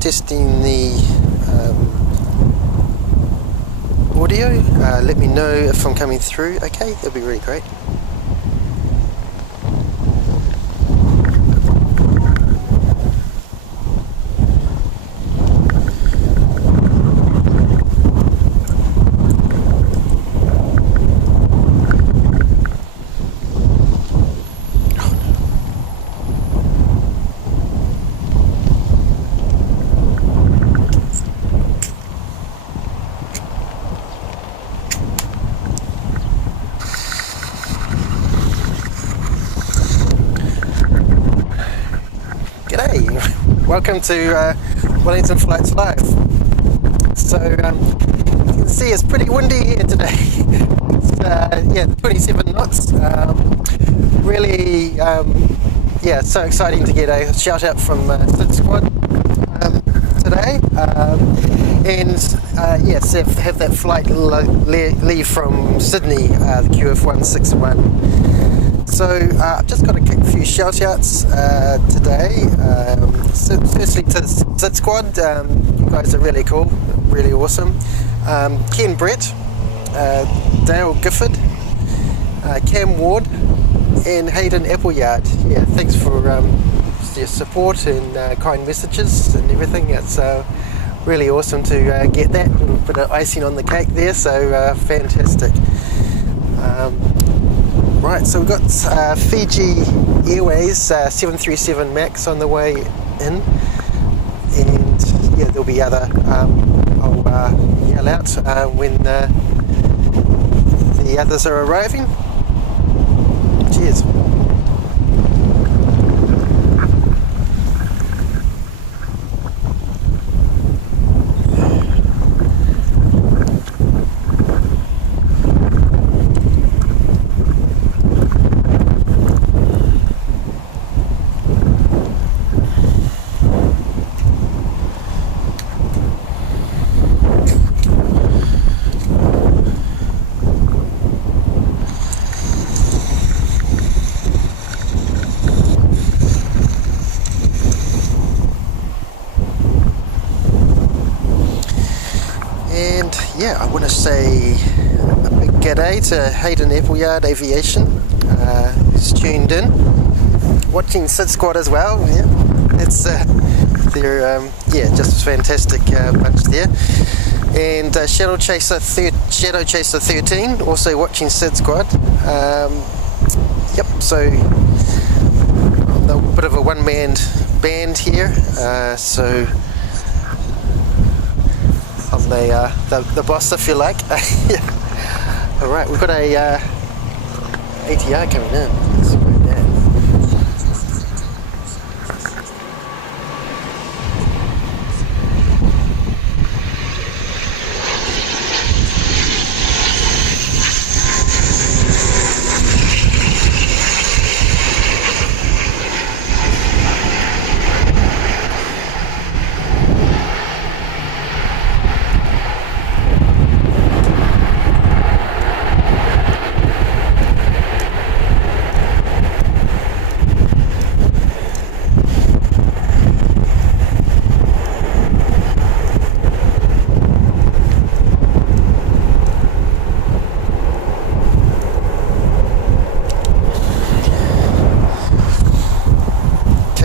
just testing the audio. Let me know if I'm coming through. Okay, that'd be really great. Welcome to Wellington Flights Live. So you can see it's pretty windy here today. It's 27 knots. Really, so exciting to get a shout out from Sydsquad today. Have that flight leave from Sydney, the QF161. So I've just got a few shout outs today. Firstly to Sydsquad, you guys are really cool, really awesome. Ken Brett, Dale Gifford, Cam Ward and Hayden Appleyard. Yeah, thanks for your support and kind messages and everything. It's really awesome to get that, a little bit of icing on the cake there, so fantastic. Right, so we've got Fiji Airways 737 MAX on the way in, and there'll be other, I'll yell out when the others are arriving. Cheers. I want to say a big g'day to Hayden Appleyard Aviation, who's tuned in, watching Sydsquad as well. Yeah, it's they're just a fantastic bunch there. And Shadow Chaser 13 also watching Sydsquad. So a bit of a one-man band here. So I'm the boss, if you like. Alright, we've got a ATR coming in. Let's bring that.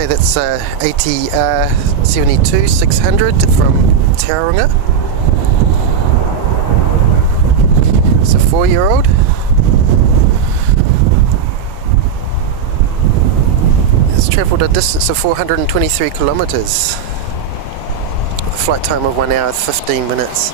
That's ATR62-600 from Tauranga. It's a 4-year-old. It's travelled a distance of 423 kilometres. A flight time of 1 hour 15 minutes.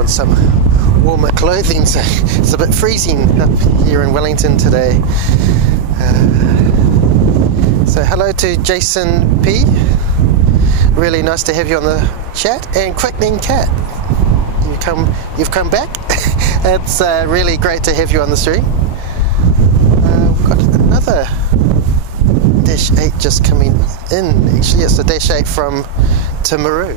on some warmer clothing, so it's a bit freezing up here in Wellington today. So hello to Jason P. Really nice to have you on the chat, and Quickening Cat, you've come back. It's really great to have you on the stream. We've got another Dash 8 just coming in. Actually, it's a Dash 8 from Timaru.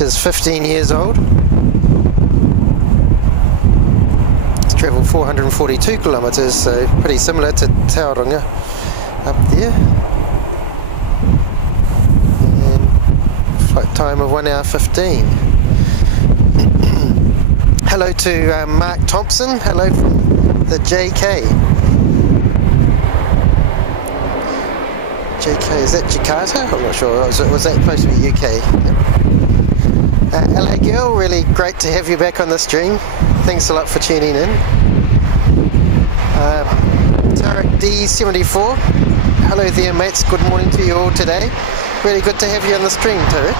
Is 15 years old. It's travelled 442 kilometres, so pretty similar to Tauranga up there. And flight time of 1 hour 15. Hello to Mark Thompson. Hello from the JK. JK, is that Jakarta? I'm not sure. Was that supposed to be UK? Yep. LA Girl, really great to have you back on the stream. Thanks a lot for tuning in. Tarek D74, hello there mates, good morning to you all today. Really good to have you on the stream, Tarek.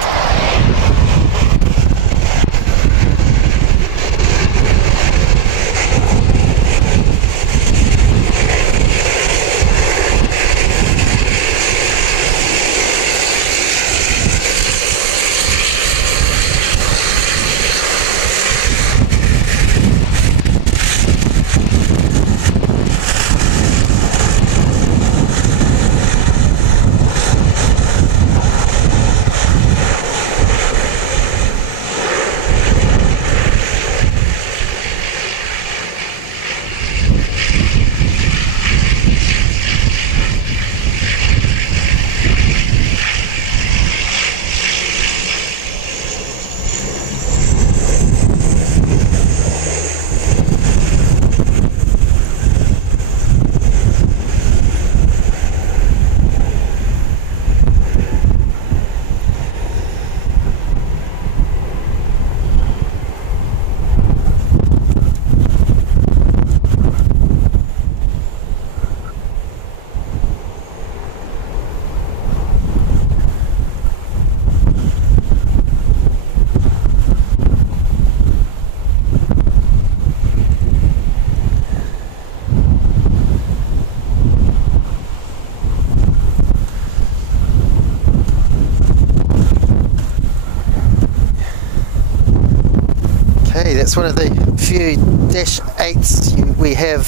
That's one of the few Dash 8s we have,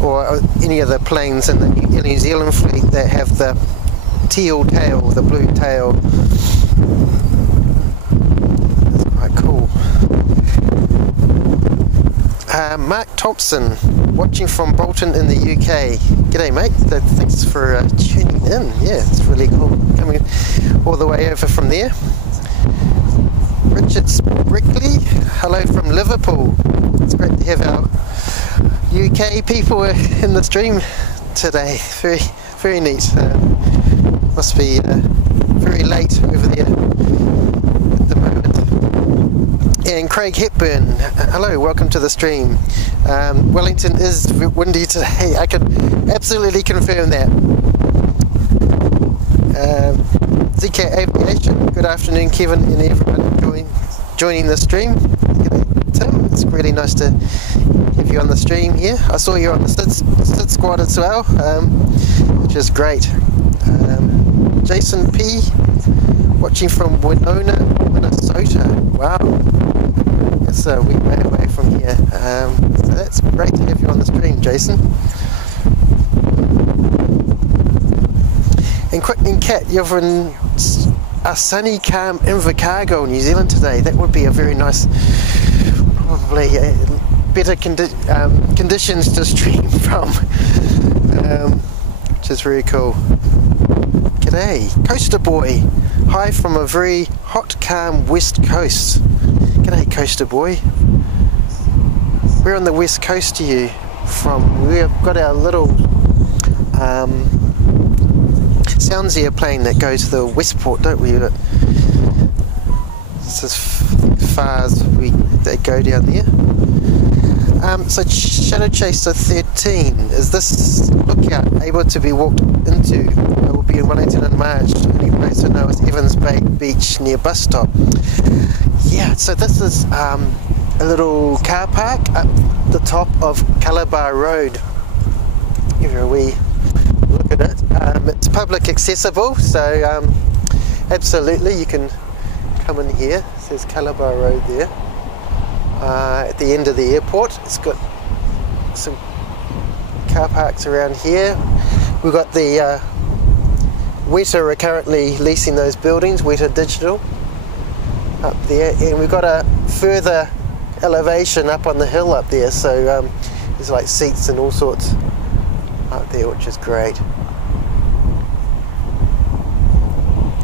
or any of the planes in the New Zealand fleet that have the teal tail, the blue tail. That's quite cool. Mark Thompson, watching from Britten in the UK. G'day mate, thanks for tuning in. Yeah, it's really cool coming all the way over from there. Richard Brickley, hello from Liverpool. It's great to have our UK people in the stream today. Very, very neat. Must be very late over there at the moment. And Craig Hepburn, hello, welcome to the stream. Wellington is windy today, I can absolutely confirm that. ZK Aviation, good afternoon Kevin and everyone joining the stream. G'day Tim, it's really nice to have you on the stream here. I saw you on the Sydsquad as well, which is great. Jason P, watching from Winona, Minnesota. Wow, that's a wee way away from here. So that's great to have you on the stream, Jason. And Quickning Cat, you're in a sunny, calm Invercargill, New Zealand today. That would be a very nice, probably better conditions to stream from, which is very cool. G'day, Coaster Boy. Hi from a very hot, calm west coast. G'day, Coaster Boy. Where on the west coast are you from? We've got our little Sounds airplane that goes to the Westport, don't we? It's as far as they go down there. So Shadow Chaser 13, is this lookout able to be walked into? It will be in Wellington in March. Only place I know is Evans Bay Beach near bus stop. Yeah, so this is a little car park up the top of Calabar Road. Give you a wee look at it. It's public accessible, so absolutely you can come in here. It says Calabar Road there. At the end of the airport, it's got some car parks around here. We've got the Weta are currently leasing those buildings, Weta Digital, up there, and we've got a further elevation up on the hill up there, so there's like seats and all sorts up there, which is great.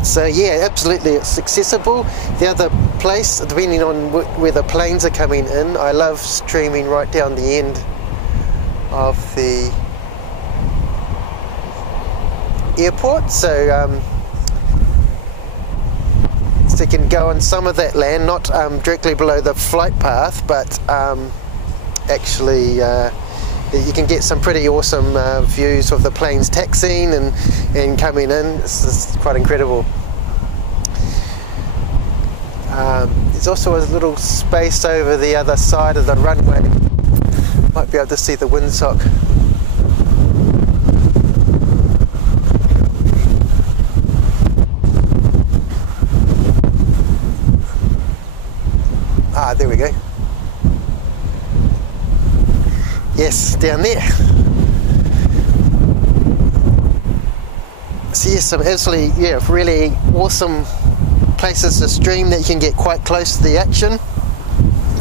So yeah, absolutely, it's accessible. The other place, depending on where the planes are coming in, I love streaming right down the end of the airport, so you can go on some of that land, not directly below the flight path, but actually you can get some pretty awesome views of the planes taxiing and coming in. It's quite incredible. There's also a little space over the other side of the runway. Might be able to see the windsock. Ah, there we go. Yes, down there. So yes, some absolutely, yeah, really awesome places to stream that you can get quite close to the action,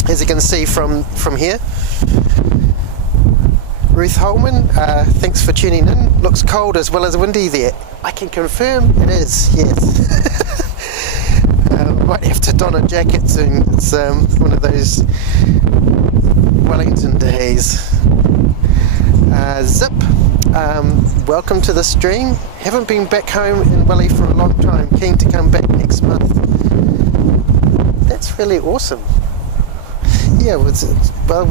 as you can see from here. Ruth Holman, thanks for tuning in. Looks cold as well as windy there. I can confirm it is, yes. Might have to don a jacket soon. It's one of those Wellington days. Zip, welcome to the stream. Haven't been back home in Welly for a long time. Keen to come back next month. That's really awesome. Yeah, well,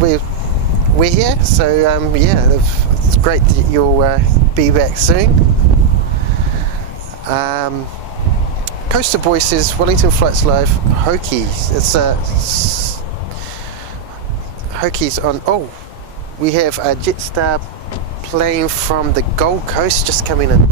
we're here, so yeah, it's great that you'll be back soon. Coaster Boy says Wellington Flights Live Hokies. It's Hokies on. Oh, we have a Jetstar plane from the Gold Coast just coming in.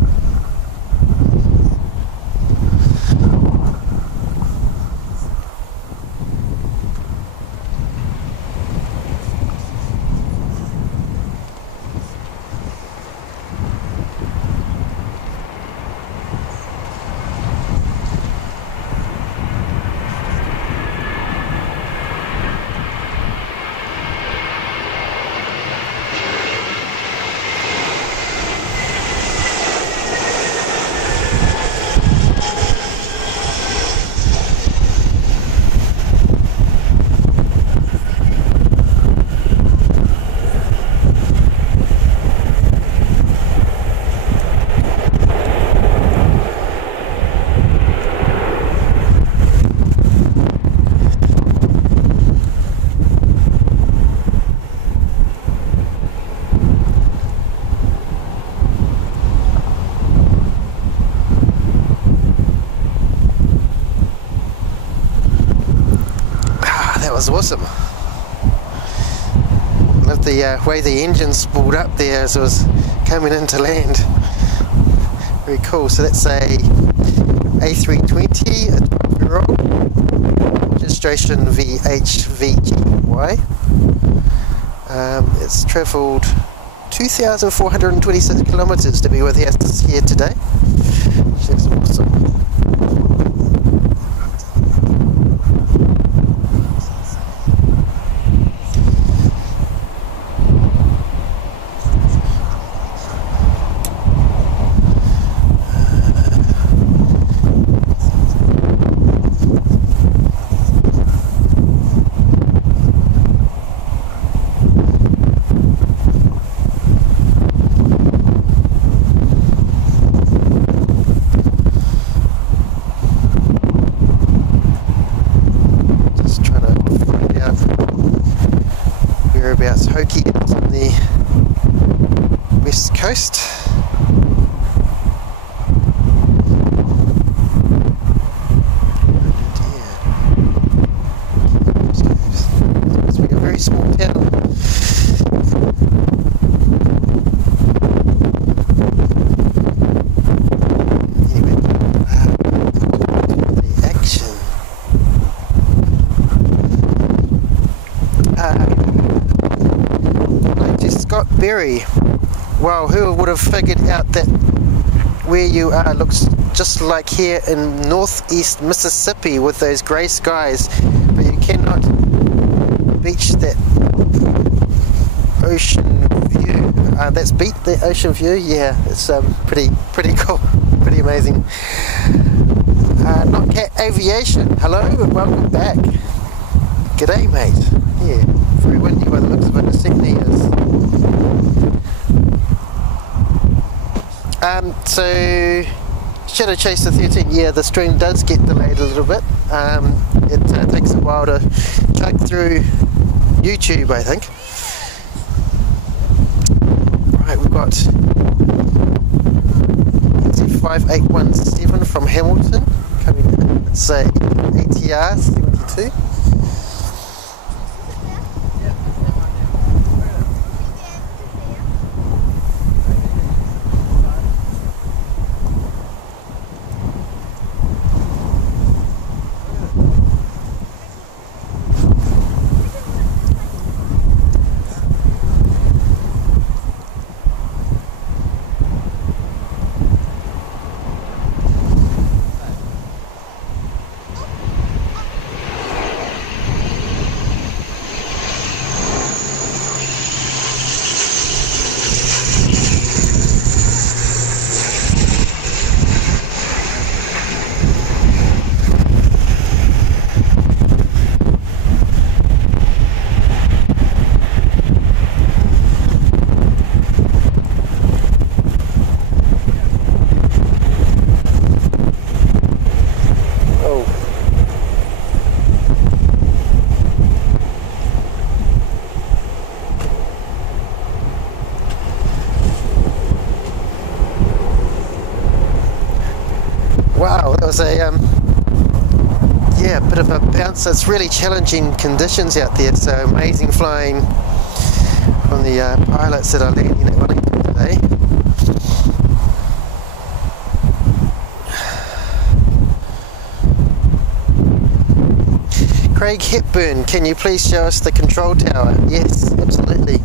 was awesome. Love the way the engine spooled up there as it was coming into land. Very cool. So that's a A320, a 12-year-old, registration VH-VGY. It's travelled 2,426 kilometres to be with us here today. That's awesome. On the west coast. It's a very small town. Anyway, the action. Scott Berry. Wow, who would have figured out that where you are looks just like here in northeast Mississippi with those grey skies, but you cannot beach that ocean view. That's beat the ocean view. Yeah, it's pretty cool, pretty amazing. Not Cat Aviation. Hello and welcome back. G'day, mate. Yeah, very windy by the looks of it. Sydney is. So Shadow Chaser 13, yeah, the stream does get delayed a little bit. It takes a while to chug through YouTube, I think. Right, we've got Z5817 from Hamilton coming in. It's a ATR62. Wow, that was a yeah, bit of a bounce. It's really challenging conditions out there, so amazing flying from the pilots that are landing at Wellington today. Craig Hepburn, can you please show us the control tower? Yes, absolutely.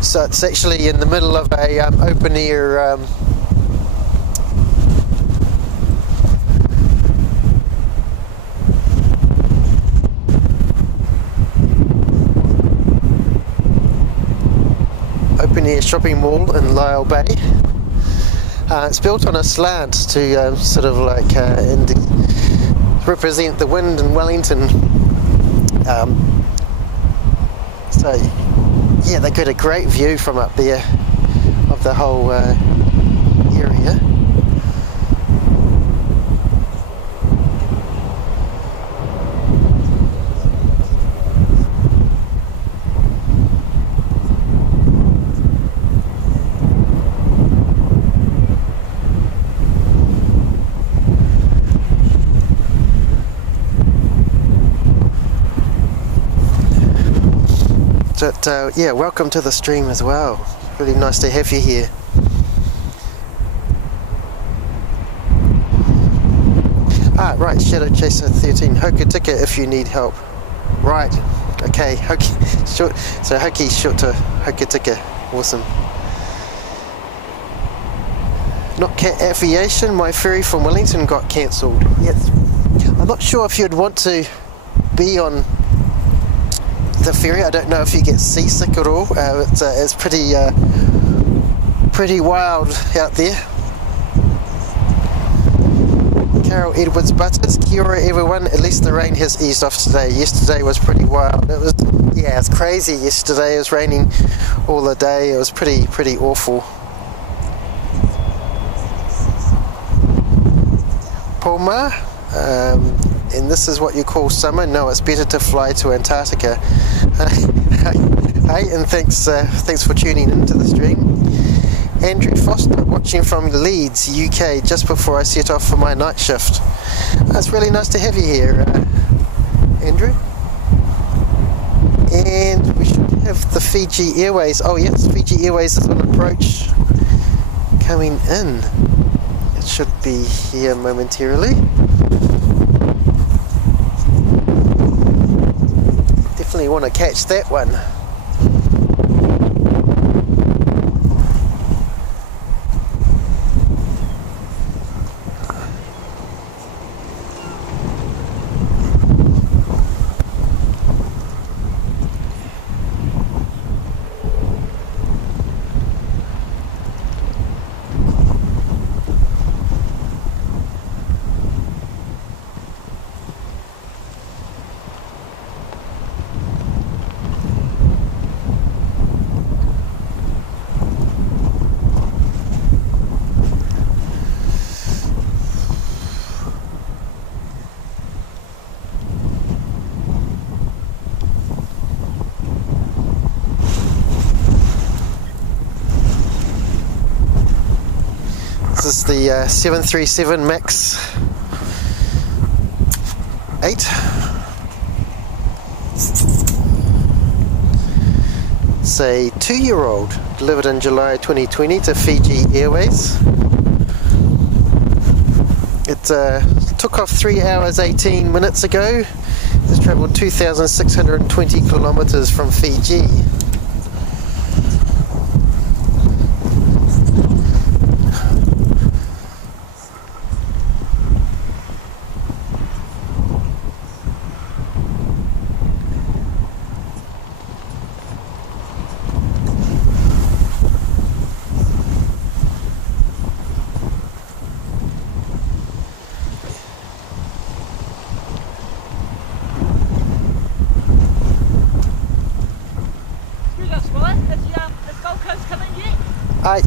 So it's actually in the middle of a open air shopping mall in Lyle Bay. It's built on a slant to sort of like represent the wind in Wellington. So yeah, they got a great view from up there of the whole area. But yeah, welcome to the stream as well. Really nice to have you here. Ah, right, Shadow Chaser 13, Hokitika if you need help. Right, okay, short, so Hoki short to Hokitika, awesome. Not Cat Aviation, my ferry from Wellington got cancelled. Yes, I'm not sure if you'd want to be on the ferry. I don't know if you get seasick at all. It's pretty wild out there. Carol Edwards Butters, kia ora everyone. At least the rain has eased off today. Yesterday was pretty wild. Yeah, it's crazy. Yesterday it was raining all the day. It was pretty awful. Palma, and this is what you call summer. No, it's better to fly to Antarctica. Hey, and thanks for tuning into the stream. Andrew Foster, watching from Leeds, UK, just before I set off for my night shift. It's really nice to have you here, Andrew. And we should have the Fiji Airways. Oh yes, Fiji Airways is on approach, coming in. It should be here momentarily. Definitely want to catch that one. This is the 737 MAX 8. It's a 2-year-old, delivered in July 2020 to Fiji Airways. It took off 3 hours 18 minutes ago. It's travelled 2,620 kilometres from Fiji.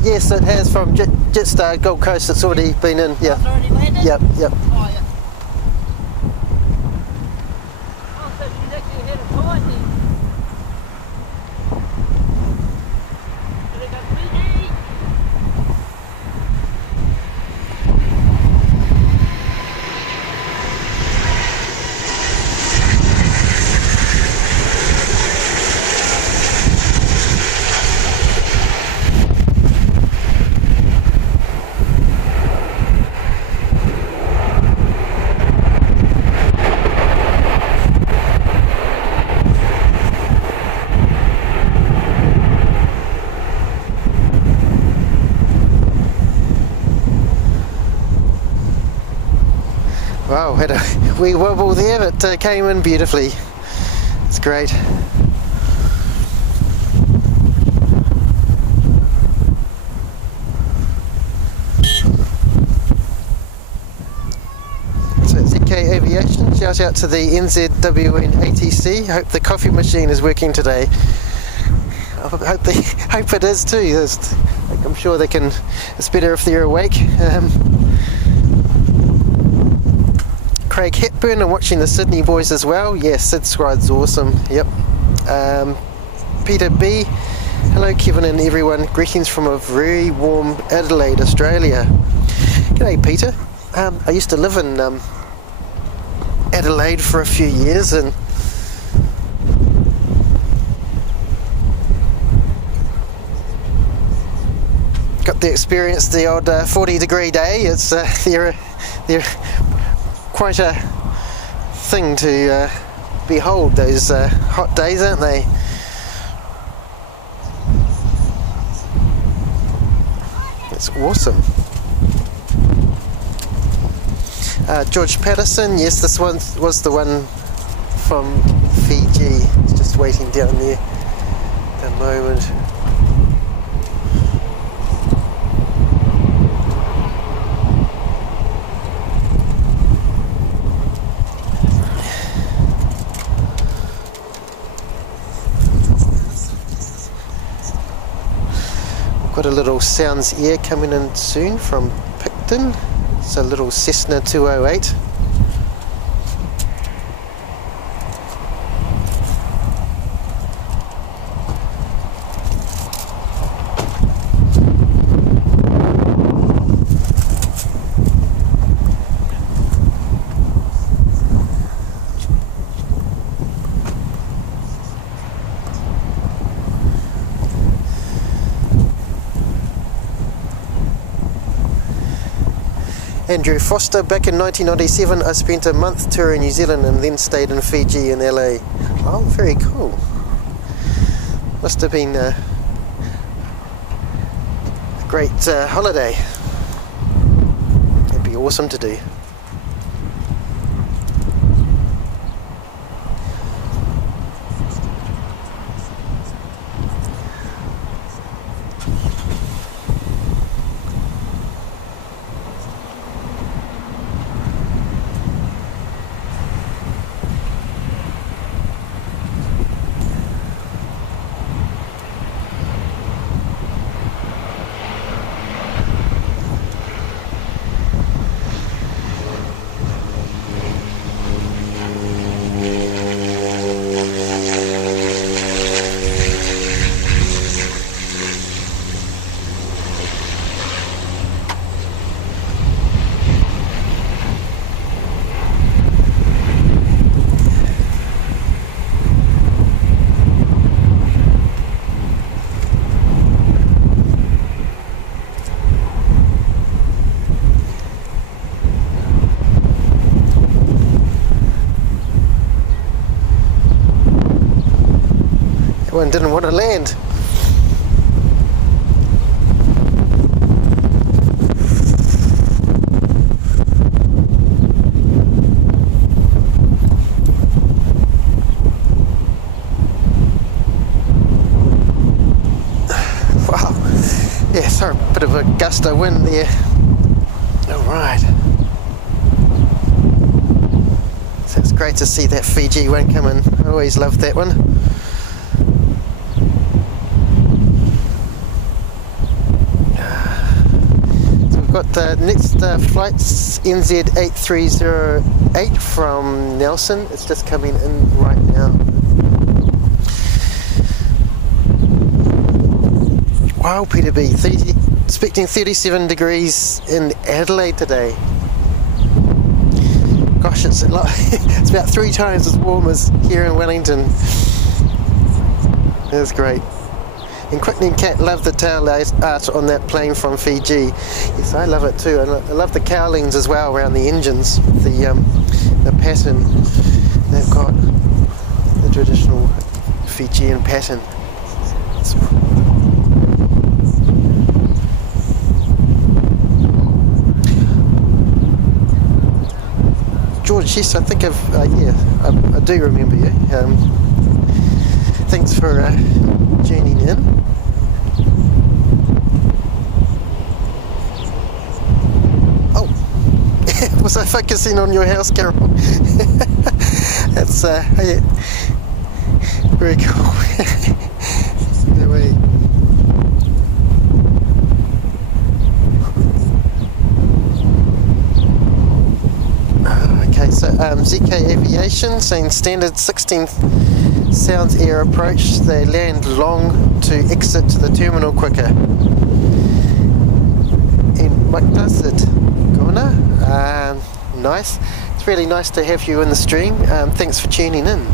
Yes, it has from Jetstar Gold Coast. It's already been in. Yeah. It's already landed? Yep. Oh, yeah. Oh, so she's actually ahead of time then. There goes Fiji. Wow, had a wee wobble there, but came in beautifully. It's great. So ZK Aviation, shout out to the NZW and ATC. Hope the coffee machine is working today. I hope it is too. I'm sure they can. It's better if they're awake. Craig Hepburn, I'm watching the Sydney boys as well. Yes, Sydsquad's awesome. Yep. Peter B. Hello Kevin and everyone. Greetings from a very warm Adelaide, Australia. G'day Peter. I used to live in Adelaide for a few years, and to experience the odd 40-degree day. It's they're quite a thing to behold, those hot days, aren't they? It's awesome. George Patterson, yes, this one was the one from Fiji. He's just waiting down there at the moment. Got a little Sounds Air coming in soon from Picton. It's a little Cessna 208. Andrew Foster, back in 1997 I spent a month touring New Zealand and then stayed in Fiji and LA. Oh, very cool. Must have been a great holiday. It'd be awesome to do. One didn't want to land. Wow. Yeah, sorry, a bit of a gust of wind there. Alright. So it's great to see that Fiji one come in. I always loved that one. Got the next flight's NZ8308 from Nelson. It's just coming in right now. Wow, Peter B. Expecting 37 degrees in Adelaide today. Gosh, it's a lot. It's about 3 times as warm as here in Wellington. That's great. And Quickney Cat loved the tail art on that plane from Fiji. Yes, I love it too. I love the cowlings as well around the engines. The pattern. They've got the traditional Fijian pattern. George, yes, I think I do remember you. Thanks for tuning in. Oh, was I focusing on your house, Carol? That's yeah, very cool. Anyway. Okay, so ZK Aviation saying standard 16th Sounds Air approach. They land long to exit to the terminal quicker. In Maktasid, Gona. Nice. It's really nice to have you in the stream. Thanks for tuning in.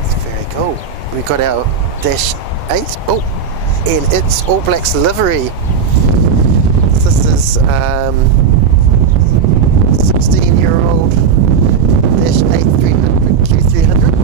It's very cool. We got our Dash 8. Oh, and it's All Blacks livery. 16-year-old dash 8300 Q300.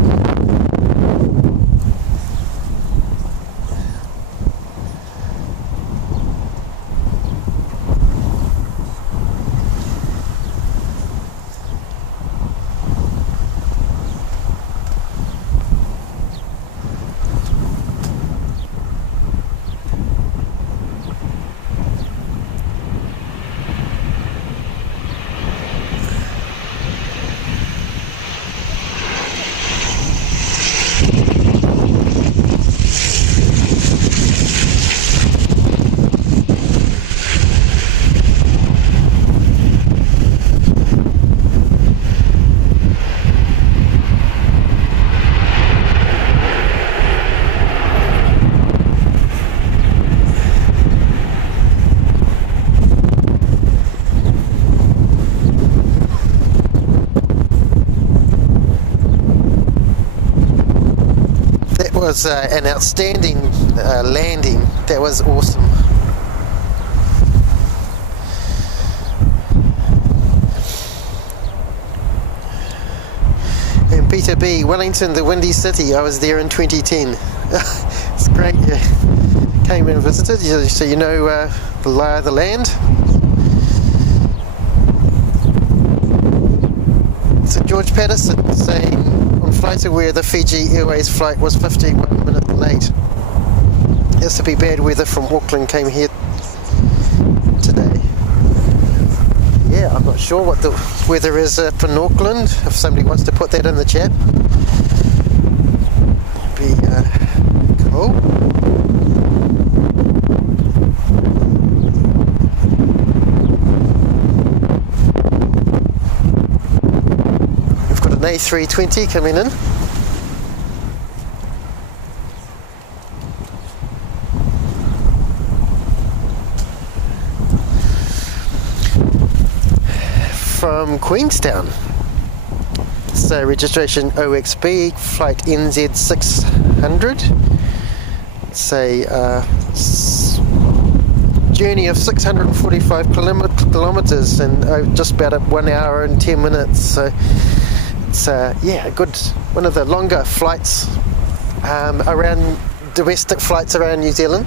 Was an outstanding landing. That was awesome. And Peter B, Wellington, the Windy City. I was there in 2010. It's great. Yeah. Came and visited, so you know the lie of the land. So George Patterson saying on flight aware the Fiji Airways flight was 51 minutes late. Has to be bad weather from Auckland came here today. Yeah, I'm not sure what the weather is up in Auckland. If somebody wants to put that in the chat, it'd be cool. A320 coming in. From Queenstown. So registration OXB, flight NZ600. Say journey of 645 kilometers and just about 1 hour and 10 minutes. So it's yeah, a good one of the longer flights around domestic flights around New Zealand.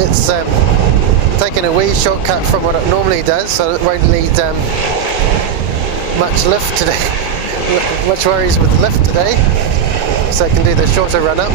It's taking a wee shortcut from what it normally does, so it won't need much lift today, much worries with the lift today, so I can do the shorter run up.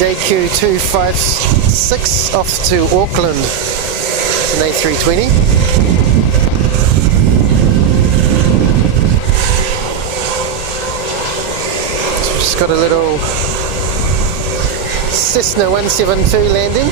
JQ-256 off to Auckland. It's an A320. So we've just got a little Cessna 172 landing.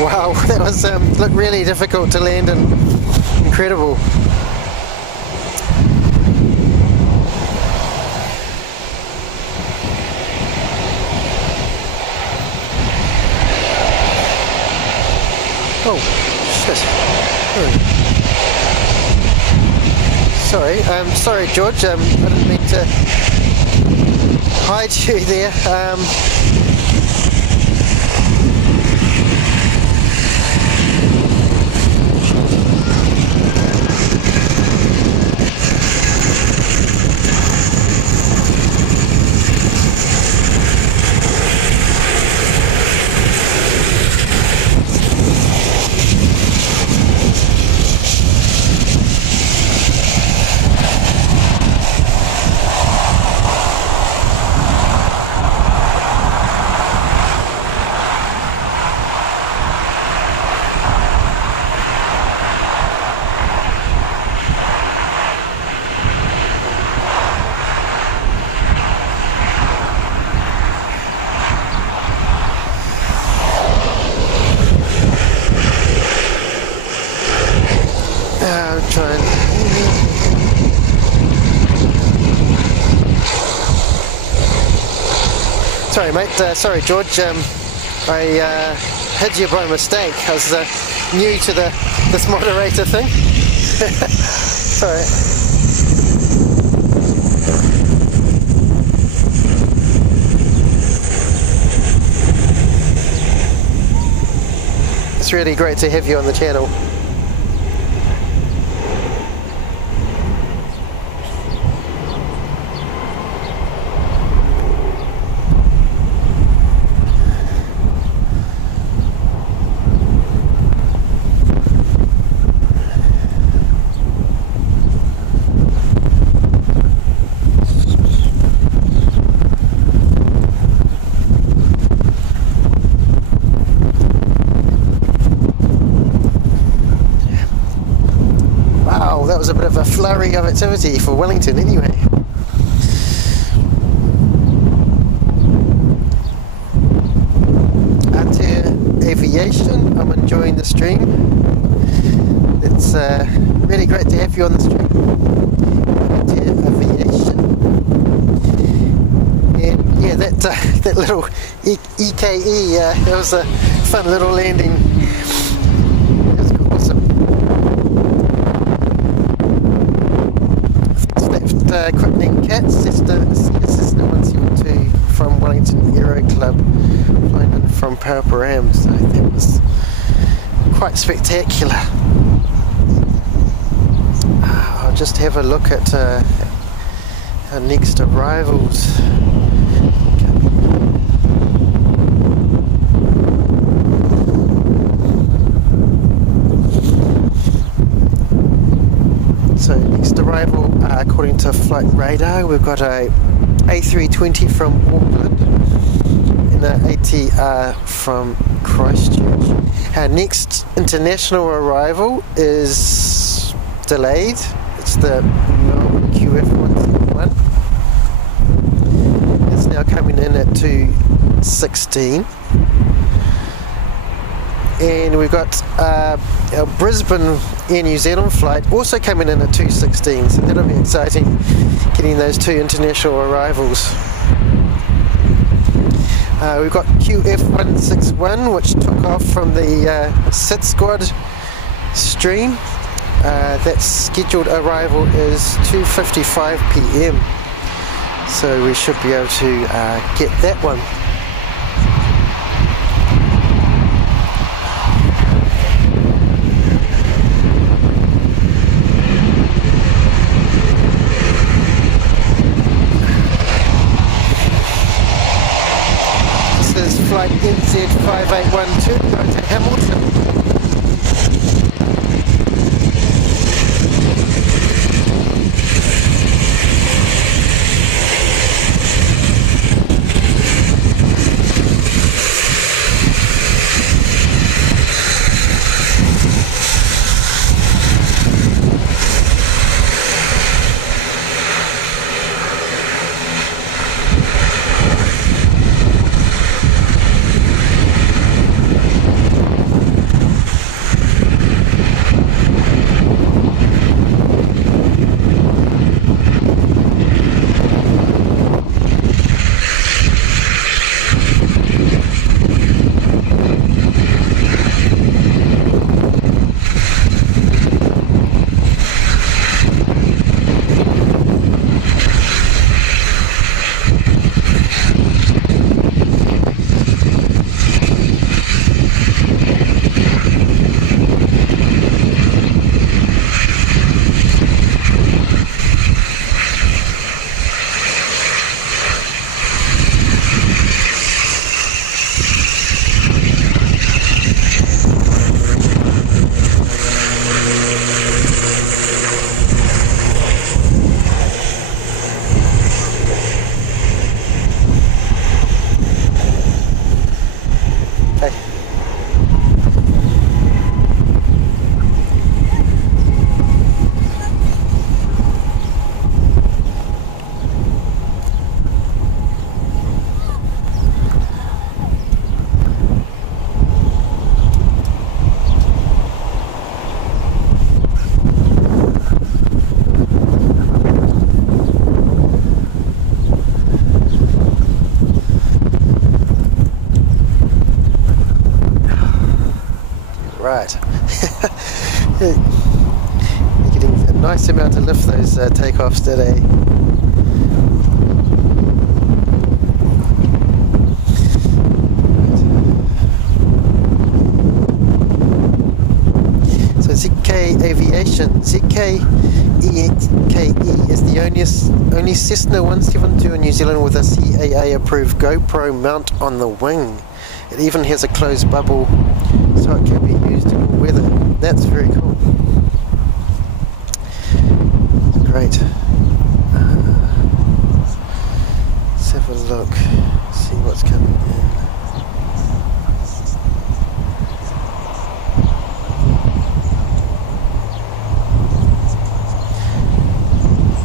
Wow, that was looked really difficult to land and incredible. Oh, shit. Sorry George, I didn't mean to hide you there. Sorry mate, sorry George, I hid you by mistake. I was new to this moderator thing. Sorry. It's really great to have you on the channel. That was a bit of a flurry of activity for Wellington anyway. ATR Aviation, I'm enjoying the stream. It's really great to have you on the stream. ATR Aviation. And yeah, that little EKE, that was a fun little landing. Queenstown Cats, Cessna 172 from Wellington Aero Club, flying in from Paraparaumu, so that was quite spectacular. I'll just have a look at our next arrivals. So next arrival, according to flight radar, we've got a A320 from Auckland and an ATR from Christchurch. Our next international arrival is delayed. It's the QF161. It's now coming in at 2 16. And we've got our Brisbane Air New Zealand flight also coming in at 2:16, so that'll be exciting, getting those two international arrivals. We've got QF161, which took off from the Sydsquad stream. That scheduled arrival is 2:55 PM, so we should be able to get that one. This is flight NZ5812 going to Hamilton. Right. You're getting a nice amount to lift those takeoffs today. So ZK Aviation, ZK-EKE is the only Cessna 172 in New Zealand with a CAA approved GoPro mount on the wing. It even has a closed bubble so it can be used in all weather. That's very cool. Great. Let's have a look, see what's coming in.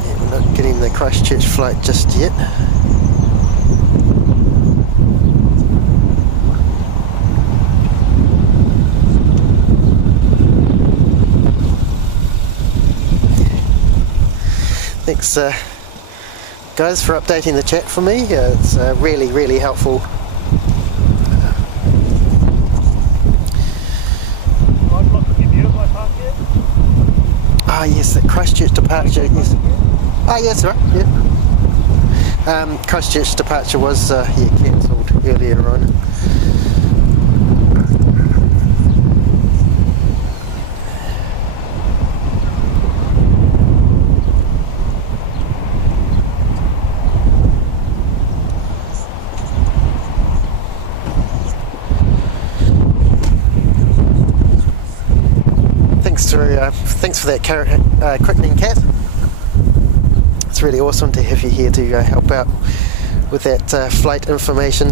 Yeah, we're not getting the Christchurch flight just yet. Thanks guys for updating the chat for me, it's really helpful. Ah yes, that Christchurch departure, yes. Ah yes, right, yeah. Christchurch departure was cancelled earlier on. Thanks for that quickening, Kat. It's really awesome to have you here to help out with that flight information.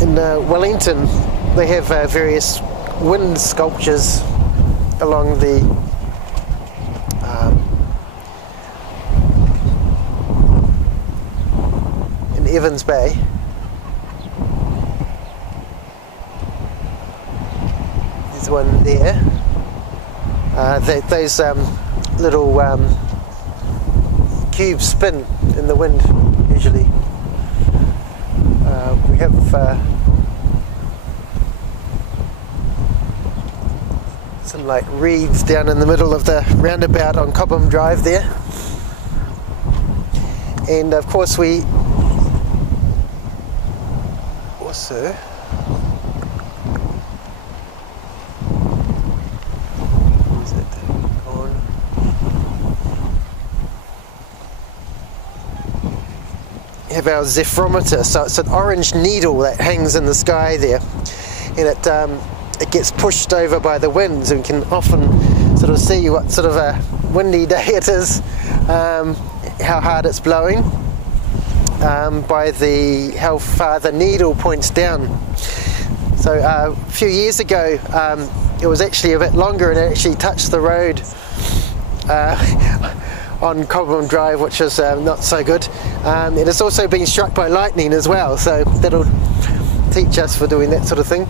In Wellington, they have various wind sculptures along the in Evans Bay. There's one there. Those little cubes spin in the wind usually. We have some like reeds down in the middle of the roundabout on Cobham Drive there, and of course we also have our zephrometer. So it's an orange needle that hangs in the sky there, and it gets pushed over by the winds, and we can often sort of see what sort of a windy day it is, how hard it's blowing, by how far the needle points down. So a few years ago it was actually a bit longer, and it actually touched the road on Cobham Drive, which is not so good. It has also been struck by lightning as well, so that'll teach us for doing that sort of thing.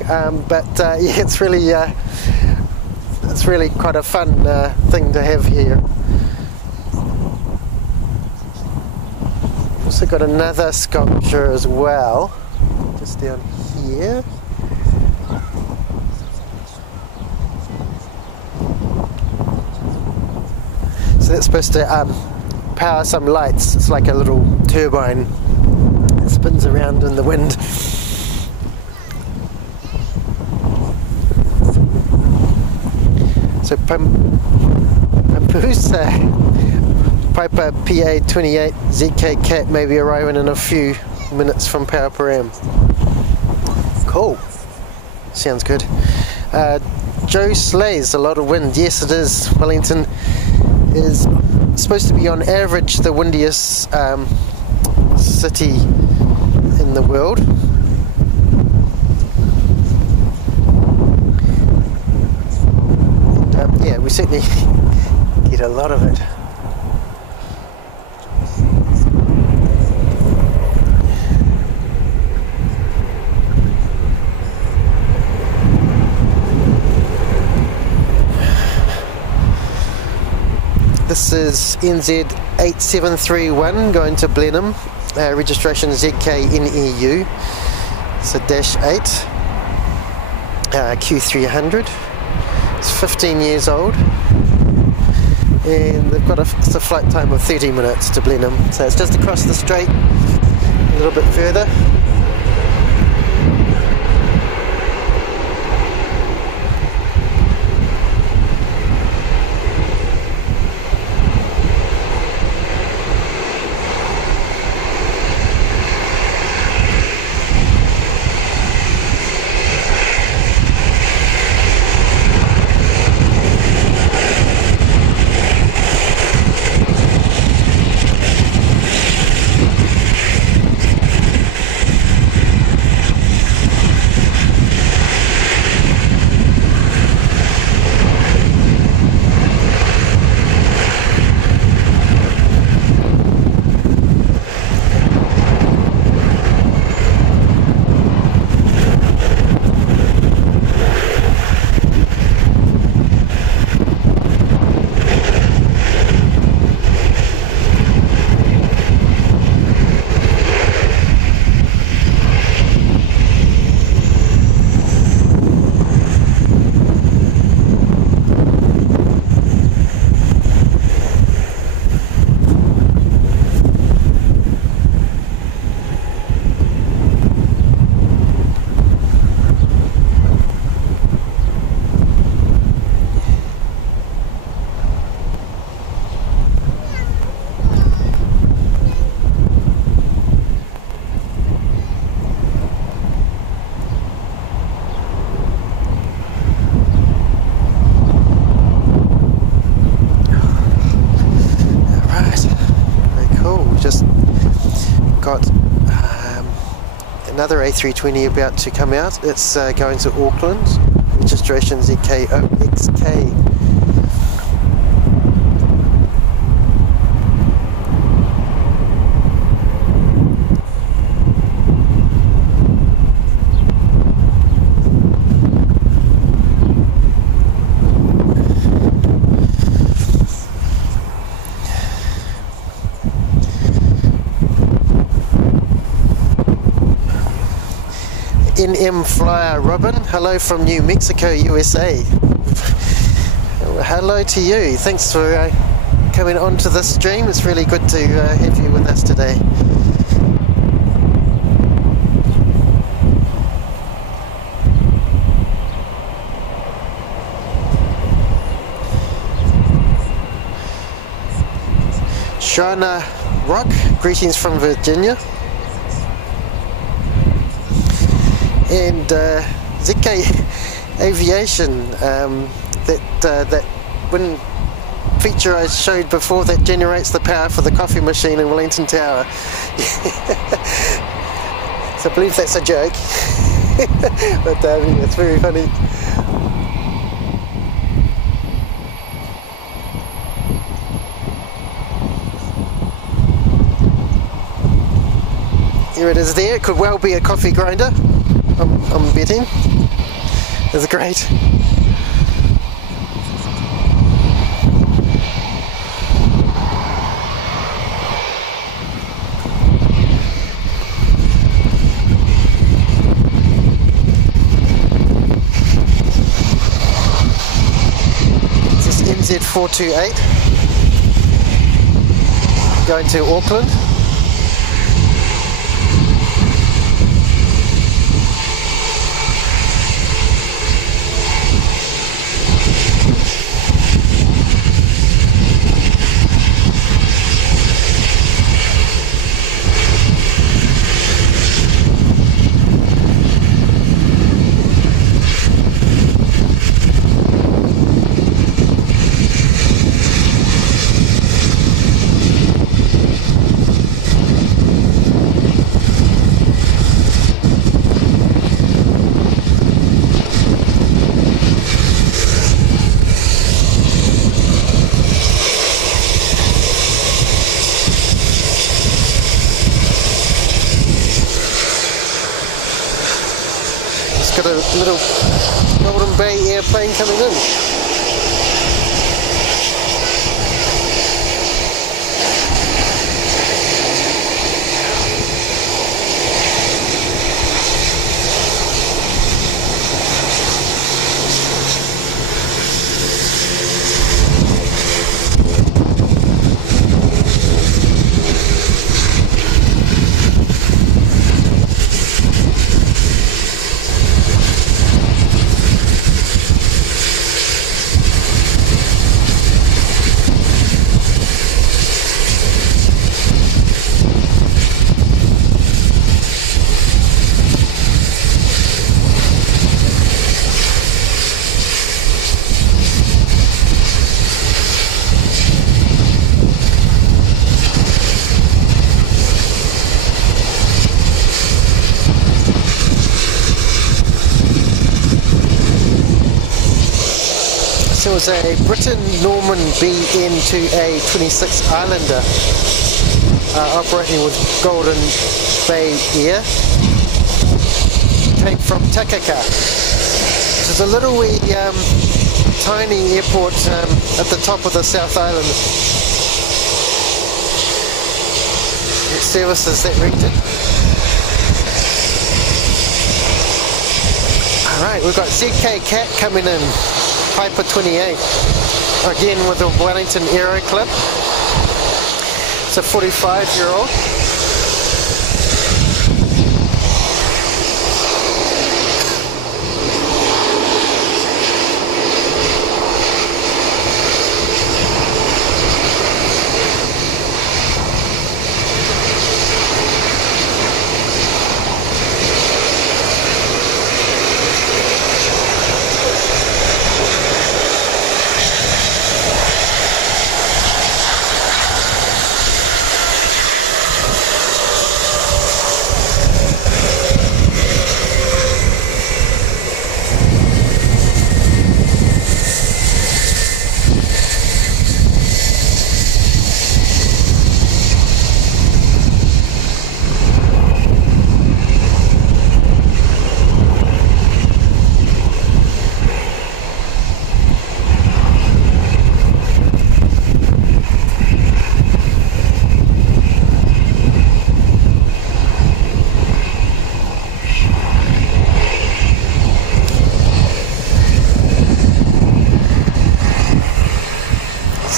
But yeah, it's really quite a fun thing to have here. Also got another sculpture as well, just down here. So that's supposed to power some lights. It's like a little turbine that spins around in the wind. So Pampusa Piper PA28 ZK Cat may be arriving in a few minutes from Paraparaumu. Cool. Sounds good. Joe Slays, a lot of wind. Yes, it is. Wellington is supposed to be on average the windiest city in the world. And, yeah, we certainly get a lot of it. This is NZ8731 going to Blenheim, registration ZK-NEU, it's a -8, Q300, it's 15 years old, and they've got it's a flight time of 30 minutes to Blenheim, so it's just across the strait, a little bit further. Another A320 about to come out. It's going to Auckland, registration ZK-OXB ZK-NEM flyer Robin, hello from New Mexico, USA. Hello to you, thanks for coming on to this stream. It's really good to have you with us today. Shana Rock, greetings from Virginia. And ZK Aviation, that wind feature I showed before that generates the power for the coffee machine in Wellington Tower. So I believe that's a joke, but it's very funny. Here it is there, it could well be a coffee grinder, I'm betting. It's great. This is NZ428 going to Auckland. Got a little Golden Bay airplane coming in. So it's a Britten Norman BN2A26 Islander operating with Golden Bay Air, take from Takaka. This is a little wee tiny airport at the top of the South Island. It services that region. Alright, we've got ZK-EKE coming in. Piper 28, again with a Wellington Aero Club. It's a 45-year-old.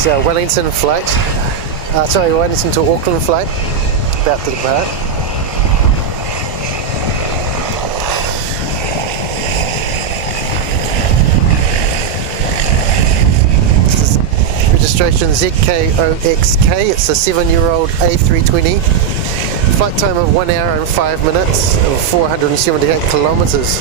It's a Wellington flight, Wellington to Auckland flight, about to depart. Registration ZK-OXB, it's a 7-year-old A320, flight time of 1 hour and 5 minutes and 478 kilometres.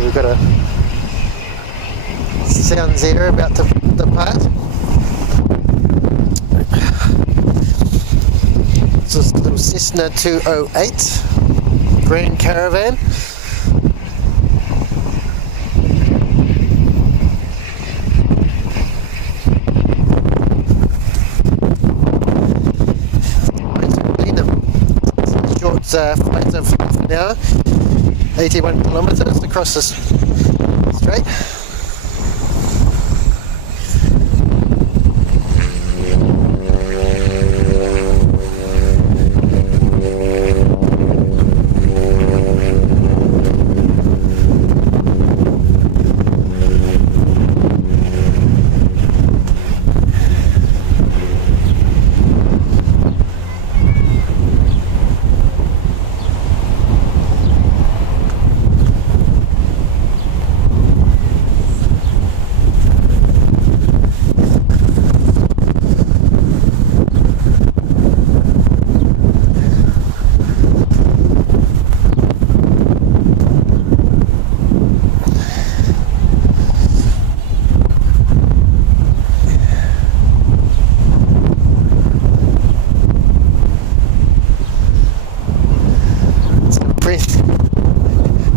We've got a sound zero about to depart. It's this little Cessna 208 Grand Caravan. Short flight of half an hour. 81 kilometres across the strait.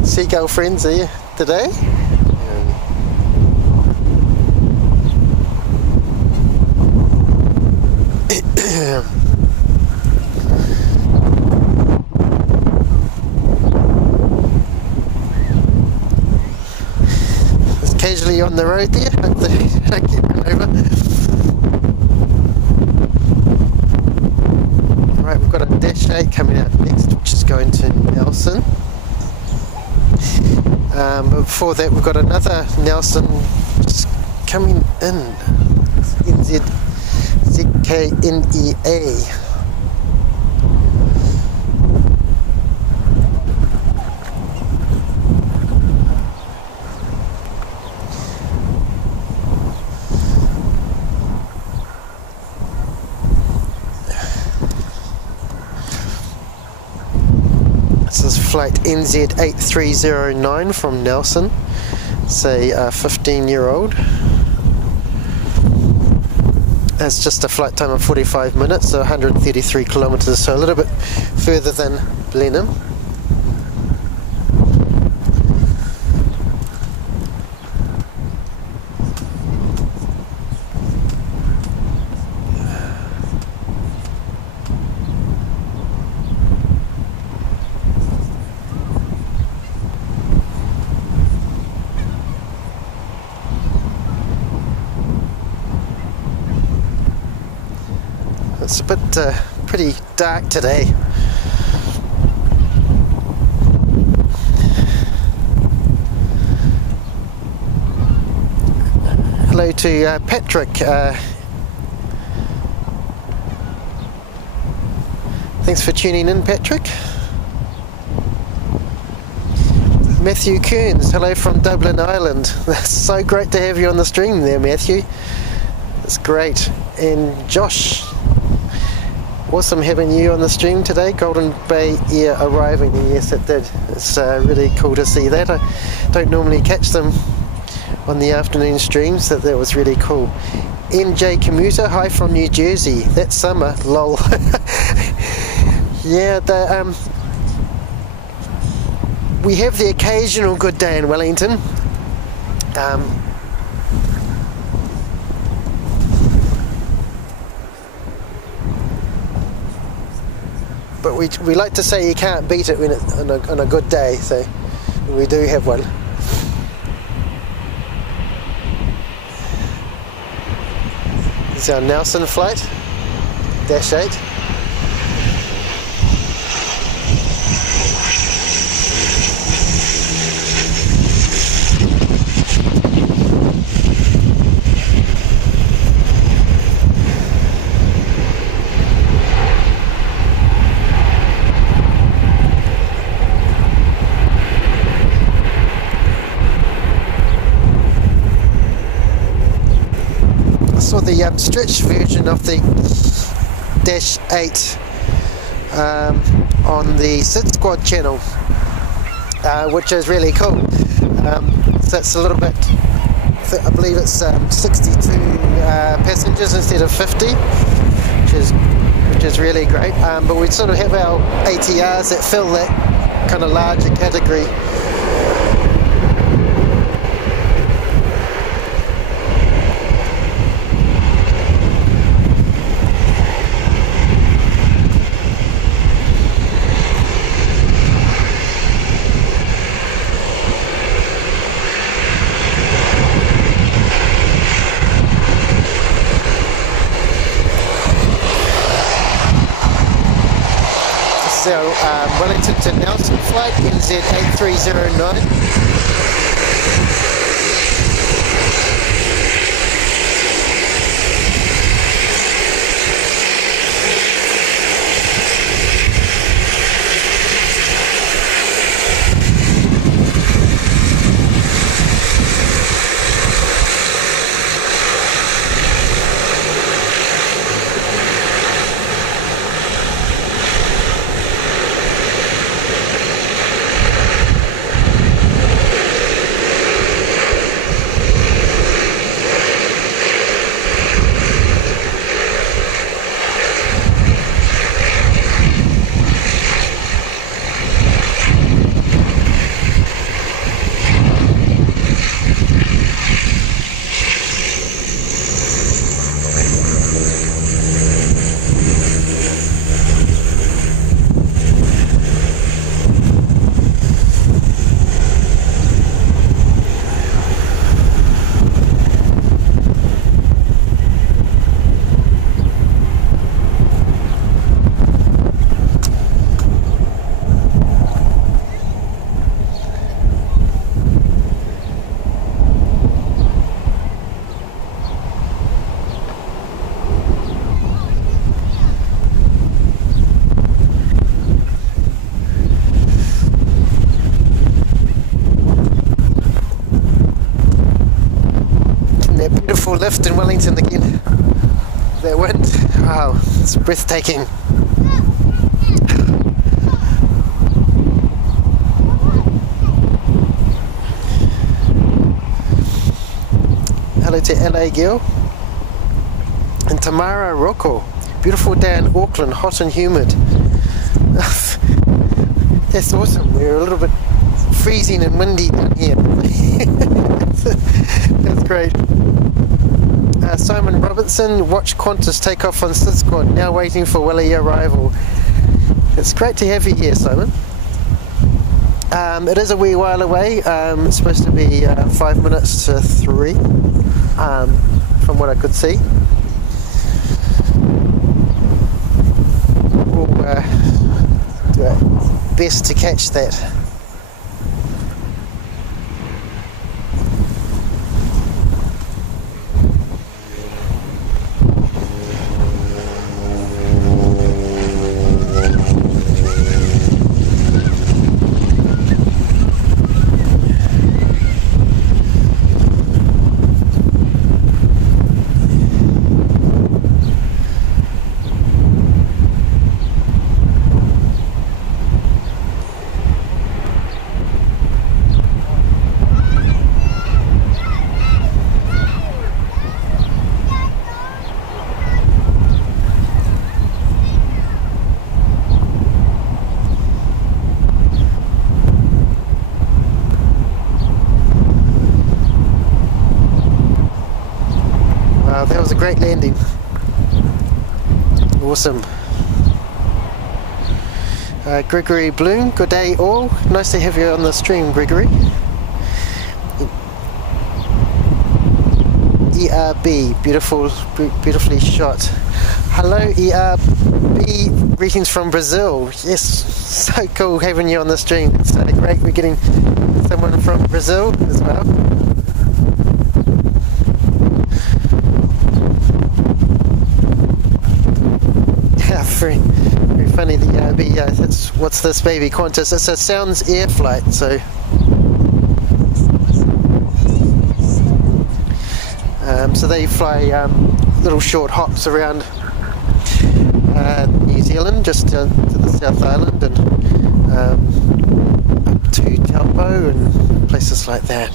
Seagull friends here today. It's occasionally on the road there. Hope they don't get run over. Right, we've got a Dash 8 coming out next, which is going to Nelson. But before that, we've got another Nelson just coming in. ZK-NEA. This is flight NZ8309 from Nelson. It's a 15-year-old. It's just a flight time of 45 minutes, so 133 kilometres, so a little bit further than Blenheim. It's a bit pretty dark today. Hello to Patrick. Thanks for tuning in, Patrick. Matthew Kearns, hello from Dublin, Ireland. That's so great to have you on the stream there, Matthew. It's great. And Josh, awesome having you on the stream today. Golden Bay Air arriving, and yes it did. It's really cool to see that. I don't normally catch them on the afternoon streams, so that was really cool. NJ Commuter, hi from New Jersey. That's summer, lol. Yeah, we have the occasional good day in Wellington. But we like to say you can't beat it when on a good day, so we do have one. This is our Nelson flight, Dash 8. Saw the stretched version of the Dash 8 on the Sydsquad channel, which is really cool. So it's a little bit, I believe it's 62 passengers instead of 50, which is really great. But we sort of have our ATRs that fill that kind of larger category. So Wellington to Nelson flight, NZ8309. Lift in Wellington again. That wind, wow, it's breathtaking. Hello to LA Gil and Tamara Rocco. Beautiful day in Auckland, hot and humid. That's awesome. We're a little bit freezing and windy down here. That's great. Simon Robertson, watch Qantas take off on Sydsquad, now waiting for Welly arrival. It's great to have you here, Simon. It is a wee while away. It's supposed to be 5 minutes to 3, from what I could see. We'll do our best to catch that. was a great landing. Awesome. Gregory Bloom, good day all. Nice to have you on the stream, Gregory. ERB, beautifully shot. Hello ERB, greetings from Brazil. Yes, so cool having you on the stream. It's so great we're getting someone from Brazil as well. Yeah, very funny, the ERB, that's, what's this baby, Qantas? It's a Sounds Air flight, so so they fly little short hops around New Zealand, just to the South Island and up to Taupo and places like that.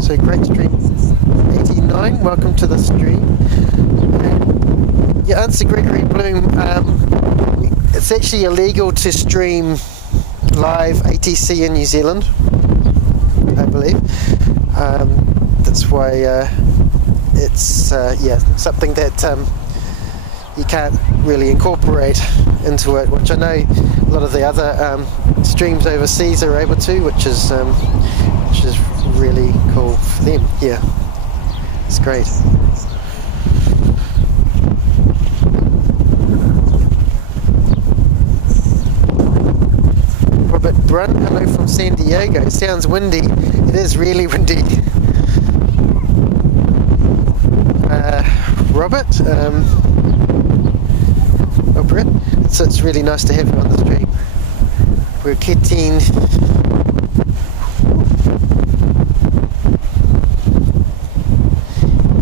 So great stream 89, welcome to the stream. Yeah, answer Gregory Bloom, it's actually illegal to stream live ATC in New Zealand, I believe. That's why it's yeah, something that you can't really incorporate into it, which I know a lot of the other streams overseas are able to, which is really cool for them. Yeah, it's great. Robert Brun, hello from San Diego. It sounds windy. It is really windy. Robert, Brett, so it's really nice to have you on the stream. We're getting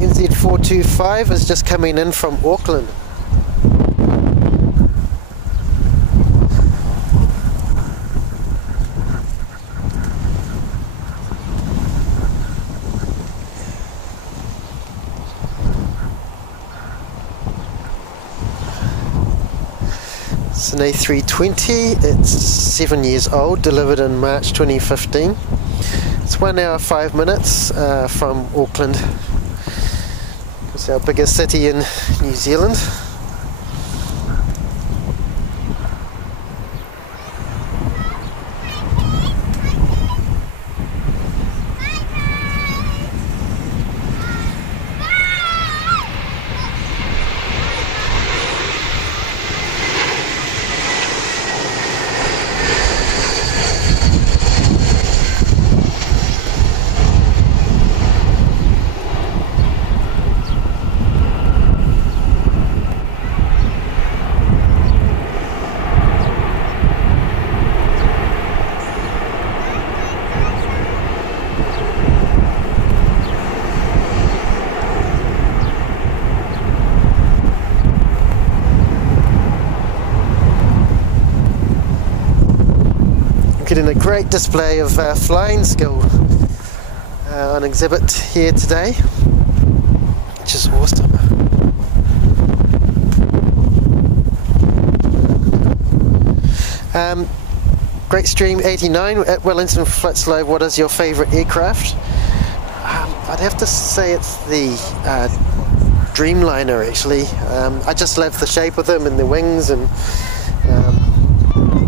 NZ425 is just coming in from Auckland. It's an A320, it's 7 years old, delivered in March 2015. It's 1 hour 5 minutes from Auckland. It's our biggest city in New Zealand. Getting a great display of flying skill on exhibit here today, which is awesome. Great stream 89 at Wellington Flats Live. What is your favourite aircraft? I'd have to say it's the Dreamliner actually. I just love the shape of them and the wings and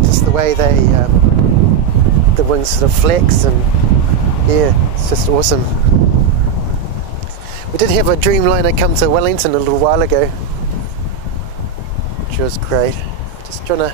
just the way they the wings sort of flex, and yeah, it's just awesome. We did have a Dreamliner come to Wellington a little while ago, which was great. Just trying to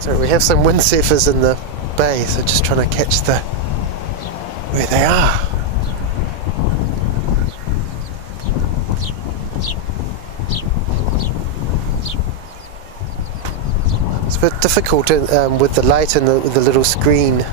so we have some windsurfers in the bay, so just trying to catch where they are. It's a bit difficult with the light and the little screen.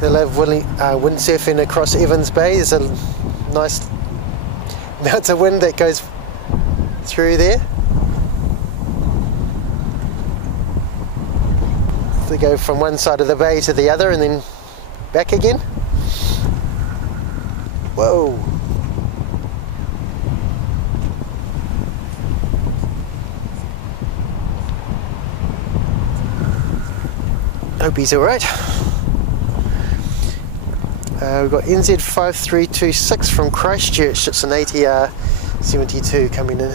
They love windsurfing across Evans Bay. There's a nice amount of wind that goes through there. They go from one side of the bay to the other and then back again. Whoa! Hope he's alright. We've got NZ5326 from Christchurch. It's an ATR72 coming in.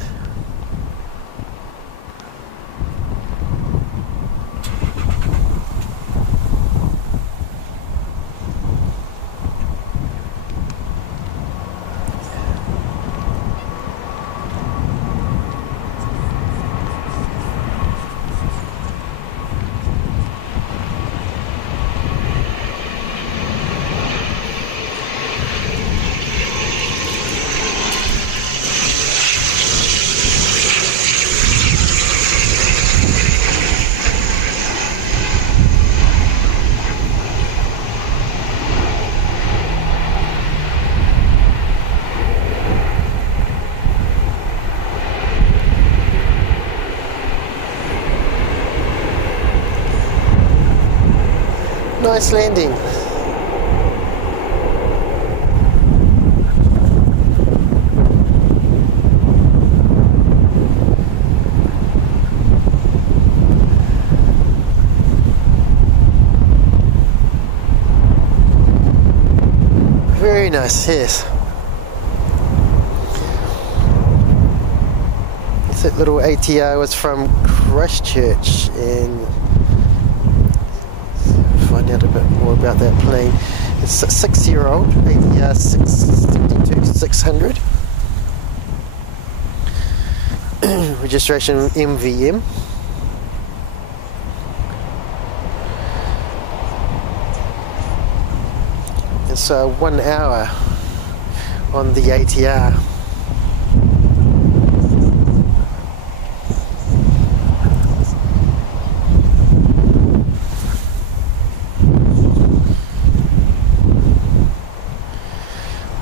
Nice landing. Very nice, yes. That little ATR was from Christchurch, and find out a bit more about that plane. It's a 6-year-old ATR62-600. Registration MVM. It's 1 hour on the ATR.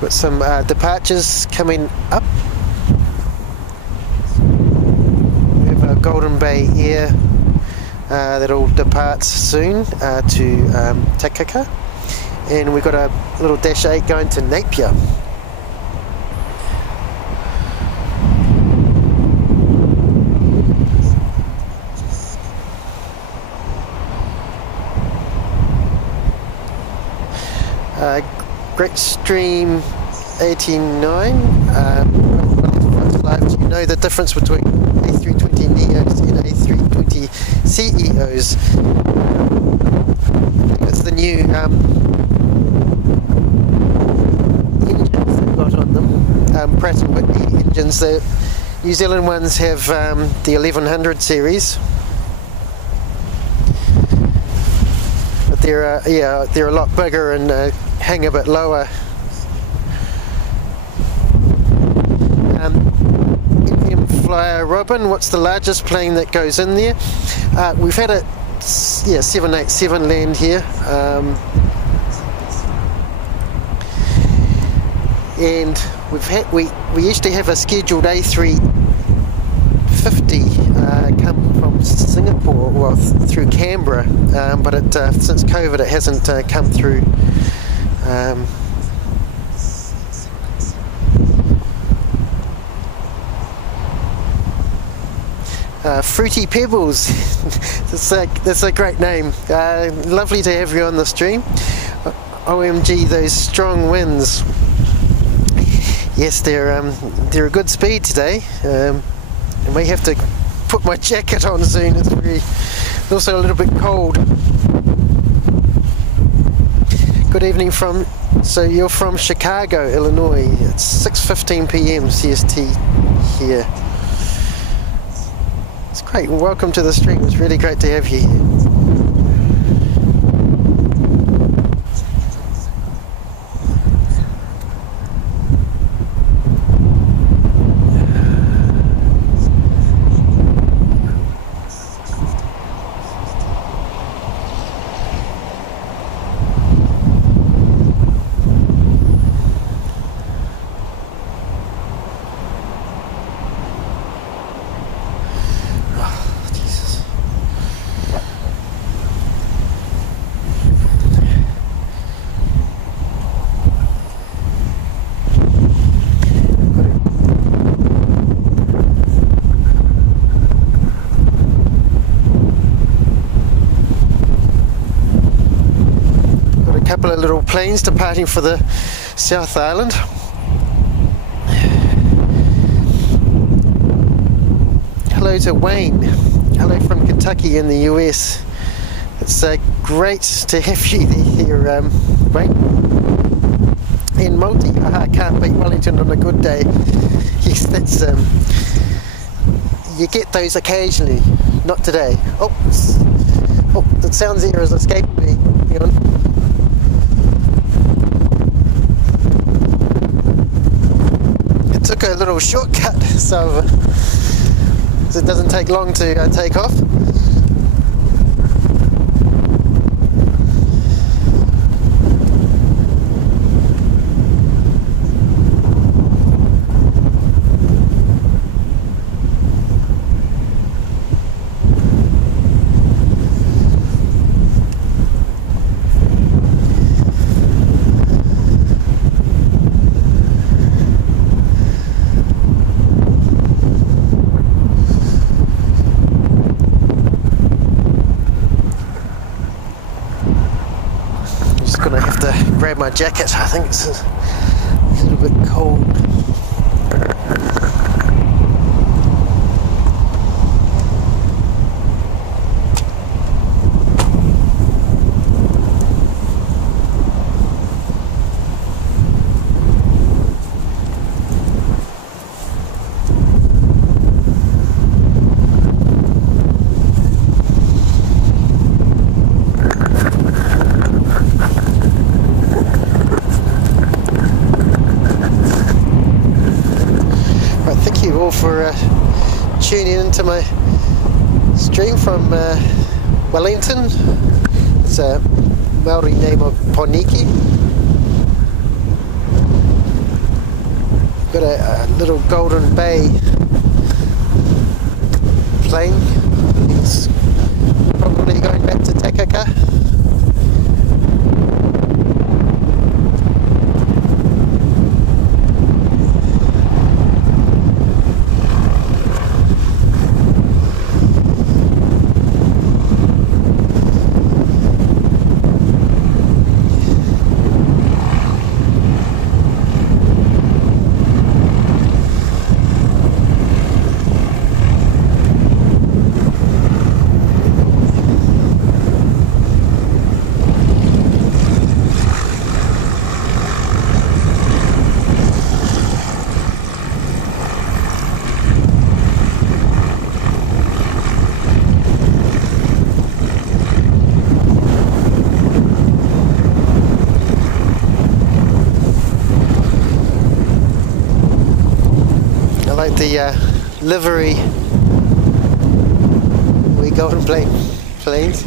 Got some departures coming up. We have a Golden Bay Air that'll depart soon to Takaka, and we've got a little Dash 8 going to Napier. Great Stream 89. Do you know the difference between A320neos and A320 CEOs? It's the new engines they've got on them, Pratt & Whitney engines. The New Zealand ones have the 1100 series. But they're a lot bigger and hang a bit lower. Indian Flyer Robin, what's the largest plane that goes in there? We've had a 787 land here, and we used to have a scheduled A350 come from Singapore, well through Canberra, but since COVID it hasn't come through. Fruity Pebbles, that's a great name. Lovely to have you on the stream. OMG, those strong winds. Yes, they're a good speed today. I may have to put my jacket on soon. It's also a little bit cold. Good evening so you're from Chicago, Illinois. It's 6:15 p.m. CST here. It's great. Welcome to the stream. It's really great to have you here. couple of little planes departing for the South Island. Hello to Wayne. Hello from Kentucky in the US. It's great to have you here, Wayne. In Multi, I can't beat Wellington on a good day. Yes, that's you get those occasionally. Not today. Oh, the sounds here is escaping me. Hang on. It took a little shortcut, so it doesn't take long to take off. Gonna have to grab my jacket. I think it's a little bit cold. For tuning into my stream from Wellington. It's a Maori name of Poniki. Got a little Golden Bay plane. It's probably going back to Takaka. Like the livery golden planes.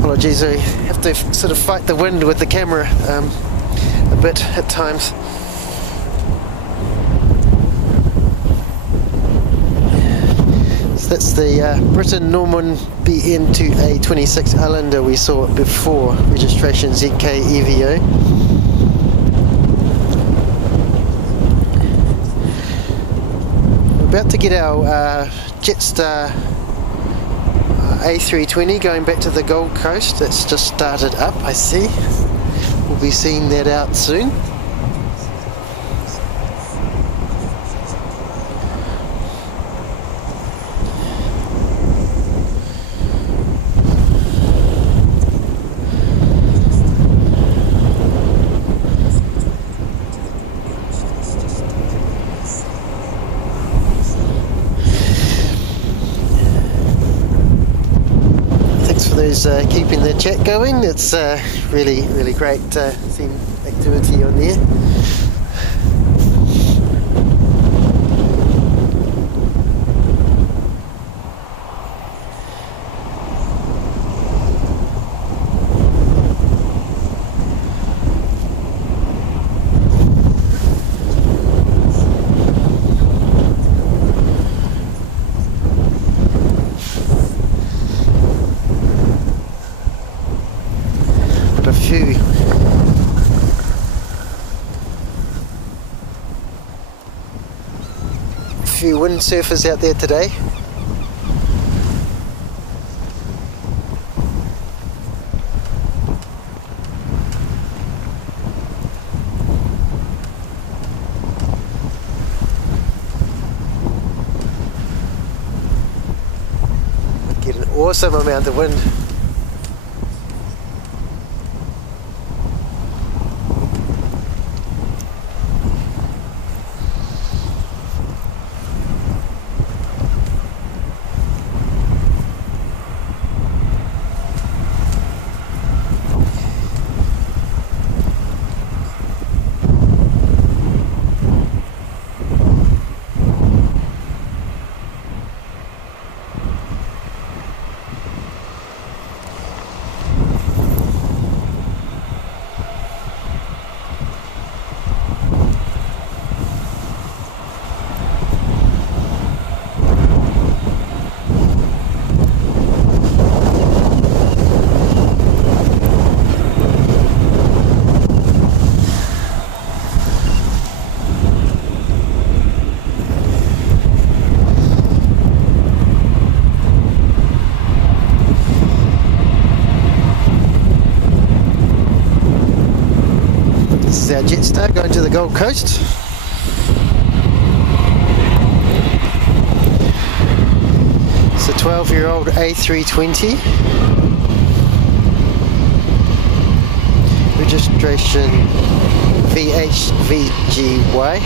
Apologies, I have to sort of fight the wind with the camera a bit at times. So that's the Britten Norman BN2A26 Islander we saw before, registration ZK-EVO. We're about to get our Jetstar A320 going back to the Gold Coast. That's just started up, I see. We'll be seeing that out soon. those keeping the chat going. It's really great seeing activity on there. Few windsurfers out there today. Get an awesome amount of wind. This is our Jetstar going to the Gold Coast. It's a 12-year-old A320. Registration VH-VGY.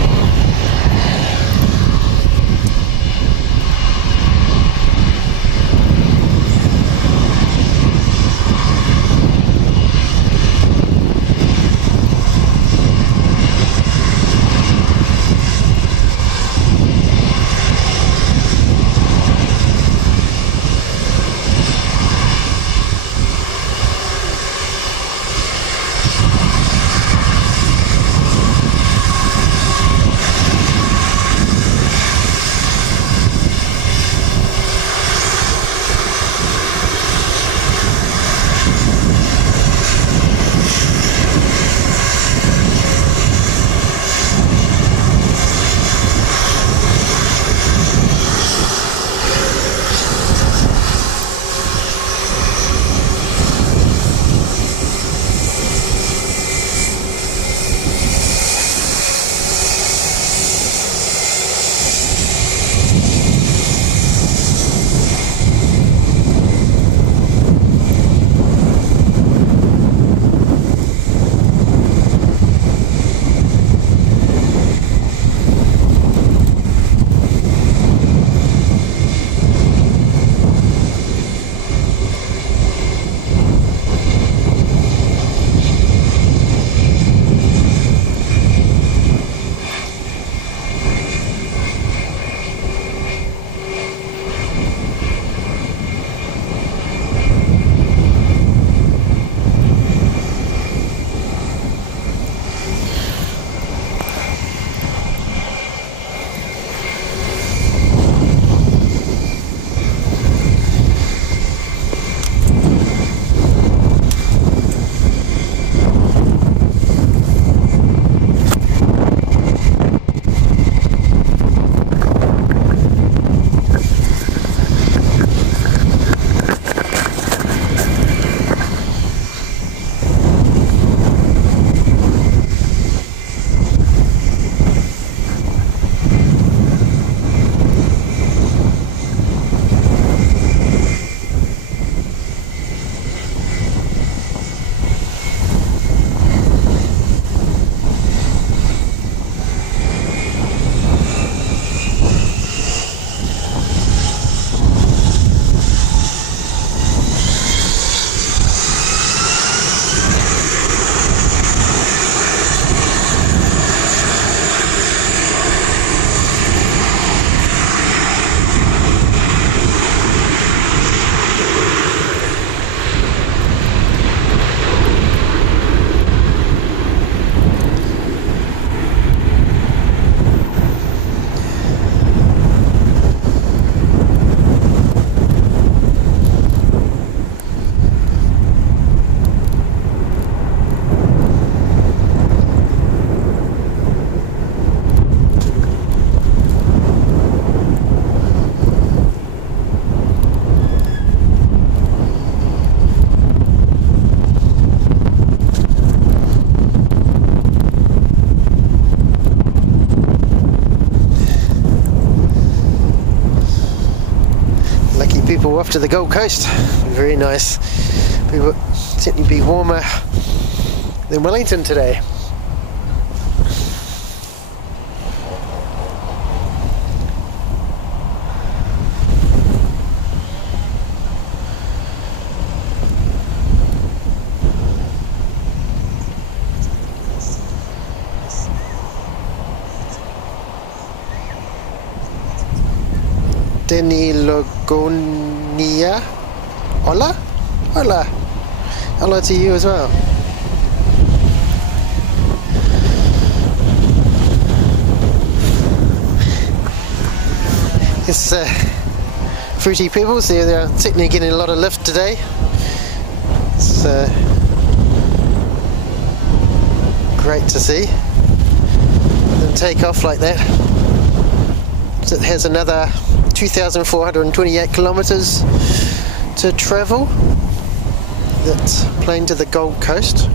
to the Gold Coast. Very nice. We will certainly be warmer than Wellington today. Logonia. Hola? Hola. Hello to you as well. It's fruity people, so they're certainly getting a lot of lift today. It's great to see them take off like that. So it has another 2,428 kilometres to travel. That's plane to the Gold Coast.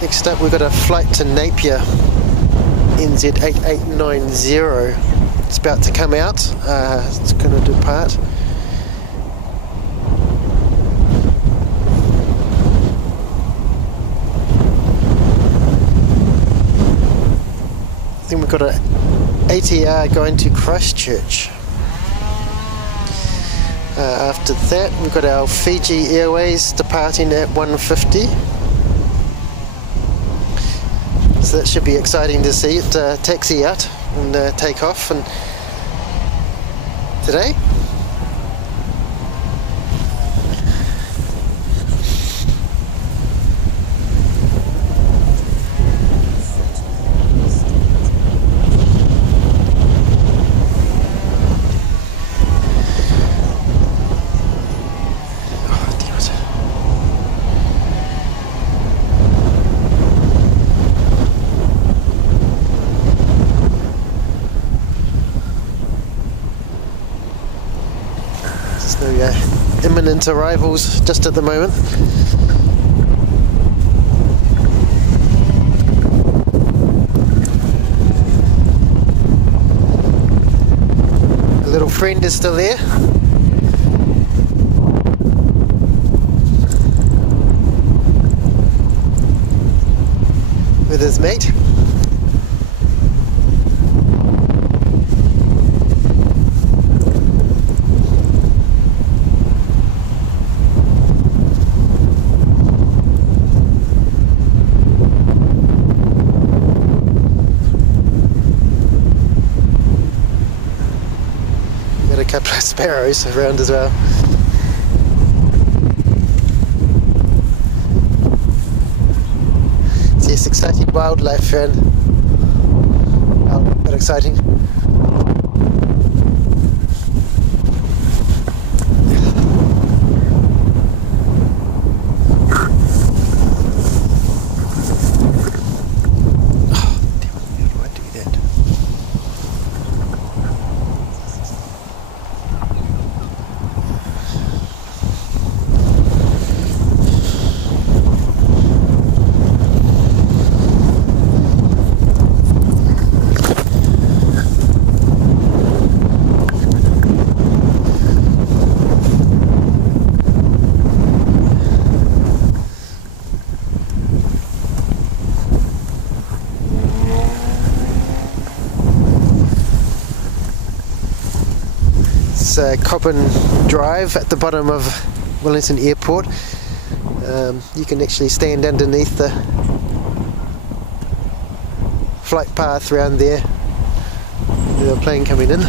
Next up we've got a flight to Napier, NZ8890. It's about to come out, it's going to depart. Then we've got an ATR going to Christchurch. After that we've got our Fiji Airways departing at 1:50. So that should be exciting to see it taxi out and take off. And today imminent arrivals just at the moment. A little friend is still there. With his mate. Couple of sparrows around as well. So yes, exciting wildlife, and oh, quite exciting. Cobham Drive at the bottom of Wellington Airport. You can actually stand underneath the flight path around there. There's a plane coming in.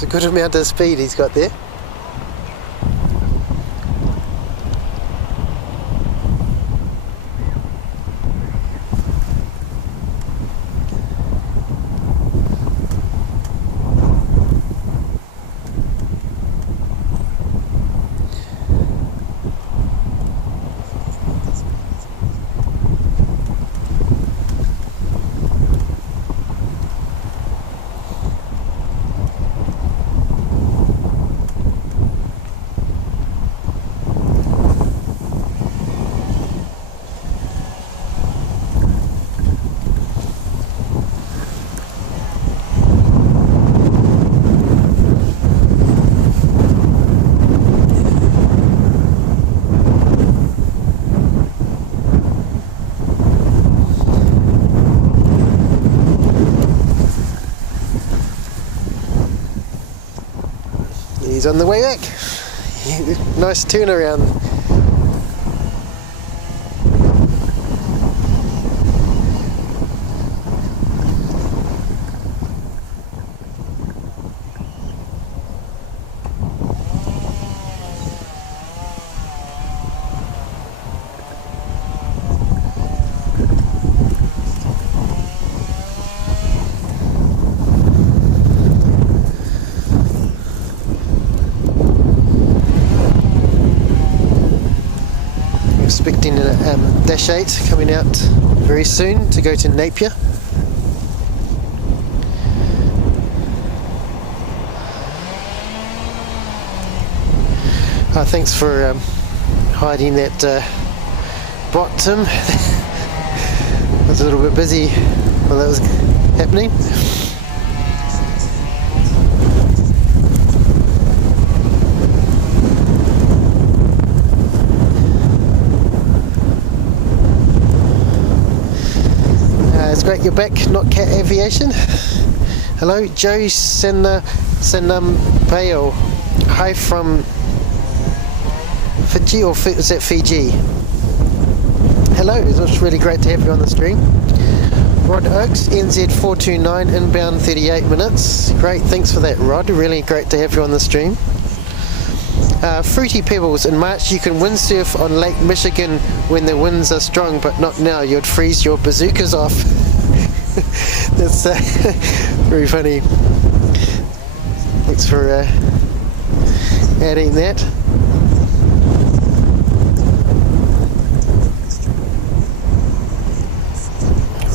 It's a good amount of speed he's got there. He's on the way back. Nice turnaround. Expecting a Dash 8 coming out very soon to go to Napier. Thanks for hiding that bot, Tim. I was a little bit busy while that was happening. It's great you're back, not Cat Aviation. Hello, Joe Senambeo. Hi from Fiji, or is that Fiji? Hello, it's really great to have you on the stream. Rod Oaks, NZ429, inbound 38 minutes. Great, thanks for that, Rod. Really great to have you on the stream. Fruity Pebbles, in March you can windsurf on Lake Michigan when the winds are strong, but not now, you'd freeze your bazookas off. That's very funny. Thanks for adding that.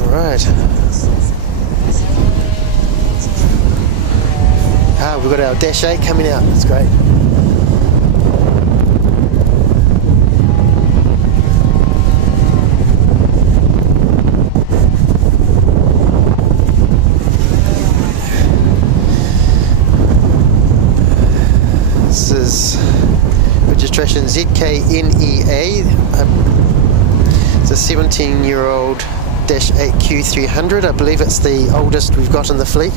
Alright. We've got our Dash 8 coming out, that's great. Registration ZK-NEA. It's a 17-year-old Dash 8 Q300. I believe it's the oldest we've got in the fleet.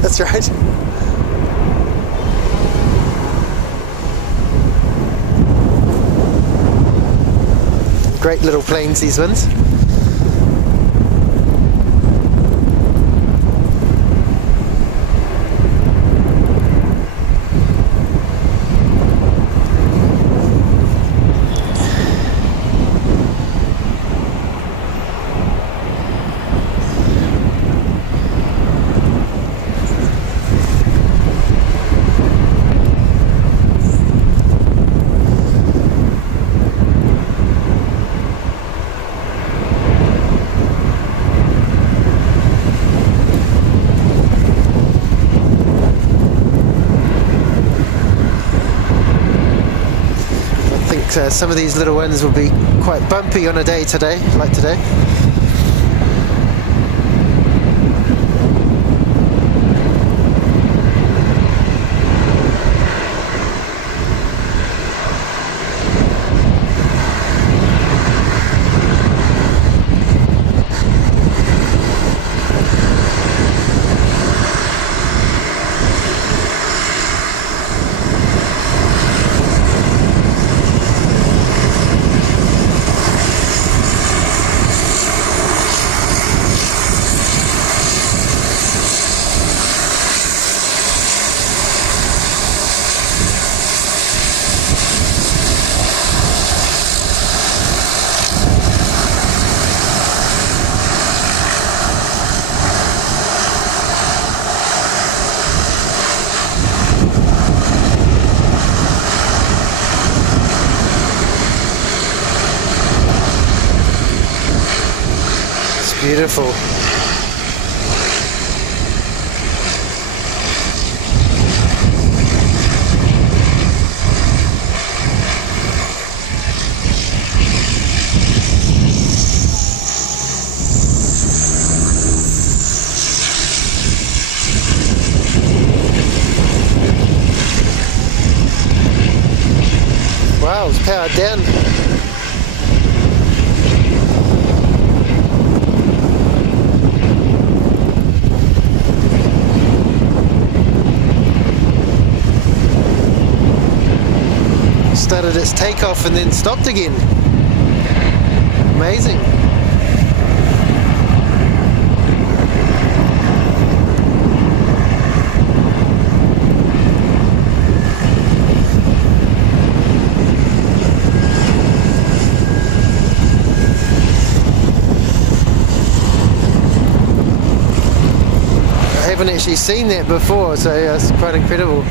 That's right. Great little planes, these ones. Some of these little ones will be quite bumpy on a day today, like today. Beautiful. Wow, it's powered down. Started its takeoff and then stopped again. Amazing. I haven't actually seen that before, so it's quite incredible.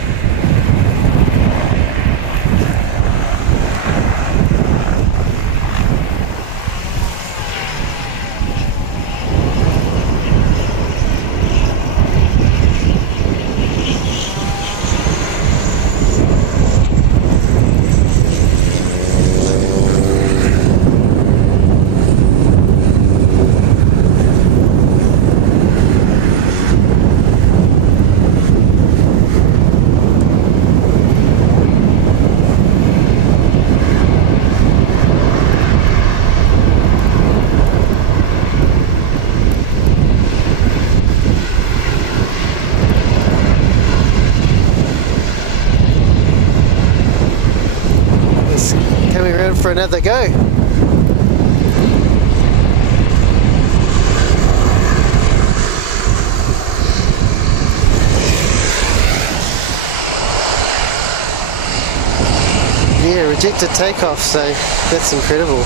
Coming around for another go. Yeah, rejected takeoff, so that's incredible.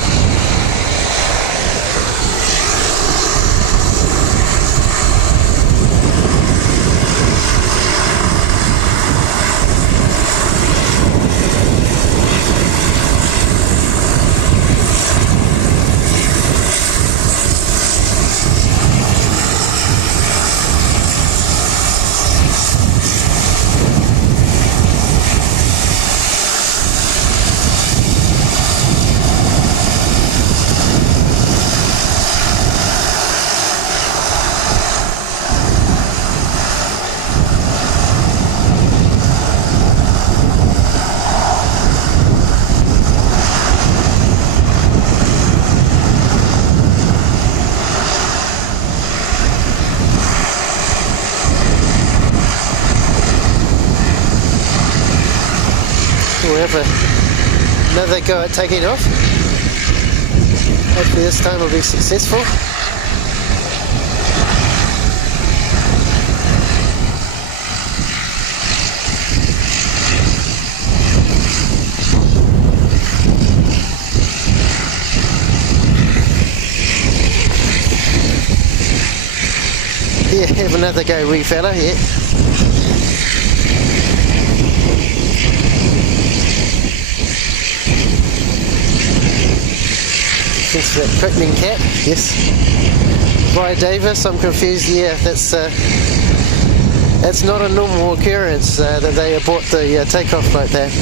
We'll have another go at taking off. Hopefully this time will be successful. Yeah, have another go, wee fella, yeah. Thanks for that quickening cap. Yes. Via Davis, I'm confused. Yeah, that's not a normal occurrence that they abort the takeoff like that.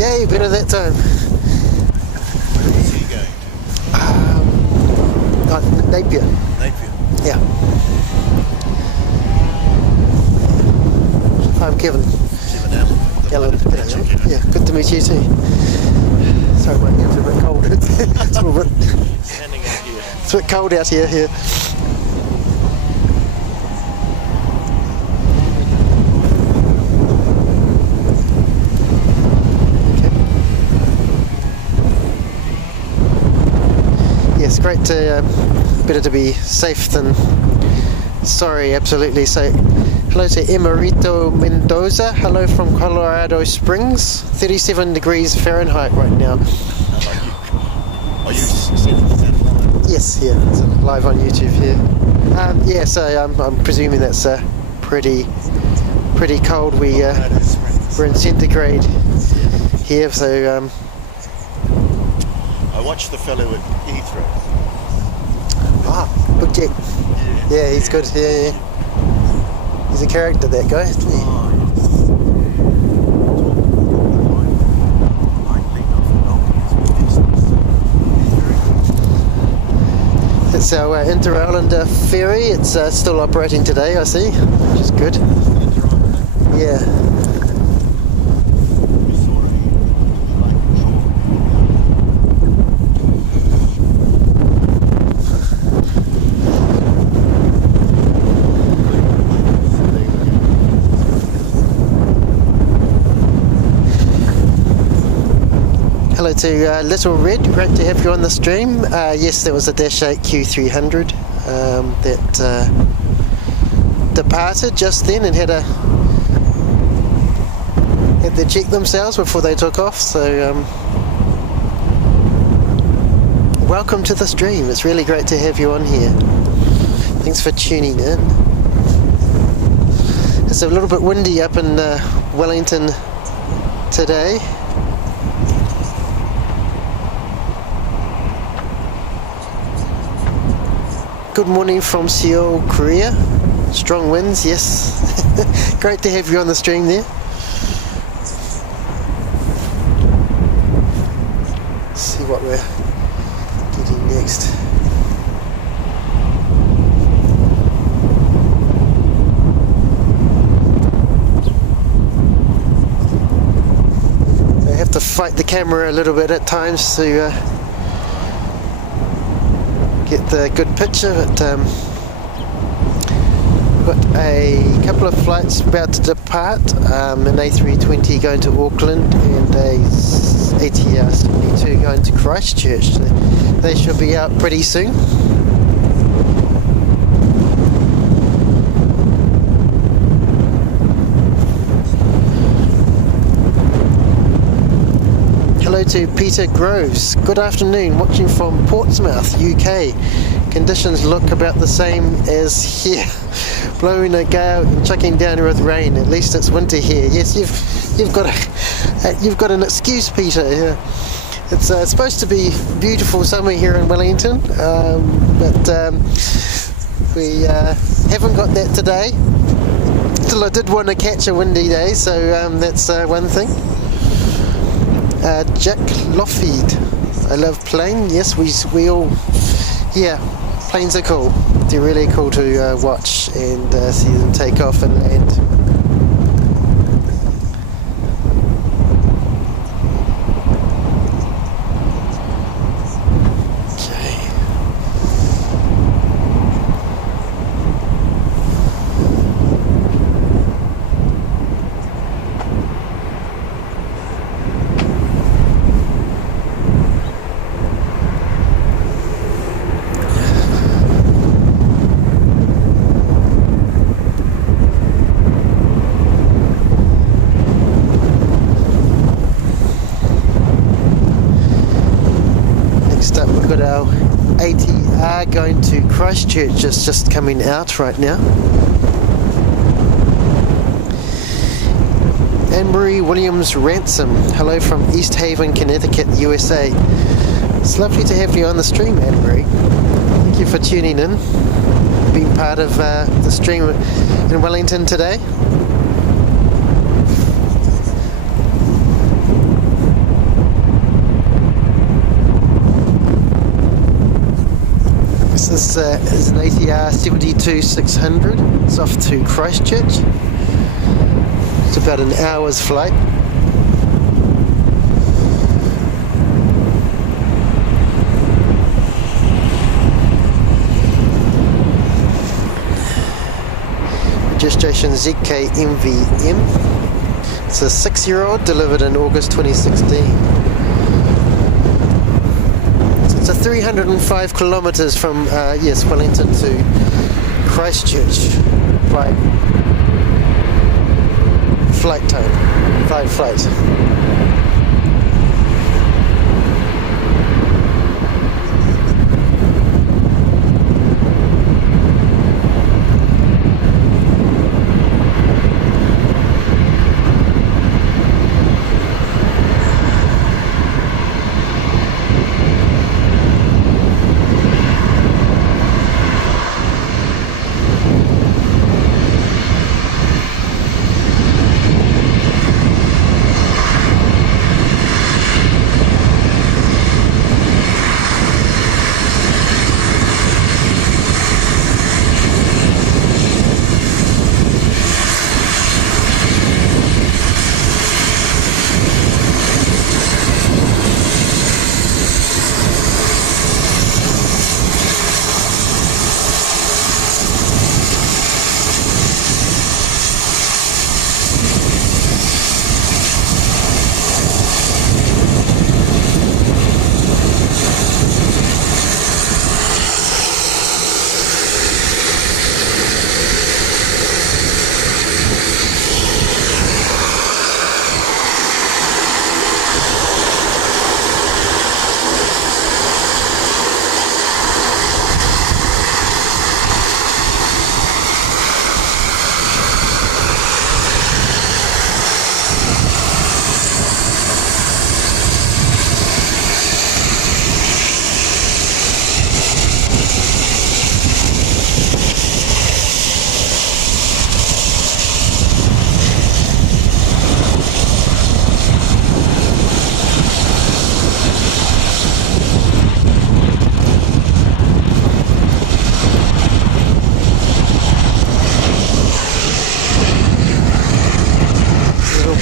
Yay, better that time. Where was he going to? Napier. Napier. Yeah. I'm Kevin. Kevin Allen. Alan. Yeah, good to meet you too. Sorry, my hands are a bit cold. It's a little bit. Standing out here. It's a bit cold out here. Here. Yes, great to better to be safe than sorry. Absolutely. So, hello to Emerito Mendoza. Hello from Colorado Springs. 37 degrees Fahrenheit right now. Are you sending this out live? Yes, yeah, it's live on YouTube here. Yeah, so I'm presuming that's pretty cold. We're in centigrade here, so. I watched the fellow at Heathrow. Ah, Big Jack. Yeah, he's good. Yeah. He's a character, that guy, isn't he? It's our Inter-Islander ferry. It's still operating today, I see, which is good. Yeah. Hello to Little Red, great to have you on the stream. Yes, there was a Dash 8 Q300 that departed just then and had to check themselves before they took off. So welcome to the stream. It's really great to have you on here. Thanks for tuning in. It's a little bit windy up in Wellington today. Good morning from Seoul, Korea. Strong winds, yes. Great to have you on the stream there. Let's see what we're getting next. I have to fight the camera a little bit at times to get the good picture, but we've got a couple of flights about to depart, an A320 going to Auckland and a ATR62 going to Christchurch. So they should be out pretty soon. Hello to Peter Groves. Good afternoon, watching from Portsmouth, UK. Conditions look about the same as here. Blowing a gale and chucking down with rain. At least it's winter here. Yes, you've got an excuse, Peter. Yeah. It's supposed to be beautiful summer here in Wellington, but we haven't got that today. Still, I did want to catch a windy day, so that's one thing. Jack Lougheed, I love plane. Yes, we all, yeah, planes are cool. They're really cool to watch and see them take off and land. ATR going to Christchurch is just coming out right now. Anne-Marie Williams Ransom, hello from East Haven, Connecticut, USA. It's lovely to have you on the stream, Anne-Marie. Thank you for tuning in, being part of the stream in Wellington today. This is an ATR62-600. It's off to Christchurch. It's about an hour's flight. Registration ZK-MVM. It's a 6-year-old delivered in August 2016. It's a 305 kilometers from Wellington to Christchurch by flight time. Flight.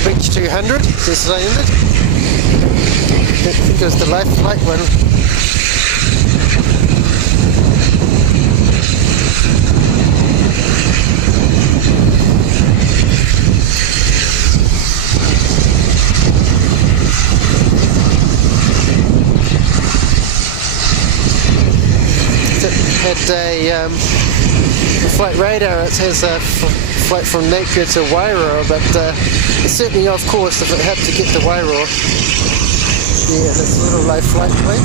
Beach 200, this landed. I think it was the life flight one. It had a flight radar. It has a flight from Napier to Wairoa, but it's certainly off course if it had to get to Wairoa. Yeah, that's a little low flight plane.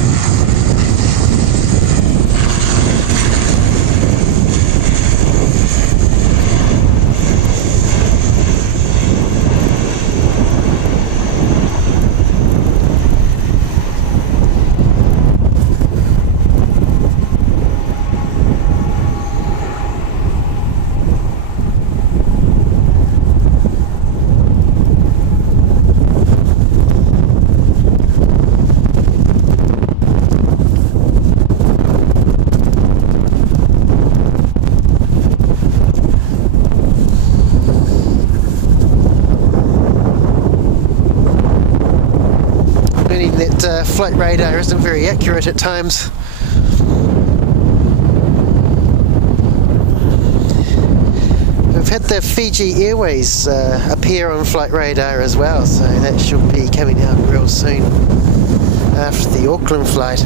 That flight radar isn't very accurate at times. We've had the Fiji Airways appear on flight radar as well, so that should be coming out real soon after the Auckland flight.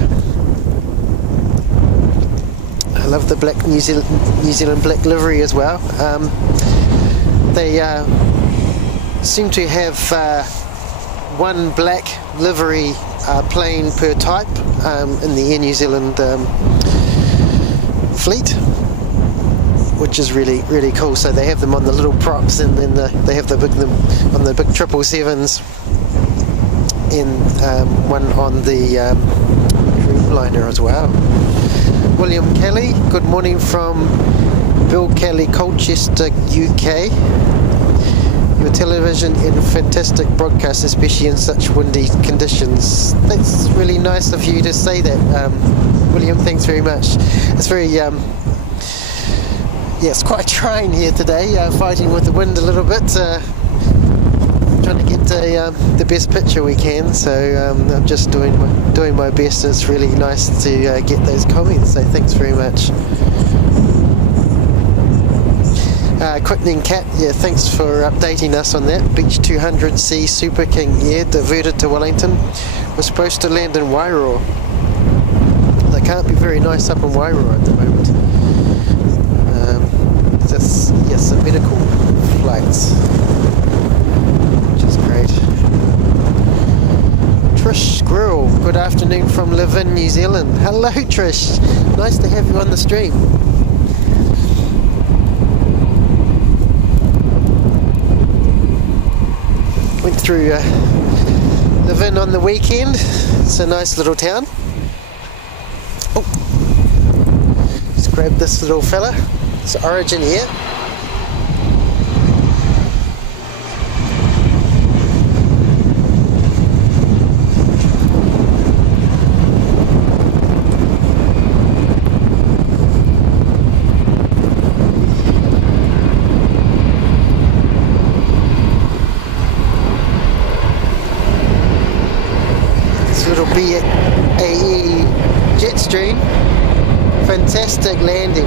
I love the black New Zealand black livery as well. They seem to have one black livery plane per type in the Air New Zealand fleet, which is really cool. So they have them on the little props, and then they have them on the big 777s, and one on the Dreamliner as well. William Kelly, good morning from Bill Kelly, Colchester, UK. Your television in fantastic broadcast, especially in such windy conditions. That's really nice of you to say that, William. Thanks very much. It's very, it's quite trying here today, fighting with the wind a little bit. trying to get the best picture we can, so I'm just doing my best. It's really nice to get those comments, so thanks very much. Quickening Cat, yeah, thanks for updating us on that. Beach 200C Super King, yeah, diverted to Wellington. We're supposed to land in Wairoa. They can't be very nice up in Wairoa at the moment. That's, yes, the medical flights, which is great. Trish Squirrel, good afternoon from Livery, New Zealand. Hello Trish, nice to have you on the stream. Went through Livery on the weekend. It's a nice little town. Oh, let's grab this little fella. It's Origin here. BAE Jetstream, fantastic landing.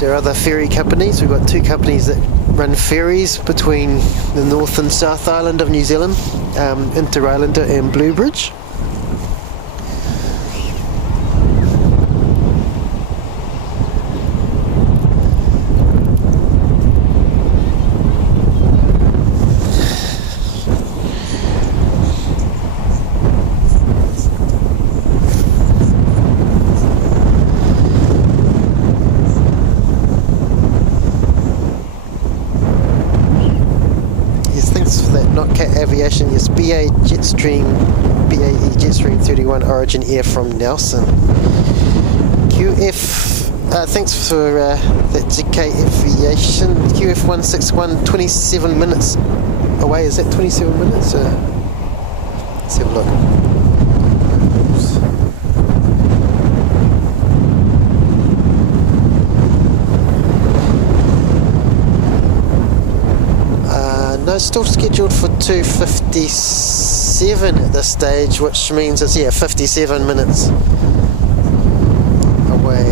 There are other ferry companies. We've got two companies that run ferries between the North and South Island of New Zealand, Inter-Islander and Bluebridge. Aviation, yes, BAE Jetstream 31 Origin Air from Nelson. Thanks for that ZK Aviation. QF161, 27 minutes away. Is that 27 minutes? Let's have a look. No, still scheduled for 2:57 at this stage, which means it's 57 minutes away. way.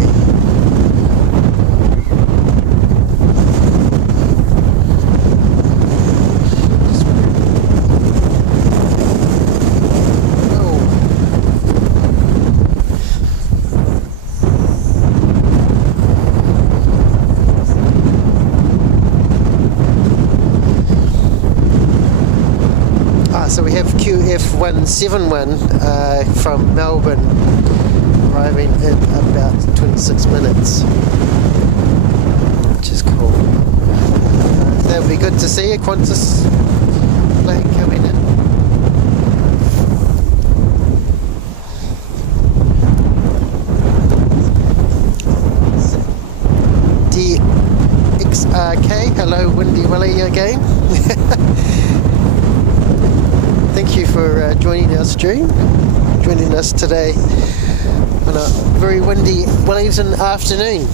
So we have QF161 from Melbourne arriving in about 26 minutes, which is cool. That would be good to see a Qantas plane coming in. DXRK, hello Windy Willie again. Thank you for joining our stream, joining us today on a very windy Wellington afternoon.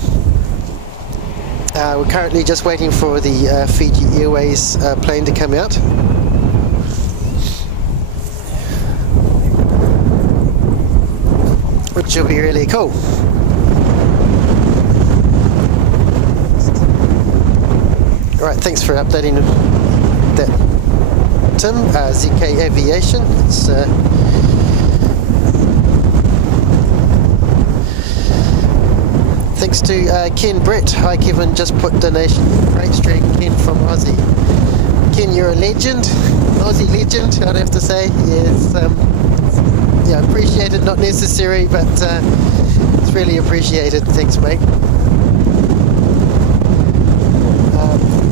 We're currently just waiting for the Fiji Airways plane to come out. Which will be really cool. Alright, thanks for updating that, Tim. ZK Aviation. It's thanks to Ken Brett. Hi Kevin, just put donation. Great stream, Ken from Aussie. Ken, you're a legend, Aussie legend, I'd have to say. Yes, yeah, appreciated, not necessary, but it's really appreciated. Thanks, mate.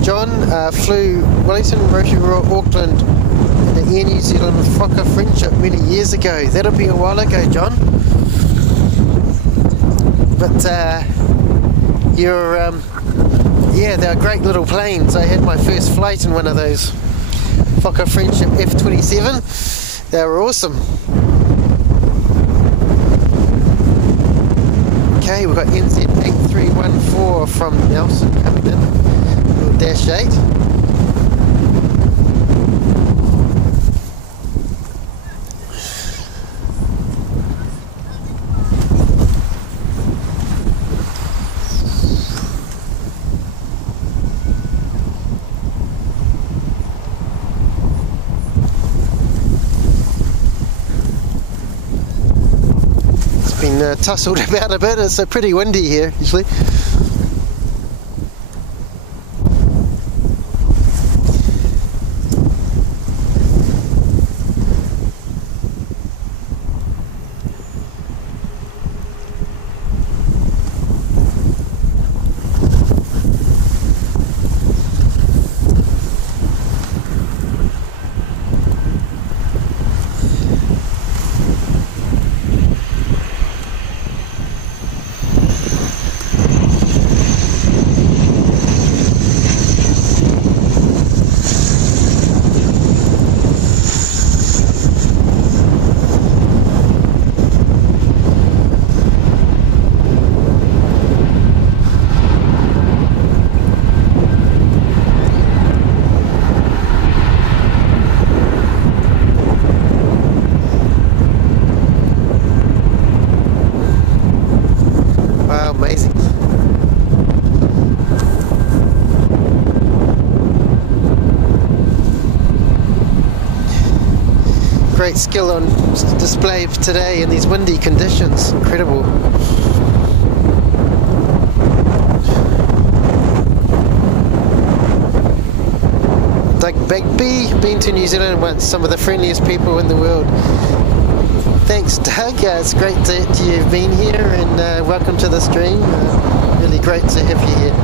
John flew Wellington, Rotary Royal, Auckland in the Air New Zealand Fokker Friendship many years ago. That'll be a while ago, John. But yeah, they're great little planes. I had my first flight in one of those Fokker Friendship F-27. They were awesome. Okay, we've got NZ8314 from Nelson coming in. Dash 8. It's been tussled about a bit. It's pretty windy here usually. Great skill on display today in these windy conditions. Incredible. Doug Bagby, been to New Zealand once, some of the friendliest people in the world. Thanks Doug, it's great that you've been here and welcome to the stream. Really great to have you here.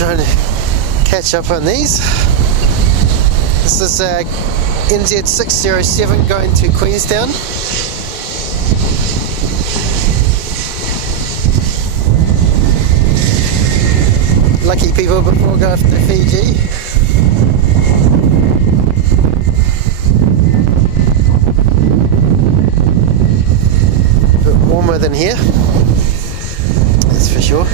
trying to catch up on these. This is NZ607 going to Queenstown. Lucky people before going off to Fiji. A bit warmer than here, that's for sure.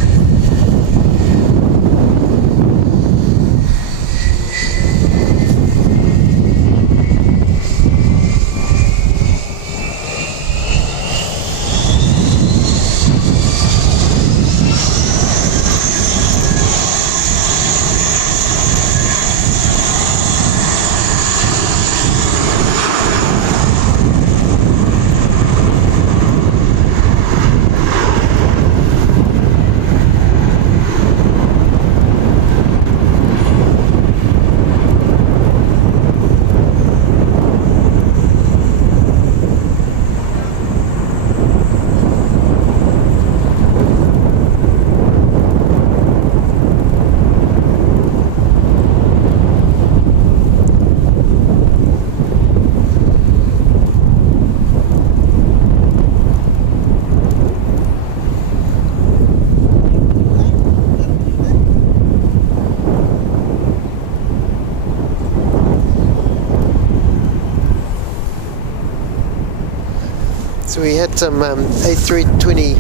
So we had some A321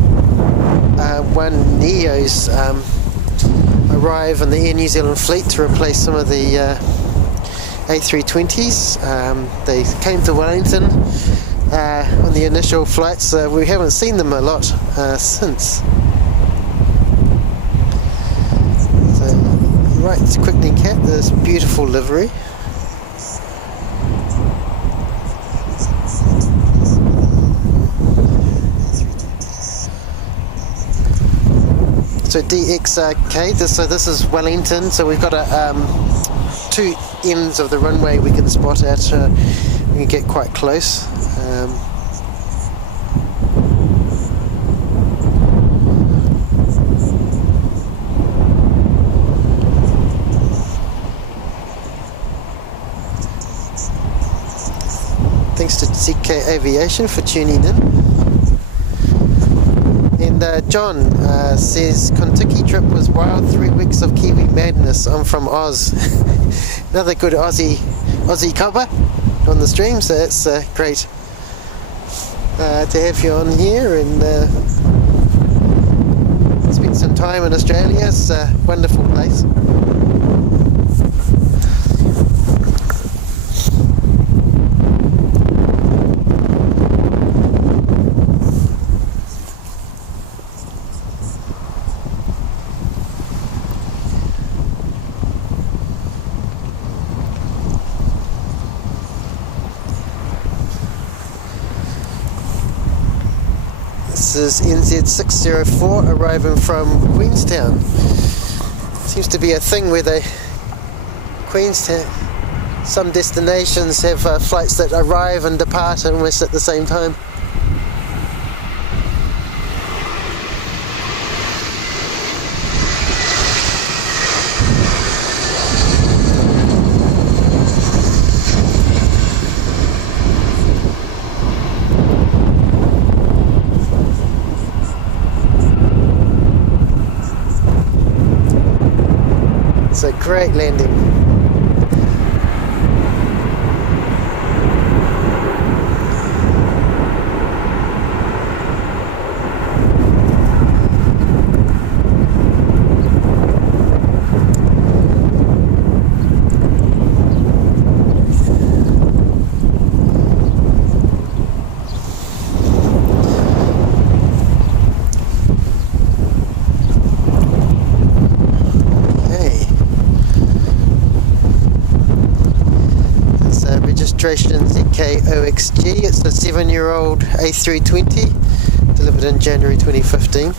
Neos arrive in the Air New Zealand fleet to replace some of the A320s. They came to Wellington on the initial flights. We haven't seen them a lot since. So, right, to quickly cap this beautiful livery. So DXK, so this is Wellington, so we've got two ends of the runway we can spot at, we can get quite close. Thanks to ZK Aviation for tuning in. And John says Kentucky trip was wild, 3 weeks of Kiwi madness. I'm from Oz. Another good Aussie cover on the stream, so that's great to have you on here and spend some time in Australia. It's a wonderful place. This is NZ604 arriving from Queenstown. Seems to be a thing where some destinations have flights that arrive and depart almost at the same time. It's a great landing. Registration ZK-OXB. It's a 7-year-old A320 delivered in January 2015.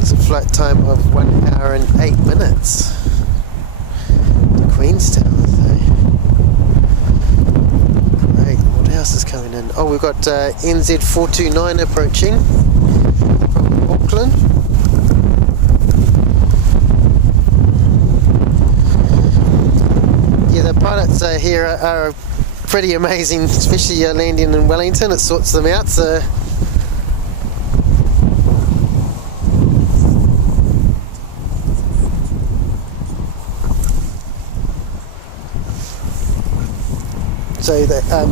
It's a flight time of 1 hour and 8 minutes to Queenstown. Great. What else is coming in? Oh, we've got NZ429 approaching Auckland. Yeah, the pilots here are pretty amazing, especially landing in Wellington. It sorts them out. So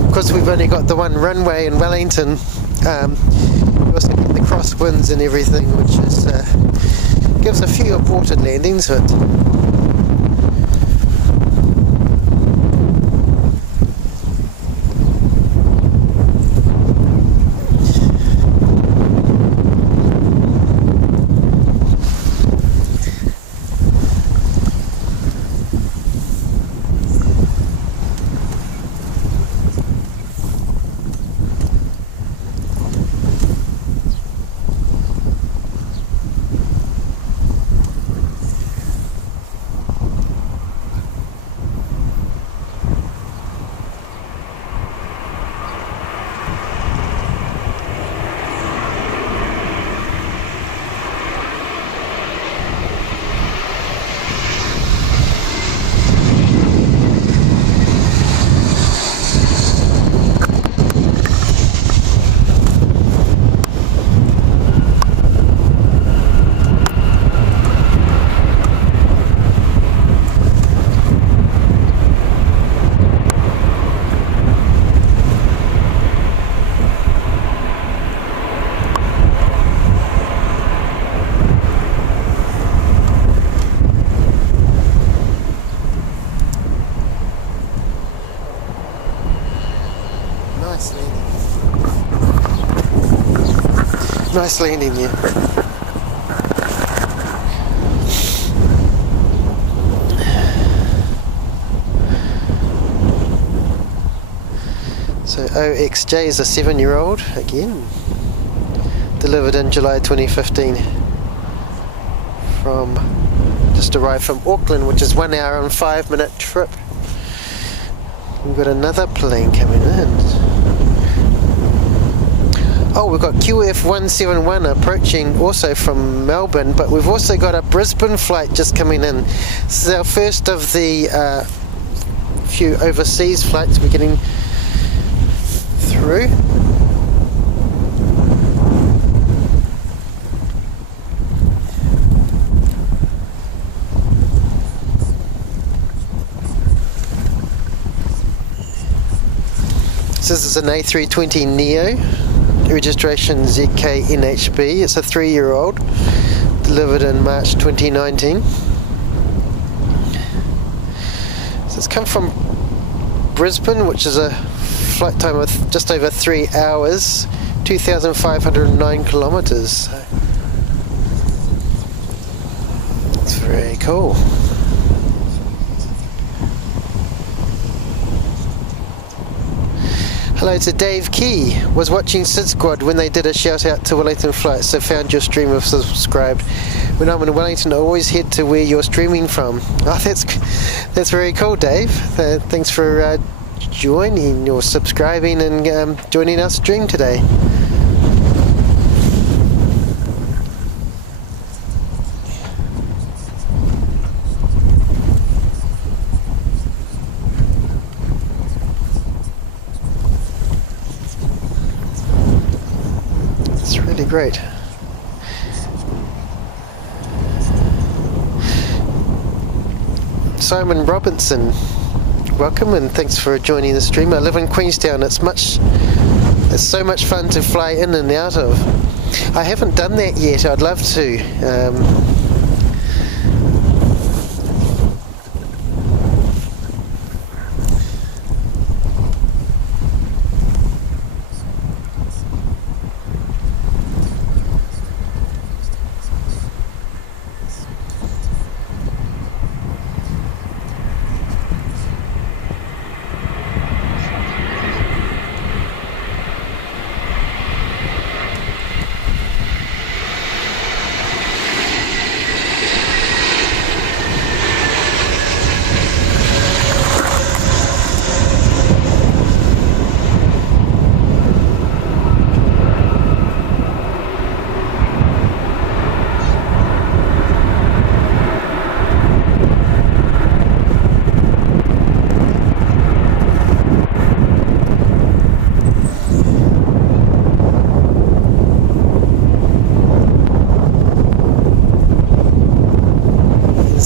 because we've only got the one runway in Wellington, we also get the crosswinds and everything, which is gives a few aborted landings, but nice landing here. So OXJ is a 7-year-old again, delivered in July 2015 from, just arrived from Auckland, which is 1 hour and 5-minute trip. We've got another plane coming in. Oh, we've got QF161 approaching also from Melbourne, but we've also got a Brisbane flight just coming in. This is our first of the few overseas flights we're getting through. So this is an A320neo. Registration ZK-NHB. It's a 3-year-old, delivered in March 2019. So it's come from Brisbane, which is a flight time of just over 3 hours, 2,509 kilometers. It's very cool. Hello to Dave Key. Was watching Sydsquad when they did a shout out to Wellington flights, so found your stream of subscribed. When I'm in Wellington, I always head to where you're streaming from. Oh, that's very cool, Dave. Thanks for joining or subscribing and joining our stream today. Great. Simon Robinson, welcome and thanks for joining the stream. I live in Queenstown. It's so much fun to fly in and out of. I haven't done that yet. I'd love to.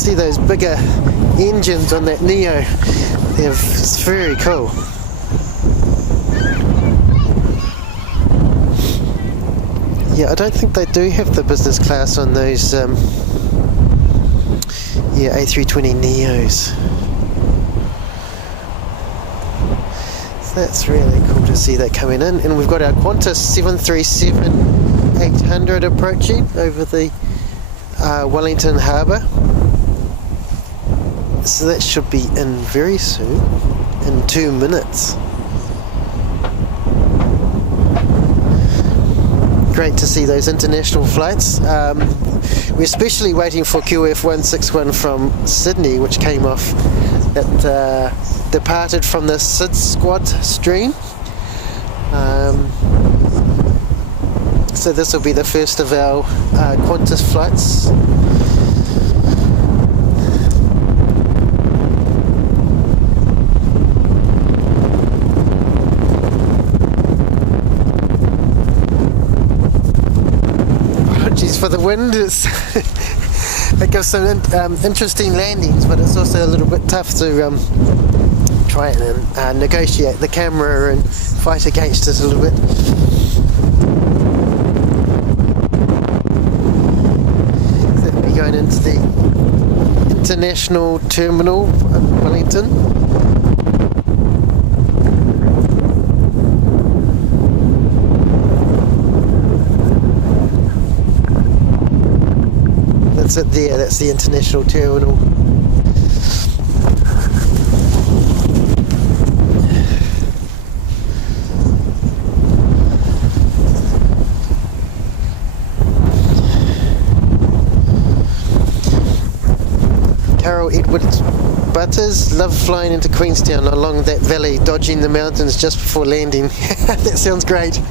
see those bigger engines on that Neo. It's very cool. Yeah, I don't think they do have the business class on those A320 Neos. So that's really cool to see that coming in. And we've got our Qantas 737-800 approaching over the Wellington Harbour. So that should be in very soon, in 2 minutes. Great to see those international flights. We're especially waiting for QF161 from Sydney, which came off that departed from the Sydsquad stream. So this will be the first of our Qantas flights. For the wind, it gives some interesting landings, but it's also a little bit tough to try and negotiate the camera and fight against it a little bit. So we'll be going into the international terminal in Wellington. That's it there, that's the international terminal. Carol Edwards Butters, love flying into Queenstown along that valley, dodging the mountains just before landing. That sounds great.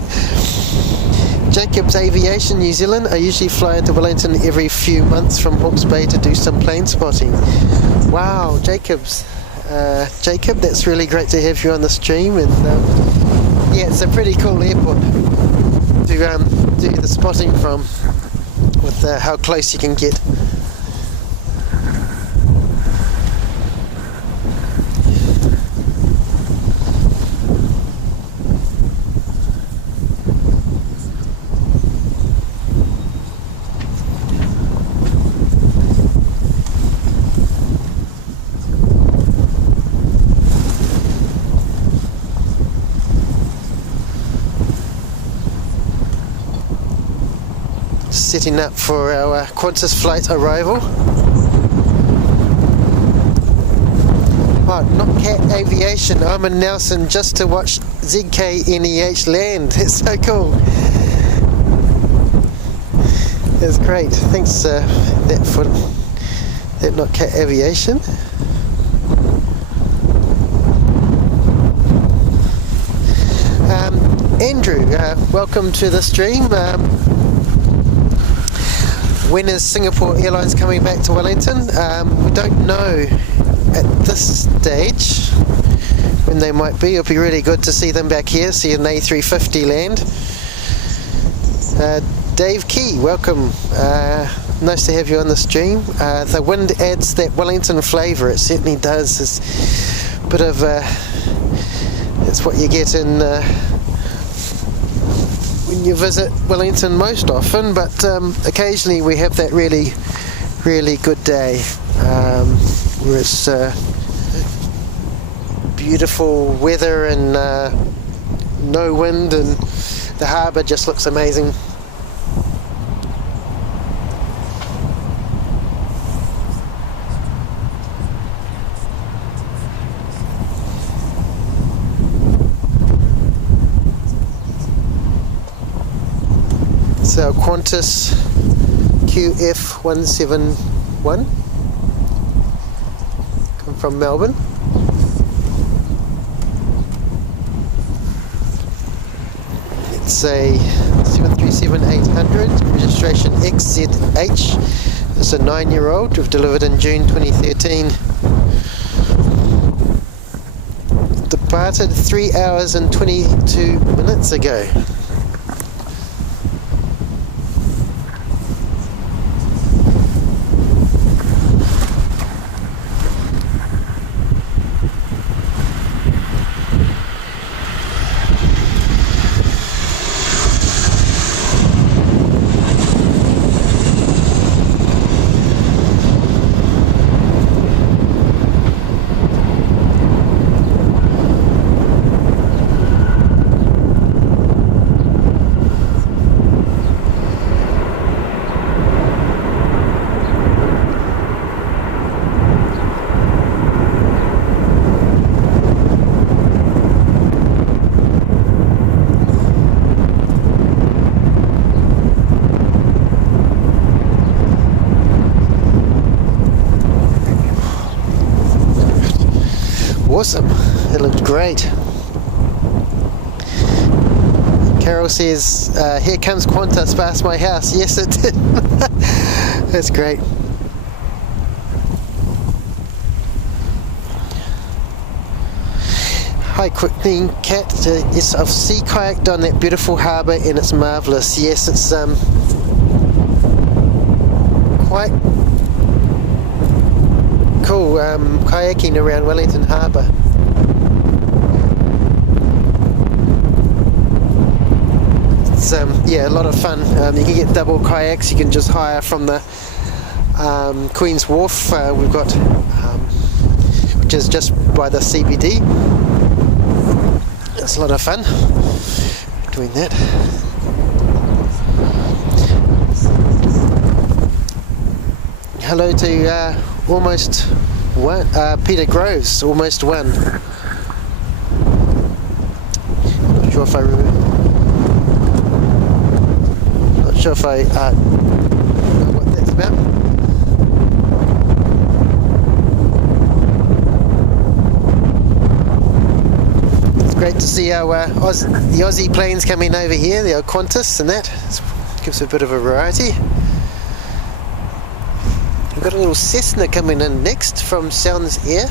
Jacob's Aviation New Zealand. I usually fly into Wellington every few months from Hawke's Bay to do some plane spotting. Wow, Jacob's. Jacob, that's really great to have you on the stream. And yeah, it's a pretty cool airport to do the spotting from, with how close you can get. Setting up for our Qantas flight arrival. Oh, not Cat Aviation. I'm in Nelson just to watch ZK-NEH land. It's so cool. That's great. Thanks for that. Not Cat Aviation. Andrew, welcome to the stream. When is Singapore Airlines coming back to Wellington? We don't know at this stage when they might be. It'll be really good to see them back here, see an A350 land. Dave Key, welcome. Nice to have you on the stream. The wind adds that Wellington flavour, it certainly does. It's a bit of it's what you get in when you visit Wellington most often, but occasionally we have that really good day where it's beautiful weather and no wind, and the harbour just looks amazing. So Qantas QF161 come from Melbourne. It's a 737-800, registration XZH. It's a 9-year-old. We've delivered in June 2013. Departed 3 hours and 22 minutes ago. awesome. It looked great. Carol says, here comes Qantas past my house. Yes, it did. That's great. Hi, Quickling Cat. Yes, I've sea kayaked on that beautiful harbour and it's marvellous. Yes, it's quite cool kayaking around Wellington Harbour. It's yeah, a lot of fun. You can get double kayaks. You can just hire from the Queen's Wharf. We've got which is just by the CBD. It's a lot of fun doing that. Hello to almost one, Peter Groves, almost one. Not sure if I remember. Not sure if I know what that's about. Great to see our the Aussie planes coming over here, the Qantas and that. It gives a bit of a variety. We've got a little Cessna coming in next from Sounds Air.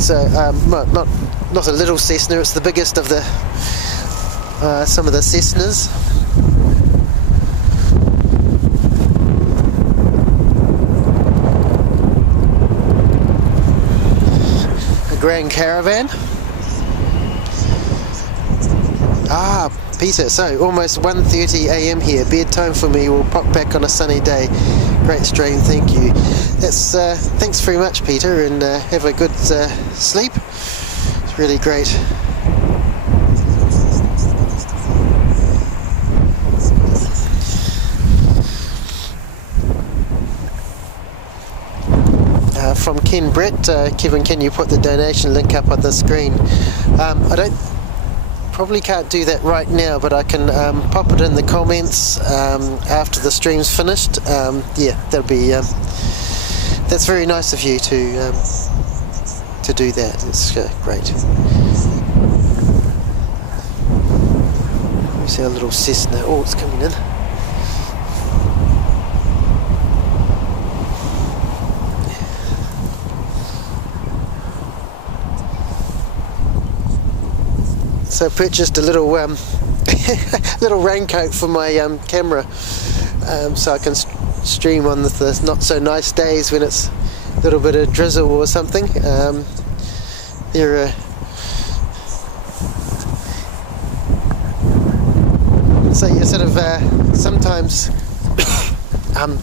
So not a little Cessna, it's the biggest of the some of the Cessnas. Grand Caravan. Peter, so almost 1:30 AM here, bedtime for me, we'll pop back on a sunny day. Great stream, thank you. That's thanks very much, Peter, and have a good sleep. It's really great. From Ken Brett, Kevin, can you put the donation link up on the screen? I probably can't do that right now, but I can pop it in the comments after the stream's finished. Yeah, that'll be that's very nice of you to do that. It's great. Here's our little Cessna. Oh, it's coming in. So I purchased a little little raincoat for my camera, so I can stream on the not so nice days when it's a little bit of drizzle or something. So you sort of sometimes kind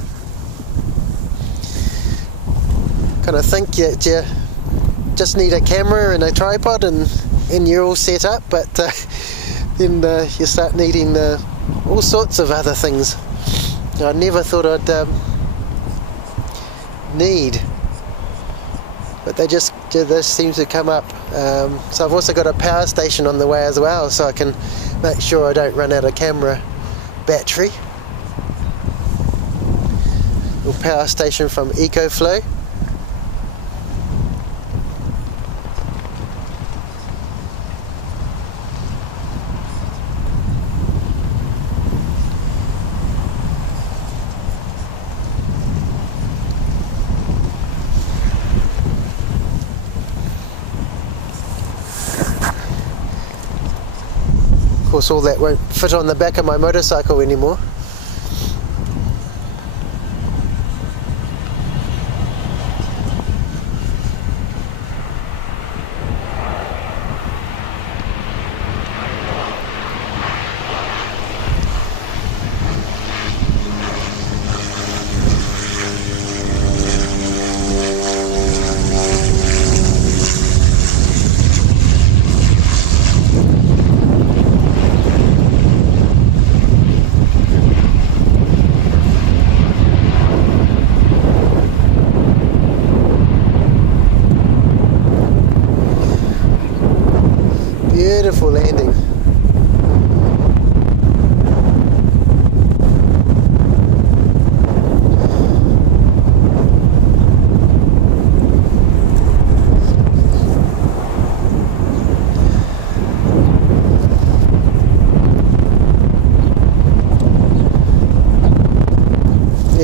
of think that you just need a camera and a tripod and you're all set up, but then you start needing all sorts of other things I never thought I'd need, but they just seem to come up. So I've also got a power station on the way as well, so I can make sure I don't run out of camera battery. Little power station from EcoFlow. Of course, all that won't fit on the back of my motorcycle anymore.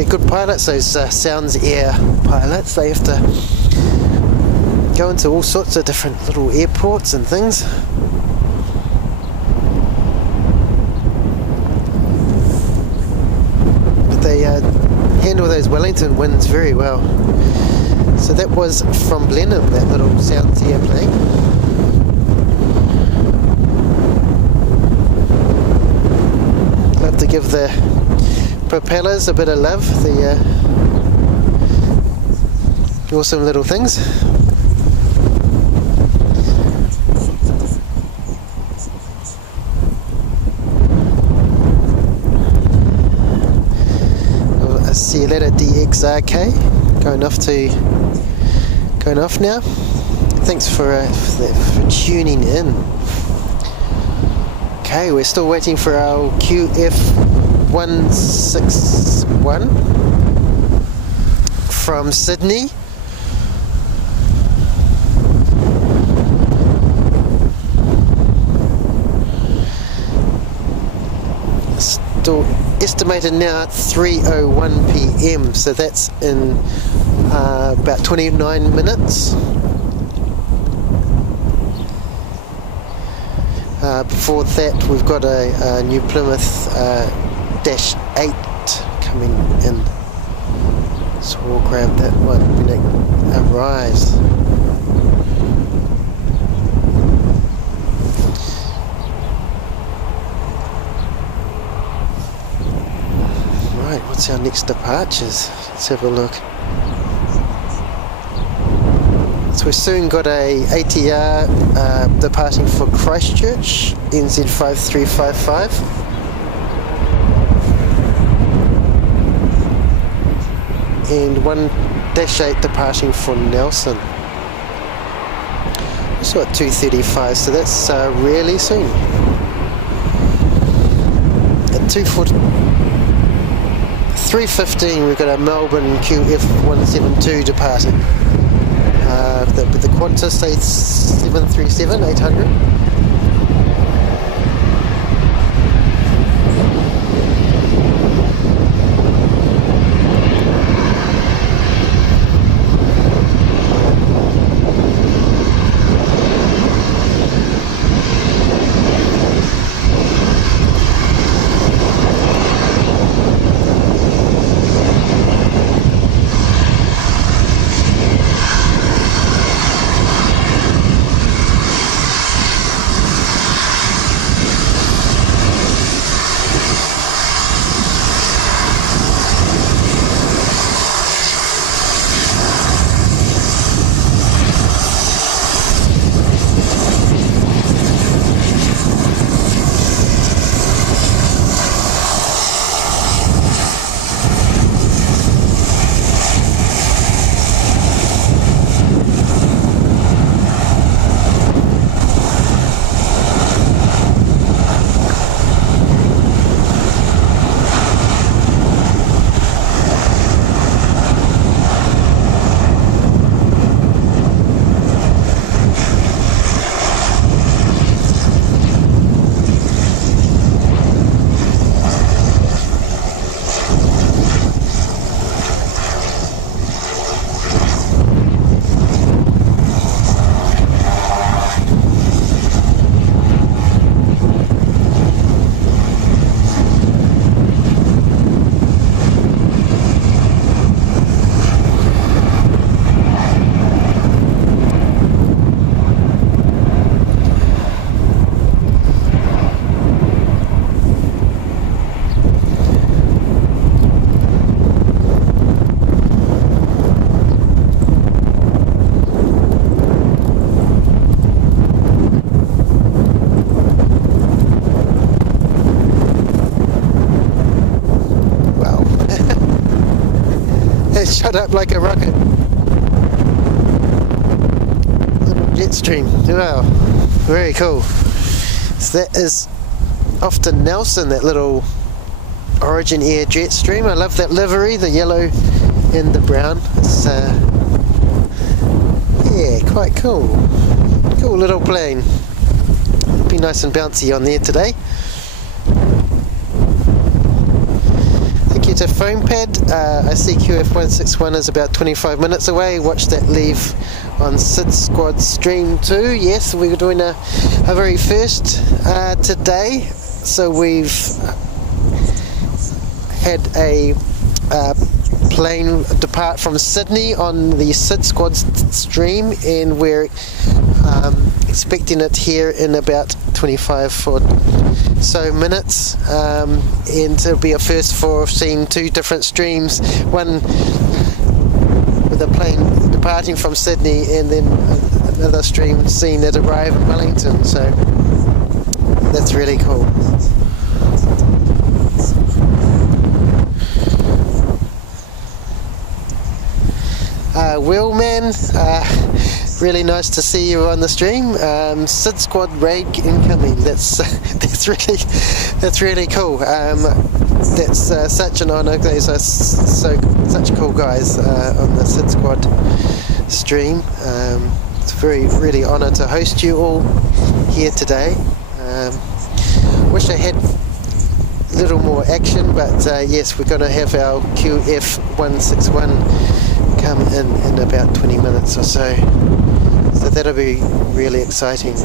good pilots, those Sounds Air pilots. They have to go into all sorts of different little airports and things. But they handle those Wellington winds very well. So that was from Blenheim, that little Sounds Air plane. Love to give the propellers a bit of love, the awesome little things. Well, see you later, DXRK. Going off now. Thanks for tuning in. Okay, we're still waiting for our QF161 from Sydney. Still estimated now at 3:01 PM, so that's in about 29 minutes. Before that, we've got a new Plymouth Dash 8 coming in, so we'll grab that one when it arrives. Right, what's our next departures? Let's have a look. So we've soon got a ATR departing for Christchurch, NZ5355. And one Dash 8 departing for Nelson. Also at 2:35, so that's really soon. At 3:15 we've got a Melbourne QF172 departing. With the Qantas 737-800. Shut up like a rocket. Little jet stream. Wow, very cool. So that is off to Nelson, that little Origin Air jet stream. I love that livery, the yellow and the brown. It's yeah, quite cool. Cool little plane. Be nice and bouncy on there today. Thank you to foam pad. I see QF161 is about 25 minutes away. Watch that leave on Sydsquad stream 2. Yes, we're doing a very first today. So we've had a plane depart from Sydney on the Sydsquad stream, and we're expecting it here in about 25 or so minutes, and it'll be a first for seeing two different streams, one with a plane departing from Sydney and then another stream seeing it arrive in Wellington, so that's really cool. Will man, really nice to see you on the stream. Sydsquad raid incoming. That's really cool. That's such an honour. Those are such cool guys on the Sydsquad stream. It's really honour to host you all here today. Wish I had a little more action, but yes, we're going to have our QF161 come in about 20 minutes or so. So that'll be really exciting.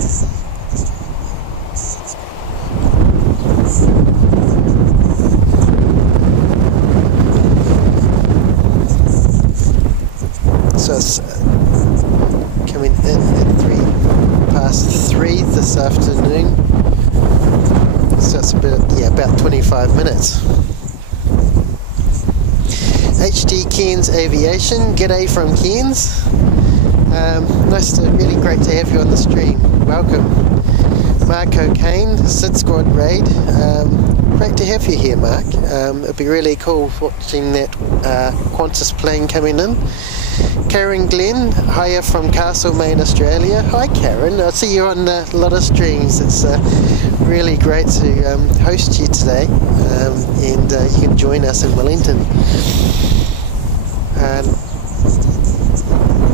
So it's coming in at 3:03 this afternoon. So it's about 25 minutes. HD Cairns Aviation, g'day from Cairns. Really great to have you on the stream. Welcome. Mark O'Kane, Sydsquad raid. Great to have you here, Mark. It'd be really cool watching that Qantas plane coming in. Karen Glenn, hiya from Castlemaine, Australia. Hi Karen, I see you on a lot of streams. It's really great to host you today, and you can join us in Wellington.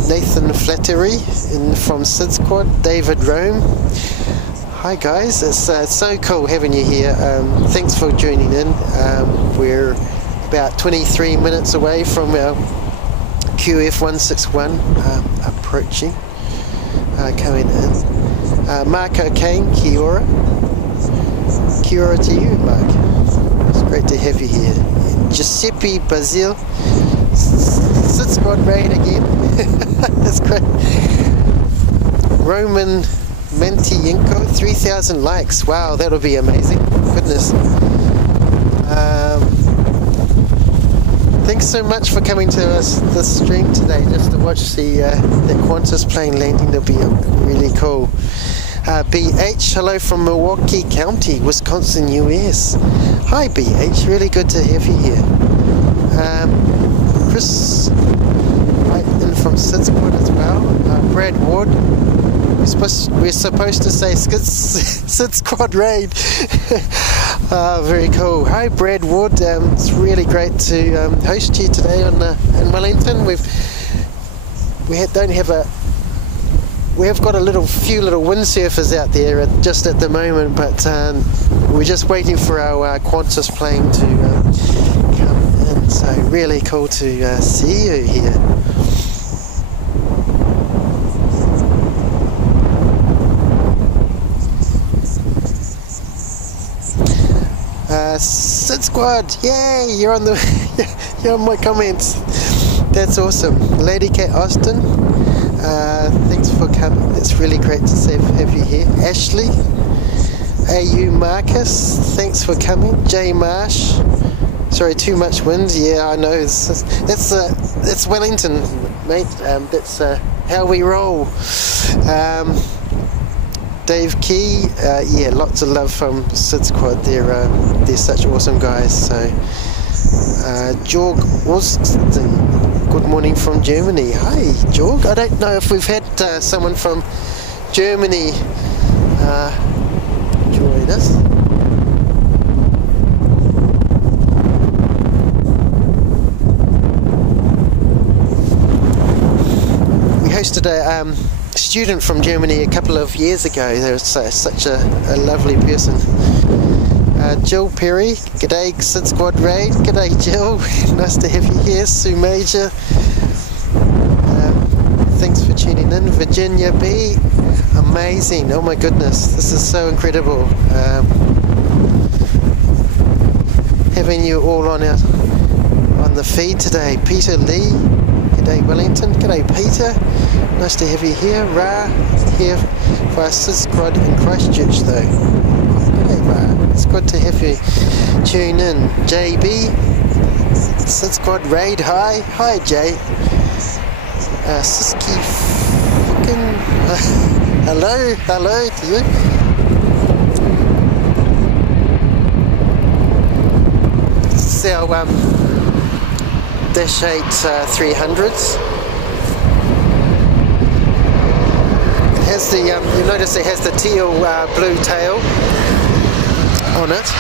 Nathan Flattery from Sydsquad, David Rome. Hi guys, it's so cool having you here. Thanks for joining in. We're about 23 minutes away from our QF161 approaching, coming in. Mark O'Kane, kia ora. Kia ora to you, Mark. It's great to have you here. And Giuseppe Bazil, Sydsquad raid again. That's great. Roman Mentienko, 3,000 likes. Wow, that'll be amazing. Goodness. Thanks so much for coming to this stream today, just to watch the Qantas plane landing. That'll be really cool. BH, hello from Milwaukee County, Wisconsin, US. Hi BH, really good to have you here. Chris, right in from Sydsquad as well. Brad Ward, we're supposed to say Sydsquad raid. Very cool. Hi Brad Ward, it's really great to host you today in Wellington. We have got a few little windsurfers out there just at the moment, but we're just waiting for our Qantas plane to come in. So really cool to see you here. Sydsquad, yay! You're on my comments. That's awesome. Lady Cat Austin, thanks for coming. It's really great to have you here. Ashley, AU Marcus, thanks for coming. J Marsh, sorry, too much wind. Yeah, I know. That's Wellington, mate. That's how we roll. Dave Key, yeah, lots of love from Sydsquad. They're such awesome guys. So, Jorg Austin, good morning from Germany. Hi, Jorg. I don't know if we've had someone from Germany join us. We hosted a student from Germany a couple of years ago. They were such a lovely person. Jill Perry, g'day Sydsquad Raid, g'day Jill, nice to have you here. Sue Major, thanks for tuning in. Virginia B, amazing, oh my goodness, this is so incredible. Having you all on the feed today. Peter Lee, g'day Wellington, g'day Peter, nice to have you here. Ra, here for our Sydsquad in Christchurch though. G'day Ra, it's good to have you tune in. JB, Sydsquad Raid, hi Jay. Siski fucking hello to you. This is our Dash 8 300s. It has the you notice it has the teal blue tail on it.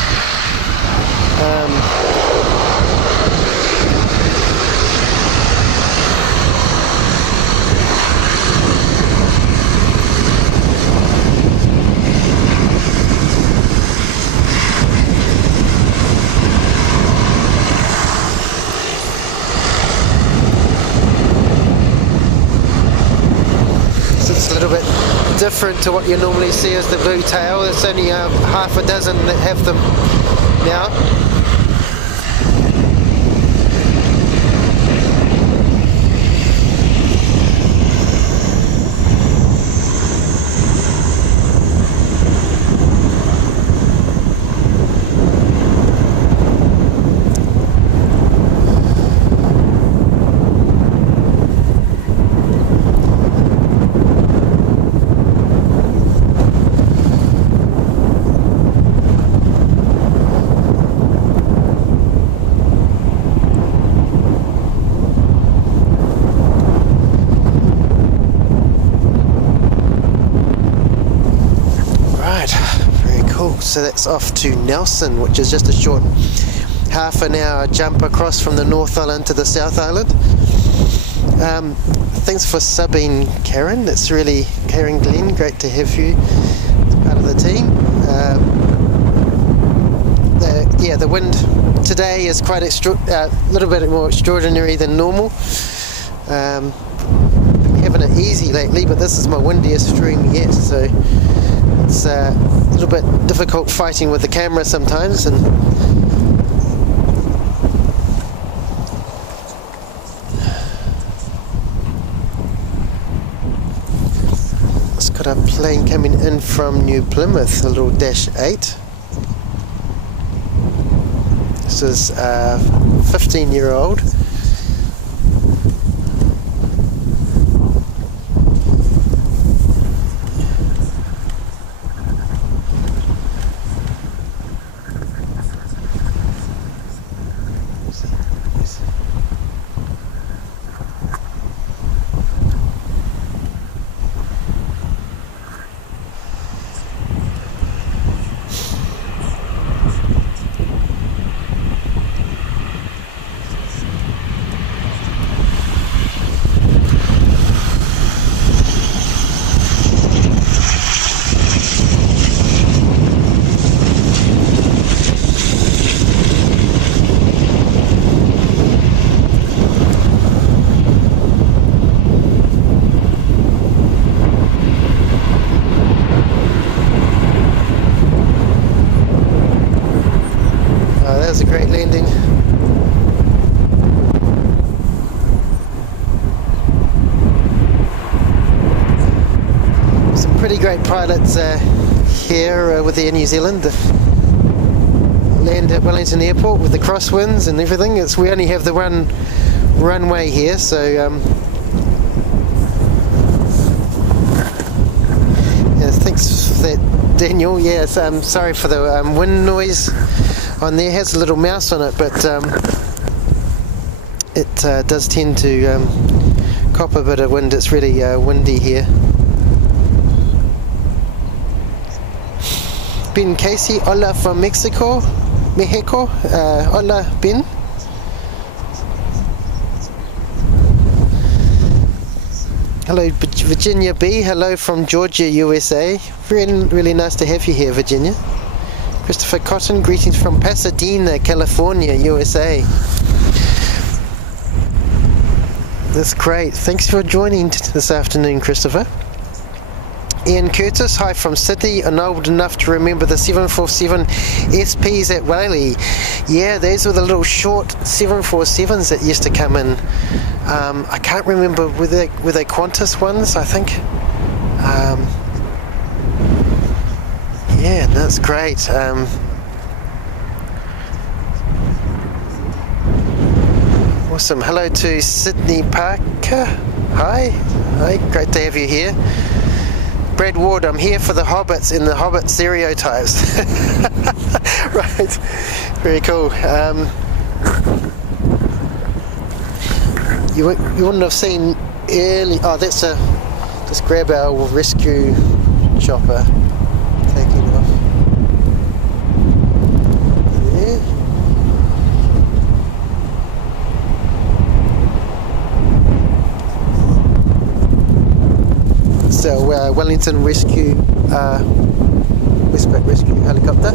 A little bit different to what you normally see as the blue tail. There's only half a dozen that have them now. So that's off to Nelson, which is just a short half an hour jump across from the North Island to the South Island. Thanks for subbing, Karen. It's really Karen Glenn, great to have you as part of the team. The wind today is quite a little bit more extraordinary than normal. Having it easy lately, but this is my windiest stream yet, so it's a little bit difficult fighting with the camera sometimes. And it's got a plane coming in from New Plymouth, a little Dash 8. This is a 15-year-old. That was a great landing. Some pretty great pilots here with Air New Zealand. Land at Wellington Airport with the crosswinds and everything. We only have the one runway here, so yeah, thanks for that, Daniel. Yes, sorry for the wind noise on there. It has a little mouse on it, but it does tend to cop a bit of wind. It's really windy here. Ben Casey, hola from Mexico. Hola Ben. Hello Virginia B, hello from Georgia, USA. Really nice to have you here, Virginia. Christopher Cotton, greetings from Pasadena, California, USA. That's great. Thanks for joining this afternoon, Christopher. Ian Curtis, hi from Sydney. I'm old enough to remember the 747 SPs at Whaley. Yeah, those were the little short 747s that used to come in. I can't remember, were they Qantas ones, I think? Yeah, that's great. Awesome. Hello to Sydney Parker. Hi, great to have you here. Brad Ward, I'm here for the hobbits and the hobbit stereotypes. Right, very cool. You wouldn't have seen early. Oh, let's grab our rescue chopper. Taking off. There. So Wellington Rescue, Westpac Rescue helicopter.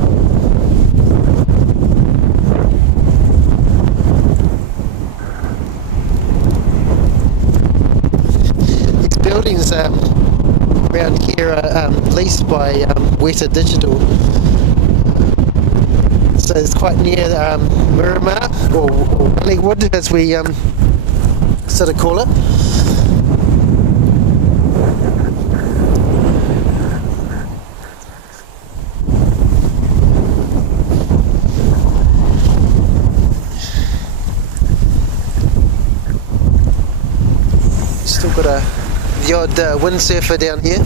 These buildings around here are leased by Weta Digital. So it's quite near Miramar or Hollywood, as we sort of call it. Still got the odd windsurfer down here.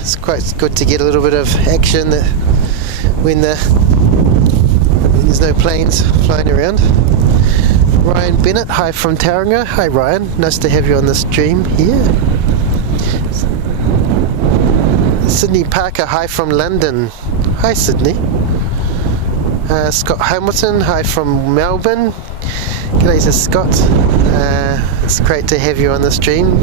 It's quite good to get a little bit of action when there's no planes flying around. Ryan Bennett, hi from Tauranga. Hi Ryan, nice to have you on the stream here. Sydney Parker, hi from London. Hi Sydney. Scott Hamilton, hi from Melbourne. G'day to Scott. It's great to have you on the stream.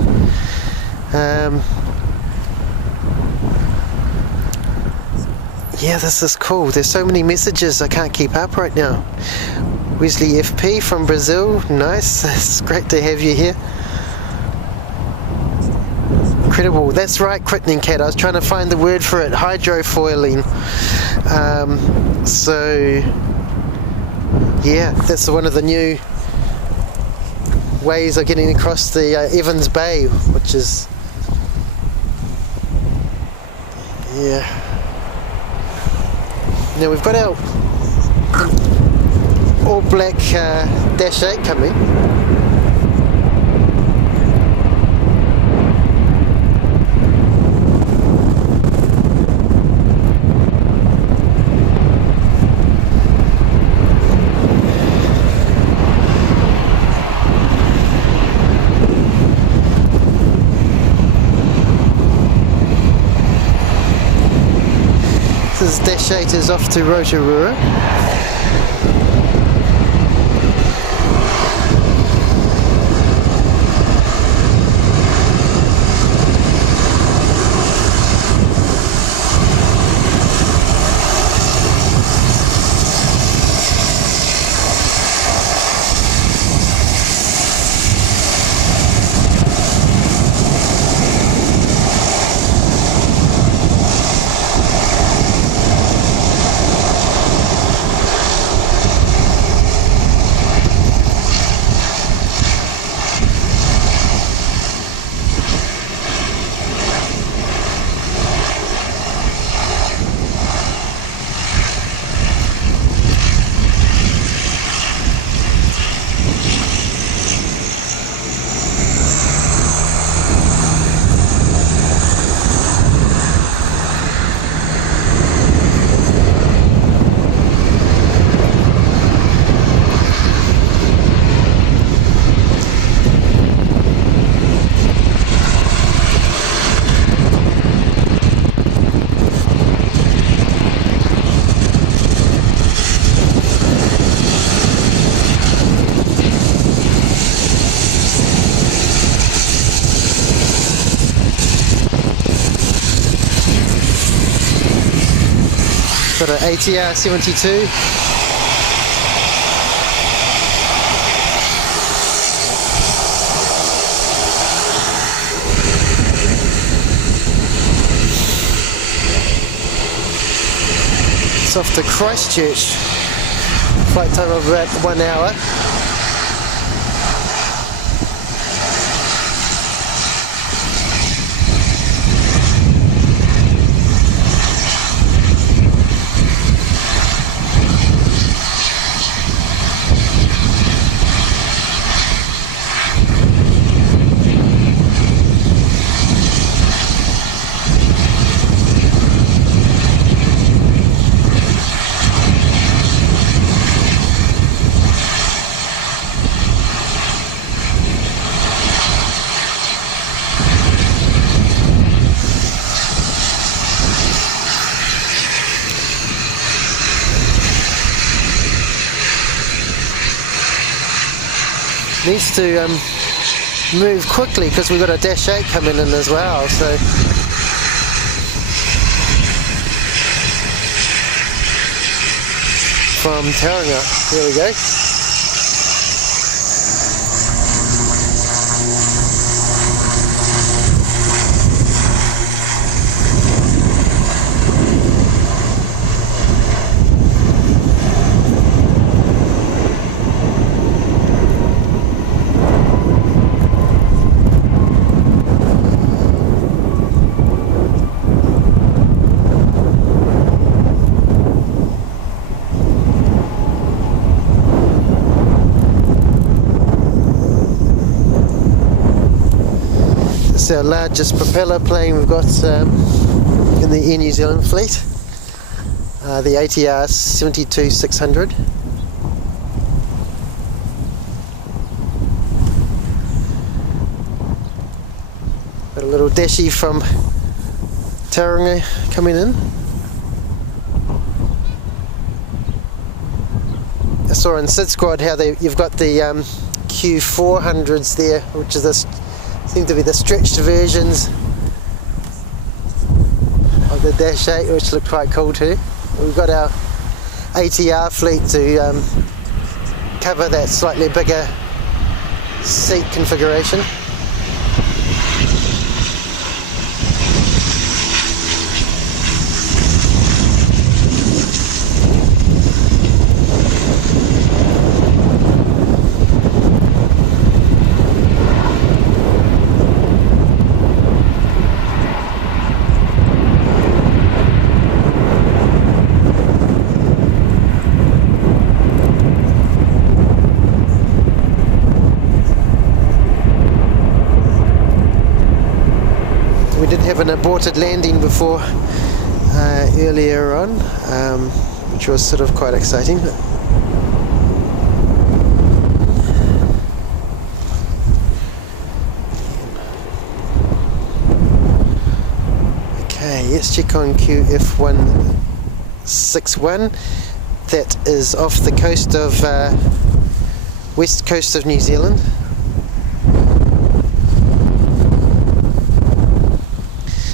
Yeah, this is cool. There's so many messages I can't keep up right now. Wesley FP from Brazil. Nice. It's great to have you here. Incredible. That's right, Crittenden Cat. I was trying to find the word for it. Hydrofoiling. So, yeah, that's one of the new ways of getting across the Evans Bay, which is, yeah. Now we've got our all black Dash 8 coming. Dash 8 is off to Rotorua. got an ATR72. It's off to Christchurch. Flight time of about 1 hour. Needs to move quickly because we've got a Dash 8 coming in as well, so from Tauranga. Here we go. Our largest propeller plane we've got in the Air New Zealand fleet, the ATR62-600. Got a little Dashi from Tauranga coming in. I saw in Sydsquad how you've got the Q400s there, which is this seem to be the stretched versions of the Dash 8, which look quite cool too. We've got our ATR fleet to cover that slightly bigger seat configuration. An aborted landing before earlier on, which was sort of quite exciting. Okay, let's check on QF161. That is off the coast of west coast of New Zealand.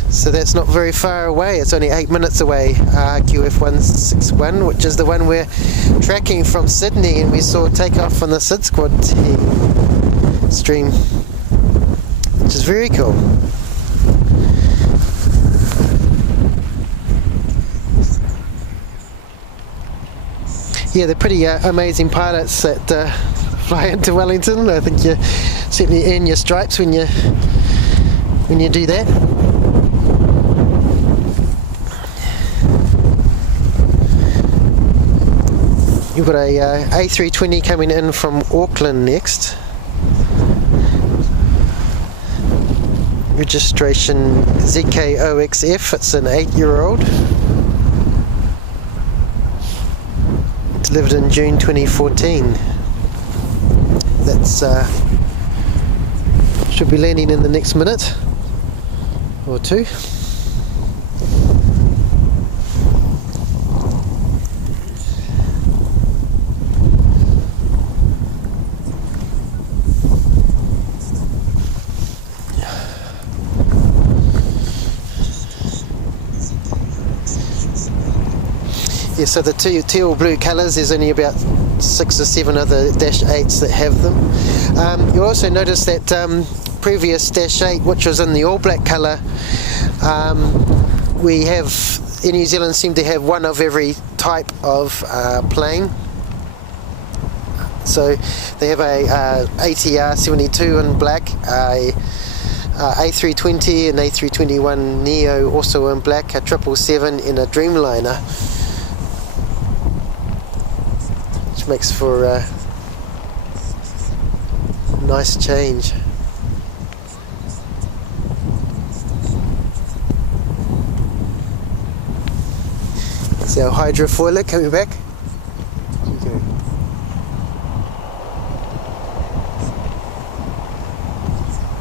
So that's not very far away, it's only 8 minutes away, QF161, which is the one we're tracking from Sydney, and we saw take off on the Sydsquad stream, which is very cool. Yeah, they're pretty amazing pilots that fly into Wellington. I think you certainly earn your stripes when you do that. You've got a A320 coming in from Auckland next. Registration ZK-OXF, it's an 8-year-old. Delivered in June 2014. That's should be landing in the next minute or two. Yeah, so the teal blue colours, there's only about 6 or 7 other Dash 8s that have them. You also notice that previous Dash 8, which was in the all black colour, we have, in New Zealand, seem to have one of every type of plane. So they have a ATR62 in black, a A320 and A321neo also in black, a 777 and a Dreamliner, which makes for a nice change. It's our hydrofoiler coming back.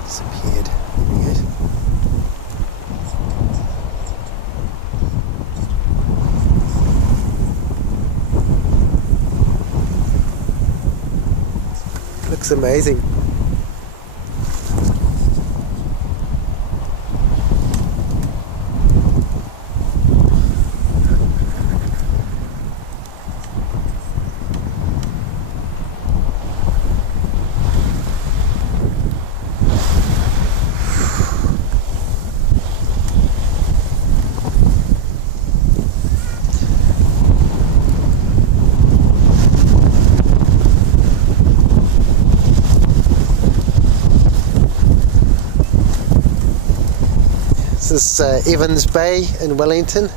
Disappeared. There he goes. Looks amazing. This is Evans Bay in Wellington.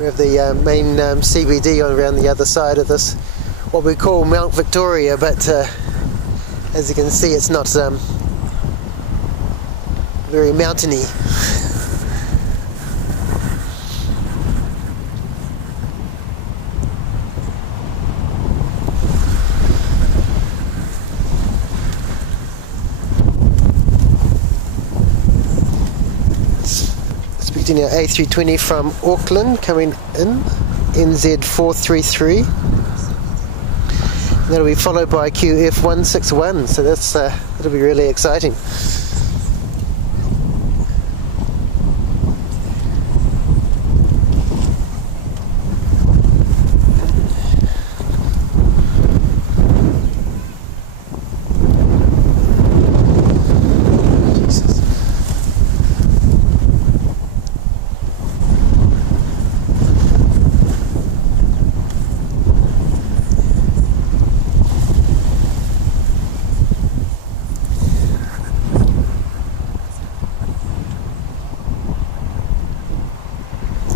We have the main CBD on around the other side of this, what we call Mount Victoria, but as you can see, it's not very mountainy. Expecting our A320 from Auckland coming in, NZ433. That'll be followed by QF161, so that'll be really exciting.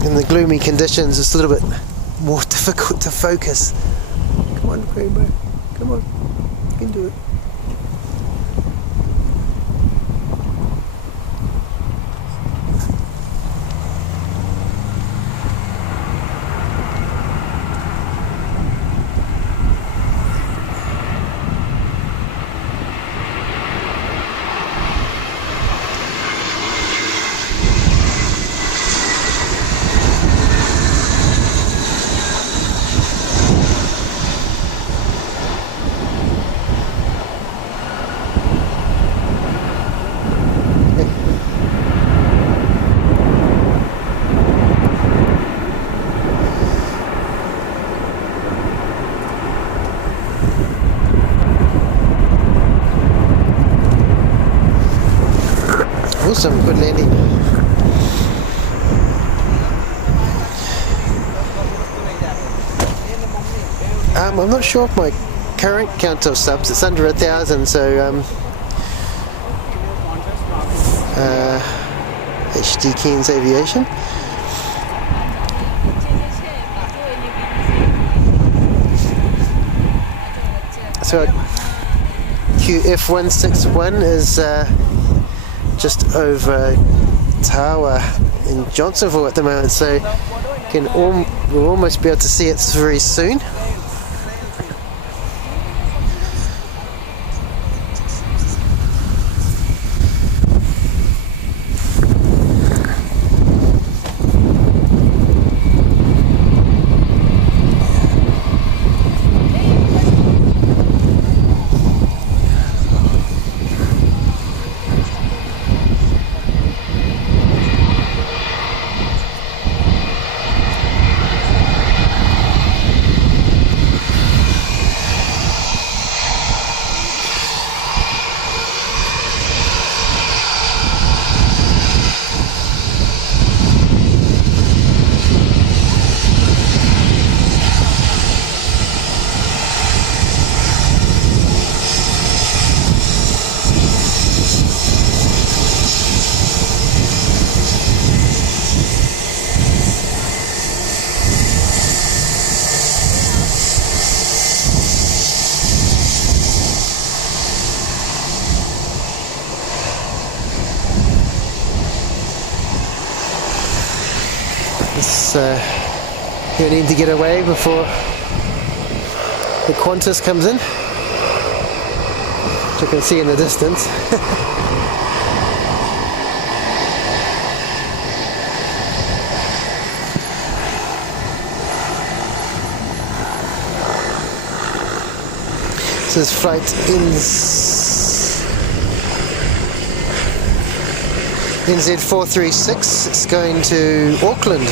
In the gloomy conditions, it's a little bit more difficult to focus. Come on, Rainbow. Come on. You can do it. Awesome, good landing. I'm not sure of my current count of subs. It's under 1,000, so HD Keen's Aviation. So QF161 is just over Tawa in Johnsonville at the moment, so we'll almost be able to see it very soon. So you need to get away before the Qantas comes in, which you can see in the distance. This is flight NZ436. It's going to Auckland.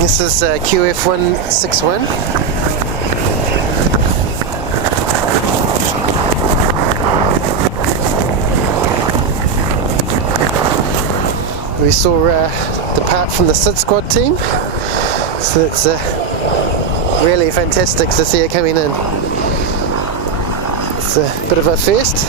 This is QF161. We saw depart from the Sydsquad team, so it's really fantastic to see it coming in. It's a bit of a first.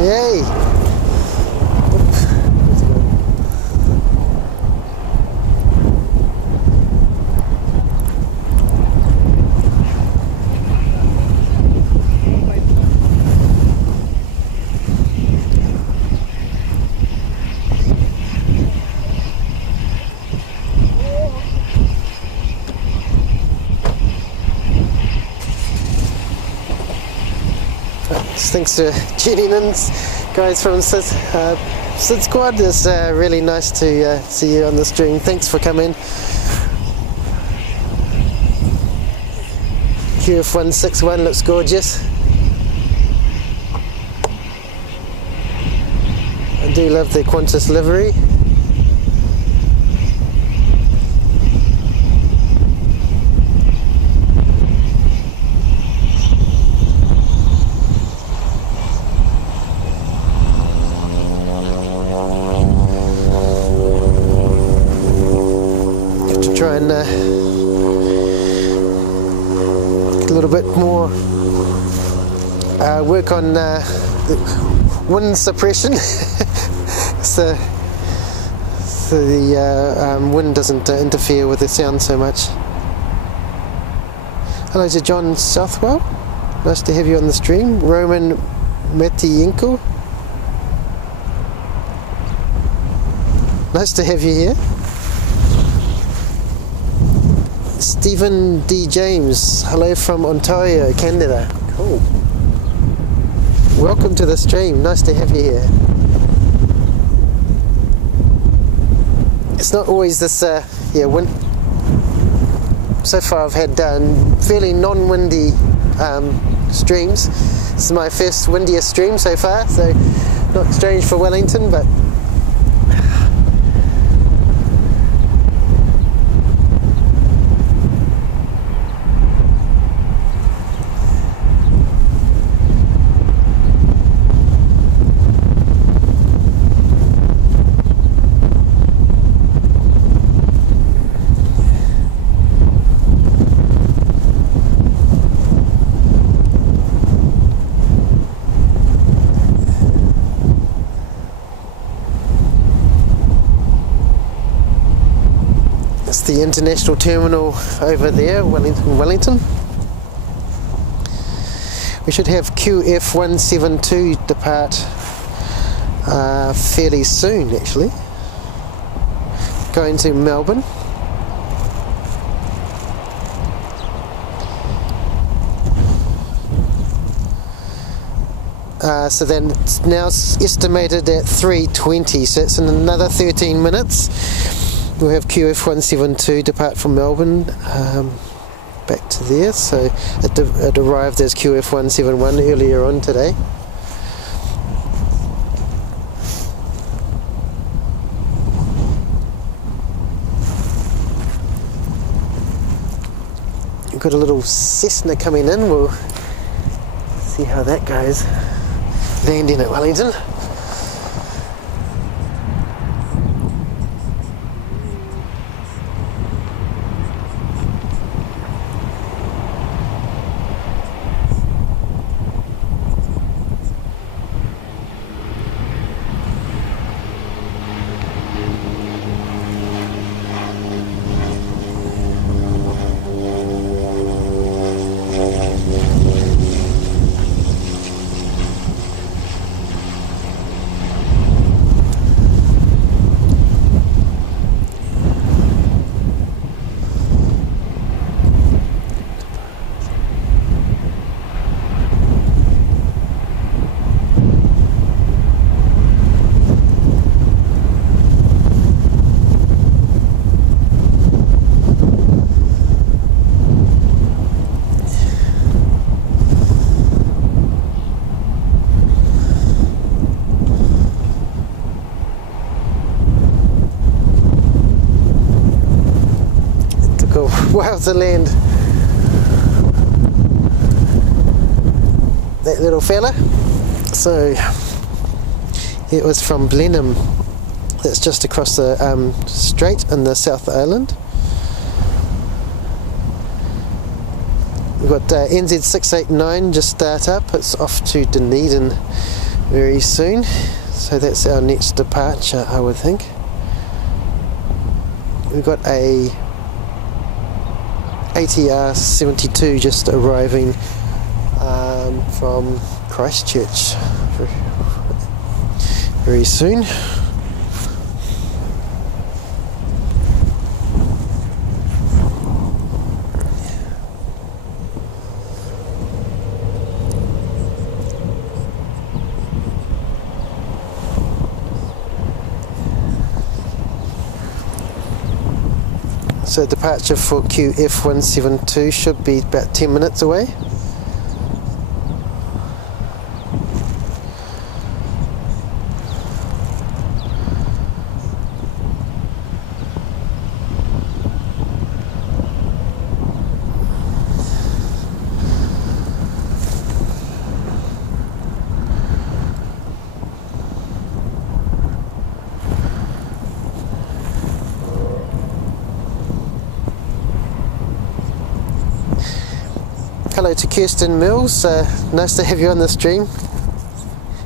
Yay! Thanks to tuning in, guys from Sydsquad. It's really nice to see you on the stream. Thanks for coming. QF161 looks gorgeous. I do love the Qantas livery. Try and get a little bit more work on the wind suppression so the wind doesn't interfere with the sound so much. Hello to John Southwell, nice to have you on the stream. Roman Matienko, nice to have you here. Stephen D. James, hello from Ontario, Canada. Cool. Welcome to the stream, nice to have you here. It's not always this, wind. So far I've had fairly non-windy streams. This is my first windiest stream so far, so not strange for Wellington, but the international terminal over there, Wellington. We should have QF162 depart fairly soon, actually. Going to Melbourne. So then it's now estimated at 3:20, so it's in another 13 minutes. We'll have QF172 depart from Melbourne back to there. So it arrived as QF171 earlier on today. We've got a little Cessna coming in. We'll see how that goes. Landing at Wellington. While to land that little fella. So it was from Blenheim, that's just across the strait in the South Island. We've got NZ689 just start up. It's off to Dunedin very soon, so that's our next departure, I would think. We've got a ATR62 just arriving from Christchurch very soon. So departure for QF172 should be about 10 minutes away. Hello to Kirsten Mills, nice to have you on the stream.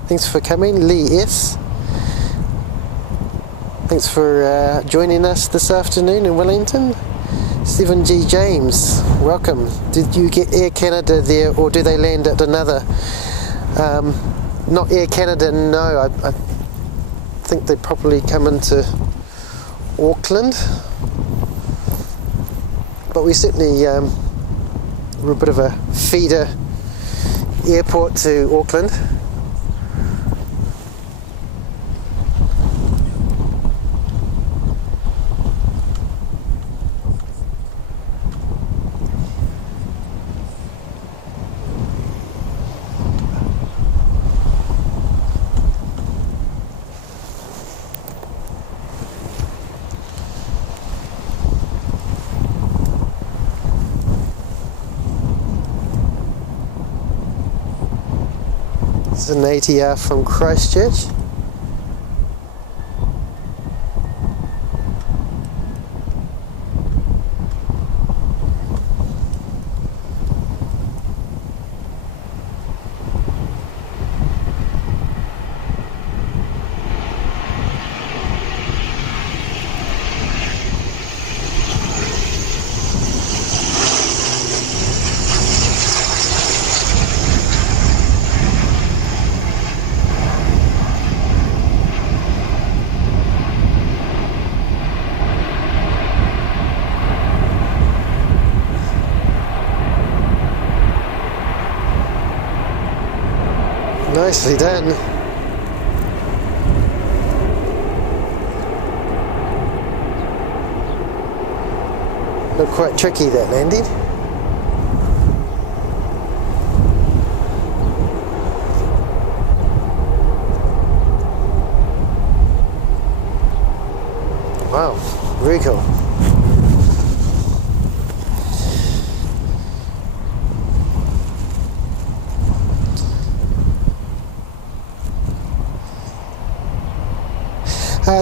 Thanks for coming. Lee S, thanks for joining us this afternoon in Wellington. Stephen G. James, welcome. Did you get Air Canada there, or do they land at another? Not Air Canada, no. I think they probably come into Auckland, but we certainly we're a bit of a feeder airport to Auckland. This is an ATR from Christchurch. Nicely done. Looked quite tricky, that landing. Wow, very cool.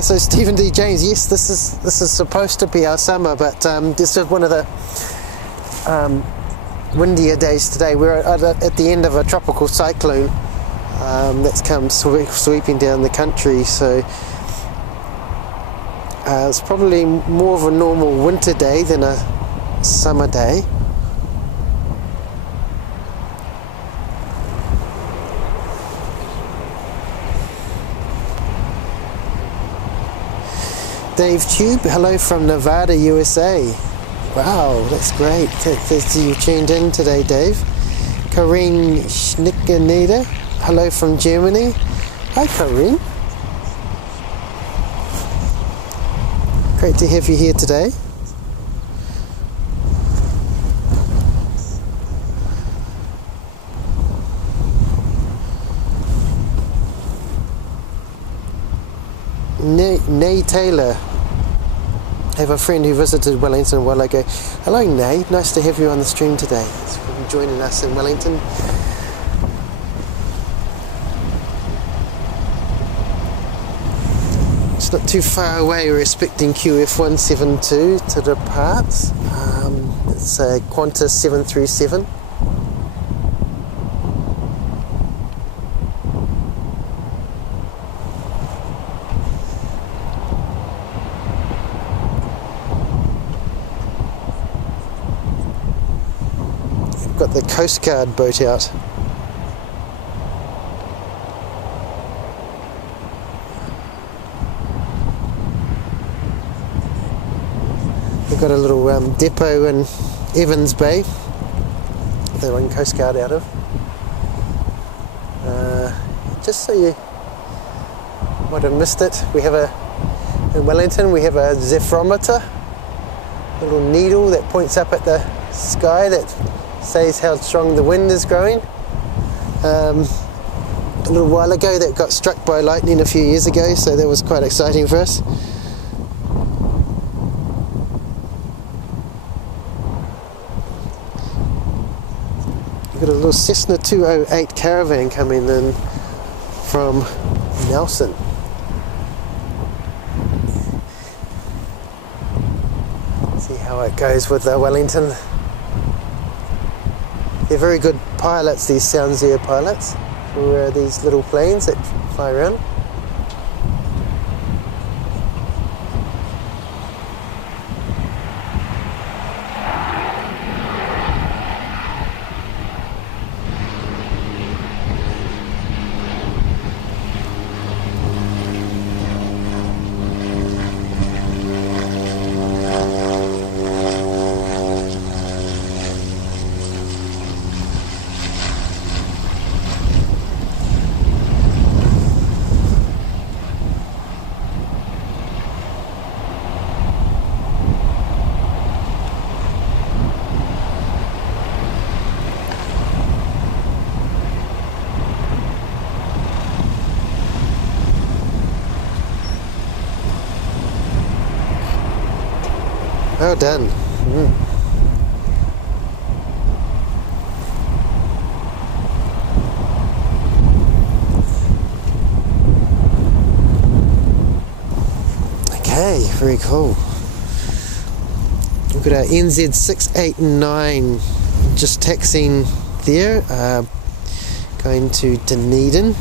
So Stephen D. James, yes, this is supposed to be our summer, but this is one of the windier days today. We're at the end of a tropical cyclone that's come sweeping down the country, so it's probably more of a normal winter day than a summer day. Dave Tube, hello from Nevada, USA. Wow, that's great. You tuned in today, Dave. Corinne Schnickeneder, hello from Germany. Hi, Corinne. Great to have you here today. Nay Taylor. I have a friend who visited Wellington a while ago. Hello, Nay. Nice to have you on the stream today. Thanks for joining us in Wellington. It's not too far away. We're expecting QF162 to depart. It's a Qantas 737. Got the Coast Guard boat out. We've got a little depot in Evans Bay they run Coast Guard out of. Just so you might have missed it, we have in Wellington we have a zephyrometer, a little needle that points up at the sky that says how strong the wind is growing. A little while ago that got struck by lightning a few years ago, so that was quite exciting for us. We've got a little Cessna 208 Caravan coming in from Nelson. See how it goes with the Wellington. They're very good pilots, these Sounds Air pilots, for these little planes that fly around. Well done. Okay, very cool. We've got our NZ689 just taxiing there, going to Dunedin.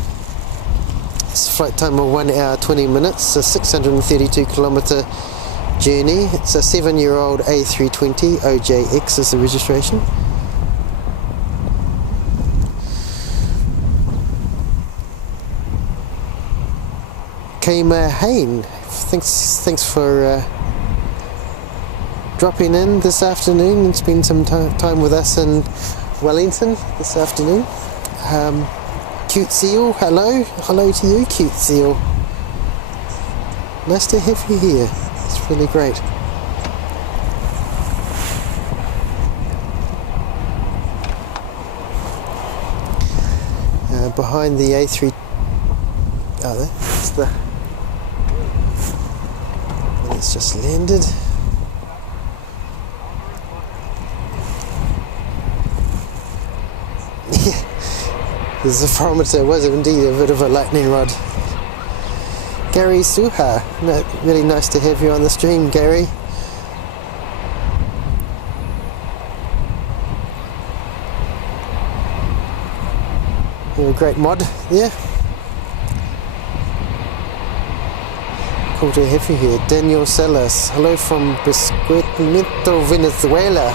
It's flight time of 1 hour 20 minutes, a 632 kilometre journey. It's a 7-year-old A320, OJX is the registration. Kaima Hain, thanks for dropping in this afternoon and spend some time with us in Wellington this afternoon. Cute seal, hello. Hello to you, cute seal. Nice to have you here. It's really great. Behind the A3, that's the one that's just landed. The zephrometer was indeed a bit of a lightning rod. Gary Suha, really nice to have you on the stream, Gary. You're a great mod there. Cool to have you here. Daniel Salas, hello from Biscuitmento, Venezuela.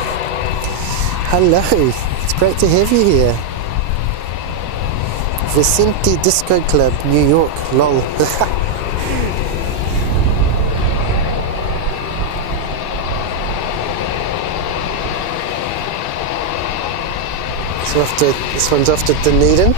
Hello, it's great to have you here. Vicente Disco Club, New York, lol. So this one's off to Dunedin.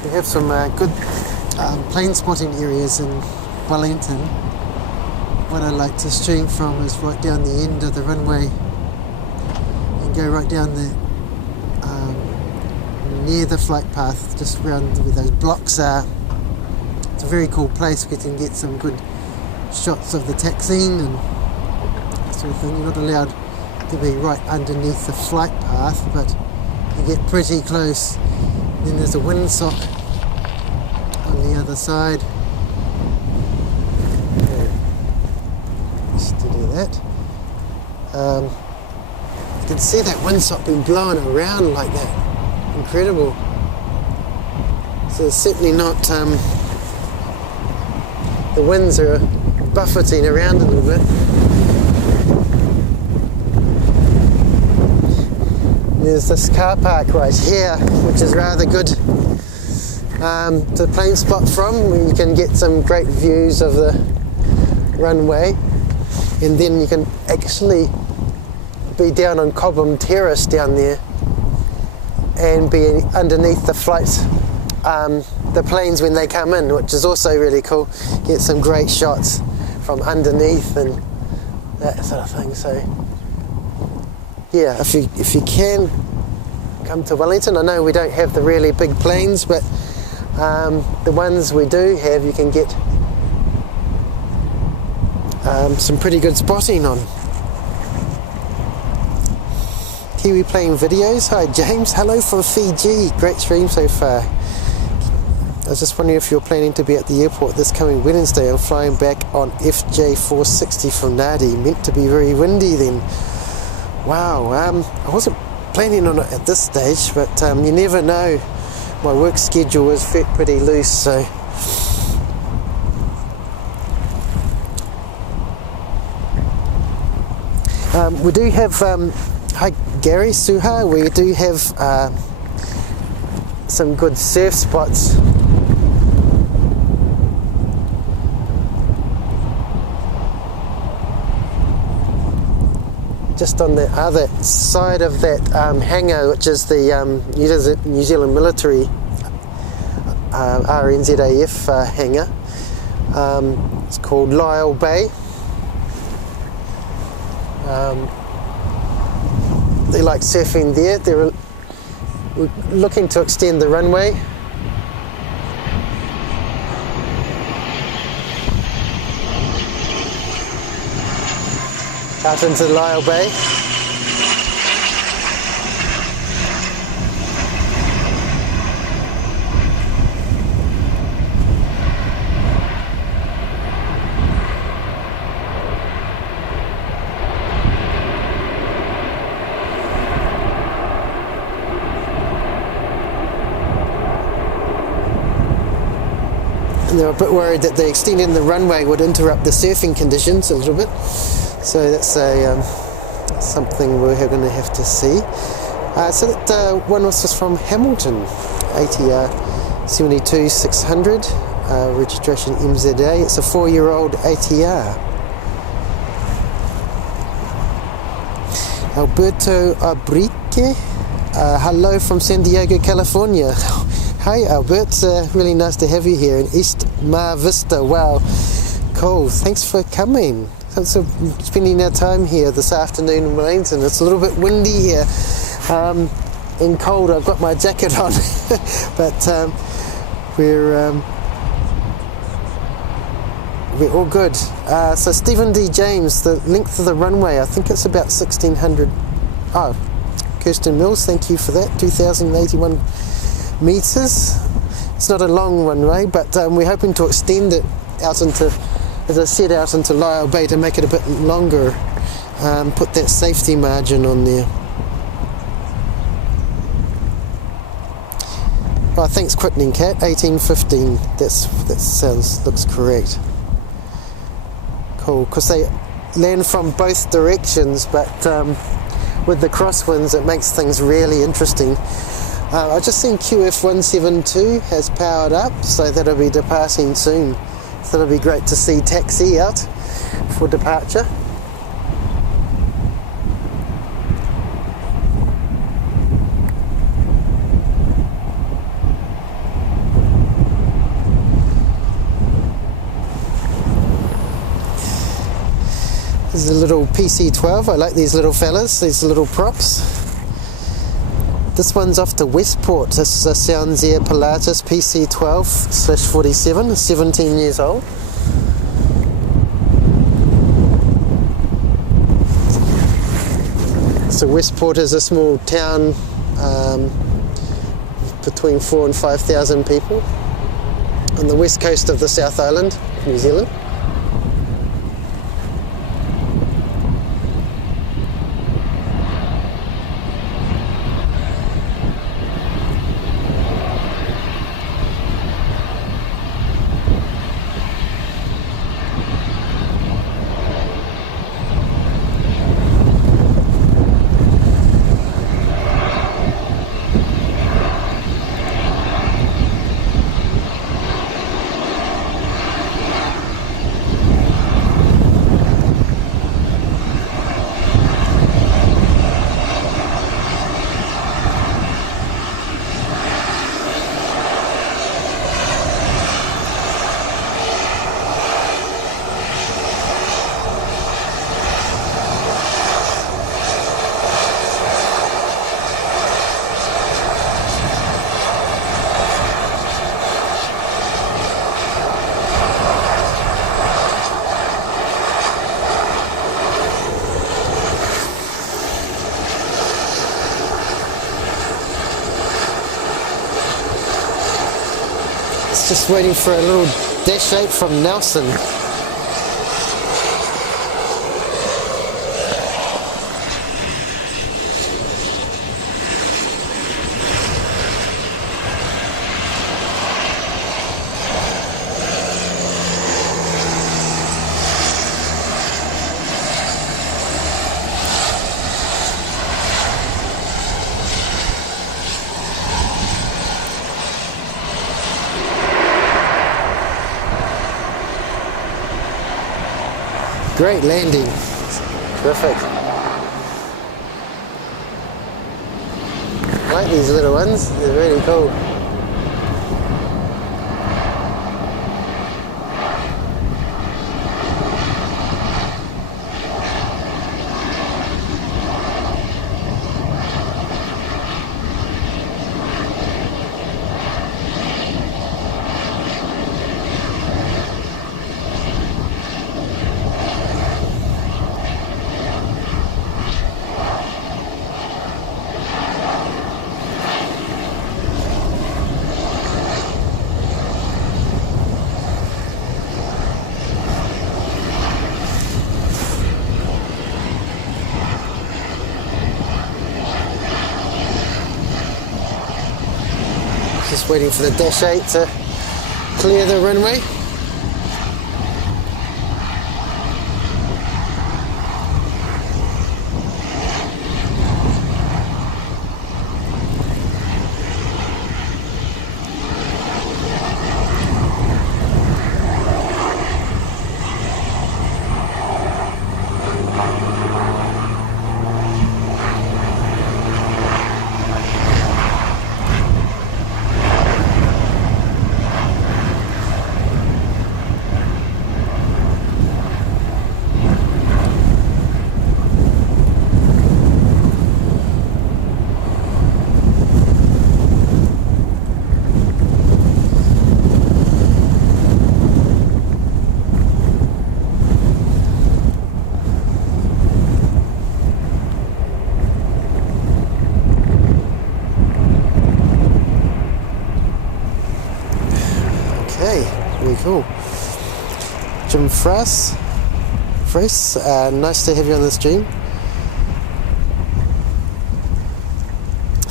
We have some good plane spotting areas in Wellington. What I like to stream from is right down the end of the runway and go right down the near the flight path, just around where those blocks are. It's a very cool place. We can get some good shots of the taxiing and that sort of thing. You're not allowed to be right underneath the flight path, but you get pretty close. Then there's a windsock on the other side. Just to do that. You can see that windsock being blown around like that. Incredible. So it's certainly not, the winds are buffeting around a little bit. There's this car park right here, which is rather good to plane spot from, where you can get some great views of the runway, and then you can actually be down on Cobham Terrace down there and be underneath the flights, the planes when they come in, which is also really cool. Get some great shots from underneath and that sort of thing. So yeah, if you can come to Wellington, I know we don't have the really big planes, but the ones we do have, you can get some pretty good spotting on. Kiwi playing videos. Hi James, hello from Fiji. Great stream so far. I was just wondering if you're planning to be at the airport this coming Wednesday. I'm flying back on FJ460 from Nadi. Meant to be very windy then. Wow, I wasn't planning on it at this stage, but you never know. My work schedule is pretty loose, so we do have hi Gary Suha, we do have some good surf spots. Just on the other side of that hangar, which is the New Zealand military RNZAF hangar. It's called Lyell Bay. They like surfing there. They're looking to extend the runway. Out into Lyell Bay. And they were a bit worried that the extending the runway would interrupt the surfing conditions a little bit. So that's something we're going to have to see. So that one was just from Hamilton, ATR62-600, registration MZA. It's a 4-year-old ATR. Alberto Abrique, hello from San Diego, California. Hi Albert, really nice to have you here in East Mar Vista. Wow, cool, thanks for coming. Thanks for spending our time here this afternoon in Wellington. It's a little bit windy here and cold. I've got my jacket on, but we're all good. So Stephen D. James, the length of the runway, I think it's about 1600. Oh, Kirsten Mills, thank you for that. 2081 meters. It's not a long runway, but we're hoping to extend it out into, as I said, out into Lyell Bay to make it a bit longer. Put that safety margin on there. Oh, thanks quickening Cat, 1815. That looks correct. Cool, because they land from both directions, but with the crosswinds it makes things really interesting. I've just seen QF162 has powered up, so that'll be departing soon. So that'll be great to see taxi out for departure. There's a little PC-12. I like these little fellas, these little props. This one's off to Westport. This is a Sounds Air Pilatus PC-12/47, 17 years old. So Westport is a small town between 4,000 and 5,000 people on the west coast of the South Island of New Zealand. Just waiting for a little dash 8 from Nelson. Great landing. Terrific. I like these little ones, they're really cool. Just waiting for the dash 8 to clear the runway. Very cool. Jim Frass, nice to have you on the stream.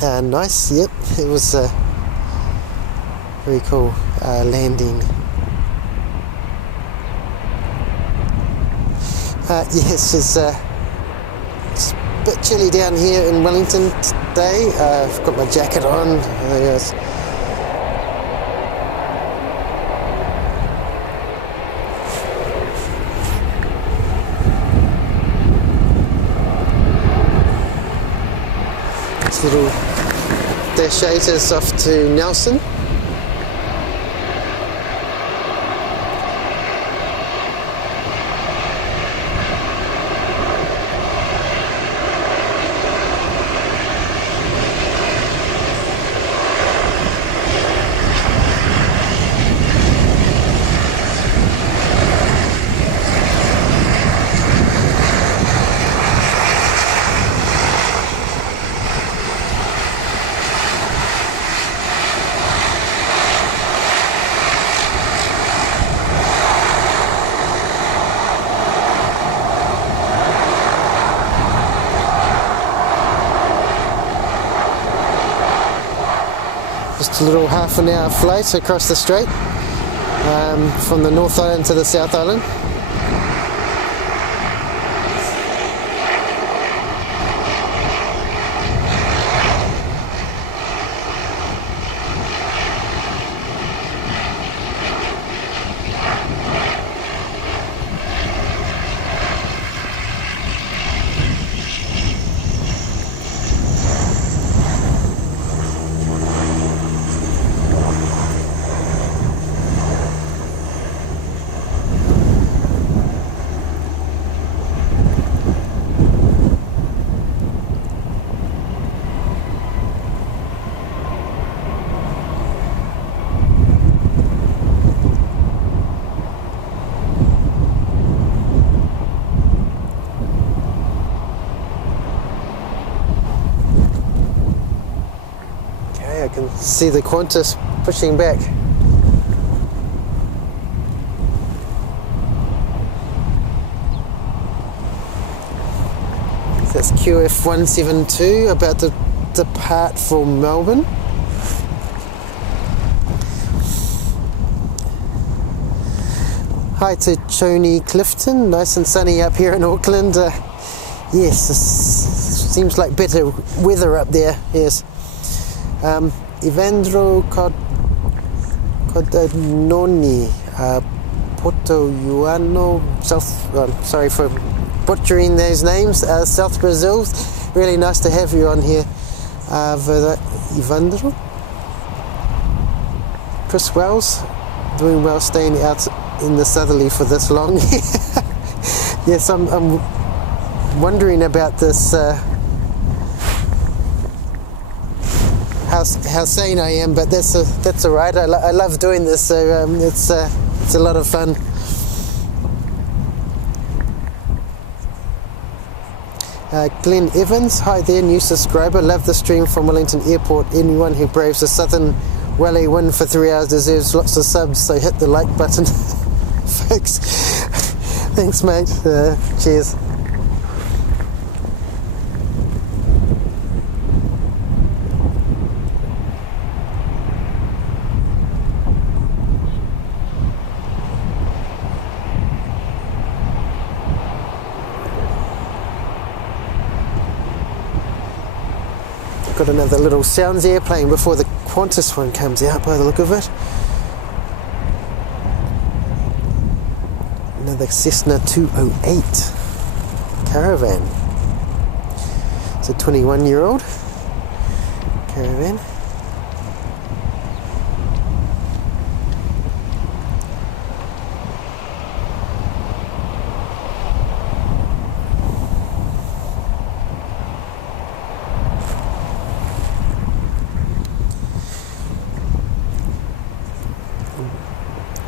Nice, yep, it was a very cool landing. Yes, it's a bit chilly down here in Wellington today. I've got my jacket on. Little dash 8 is off to Nelson. Just a little half an hour flight across the strait from the North Island to the South Island. I can see the Qantas pushing back. That's QF162 about to depart for Melbourne. Hi to Choni Clifton, nice and sunny up here in Auckland. Yes, seems like better weather up there, yes. Evandro Codononi, Porto Yuano, sorry for butchering those names, South Brazil. Really nice to have you on here, Evandro. Chris Wells, doing well staying out in the southerly for this long. Yes, I'm wondering about this, how sane I am, but that's alright. I love doing this, so it's a lot of fun. Glenn Evans, hi there, new subscriber. Love the stream from Wellington Airport. Anyone who braves the southern Welly wind for 3 hours deserves lots of subs, so hit the like button. Folks, thanks mate, cheers. Got another little sounds airplane before the Qantas one comes out by the look of it. Another Cessna 208 Caravan. It's a 21-year-old Caravan.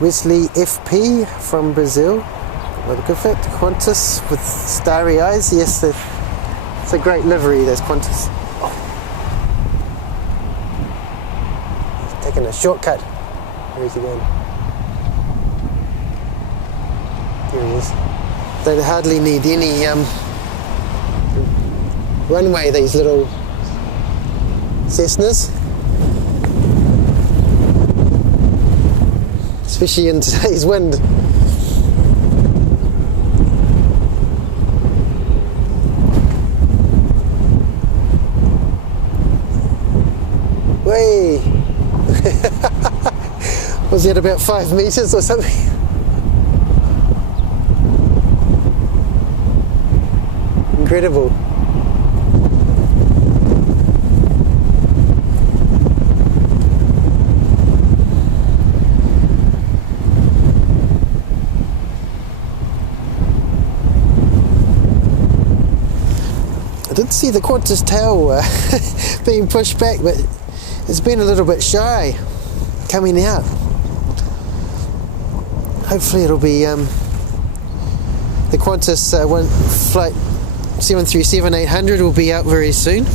Wesley FP from Brazil. Look at that, Qantas with starry eyes. Yes, it's a great livery, those Qantas. He's taking a shortcut. Where's he going? Here he is. They hardly need any runway, these little Cessnas. Especially in today's wind. Way! Was it about 5 meters or something? Incredible. I did see the Qantas tail being pushed back, but it's been a little bit shy coming out. Hopefully it'll be the Qantas flight 737-800 will be out very soon.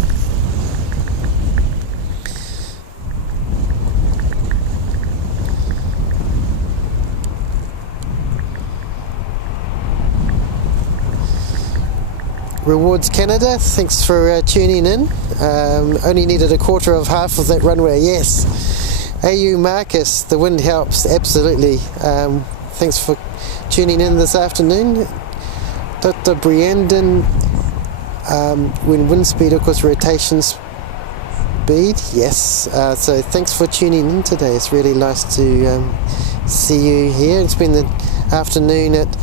Rewards Canada, thanks for tuning in. Only needed a quarter of half of that runway, yes. AU Marcus, the wind helps, absolutely. Thanks for tuning in this afternoon. Dr. Briandon, when wind speed equals rotation speed, yes. So thanks for tuning in today. It's really nice to see you here. It's been the afternoon at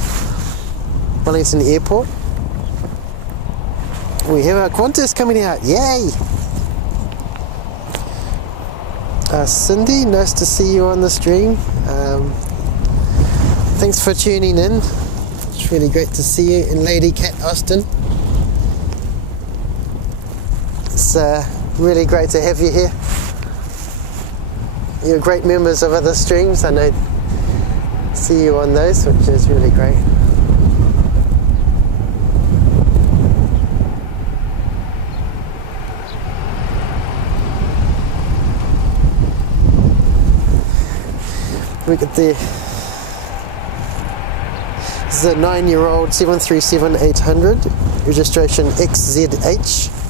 Wellington Airport. We have our Qantas coming out, yay! Cindy, nice to see you on the stream. Thanks for tuning in. It's really great to see you. And Lady Cat Austin. It's really great to have you here. You're great members of other streams. I know, see you on those, which is really great. Look at the is a 9-year-old 737-800, registration XZH.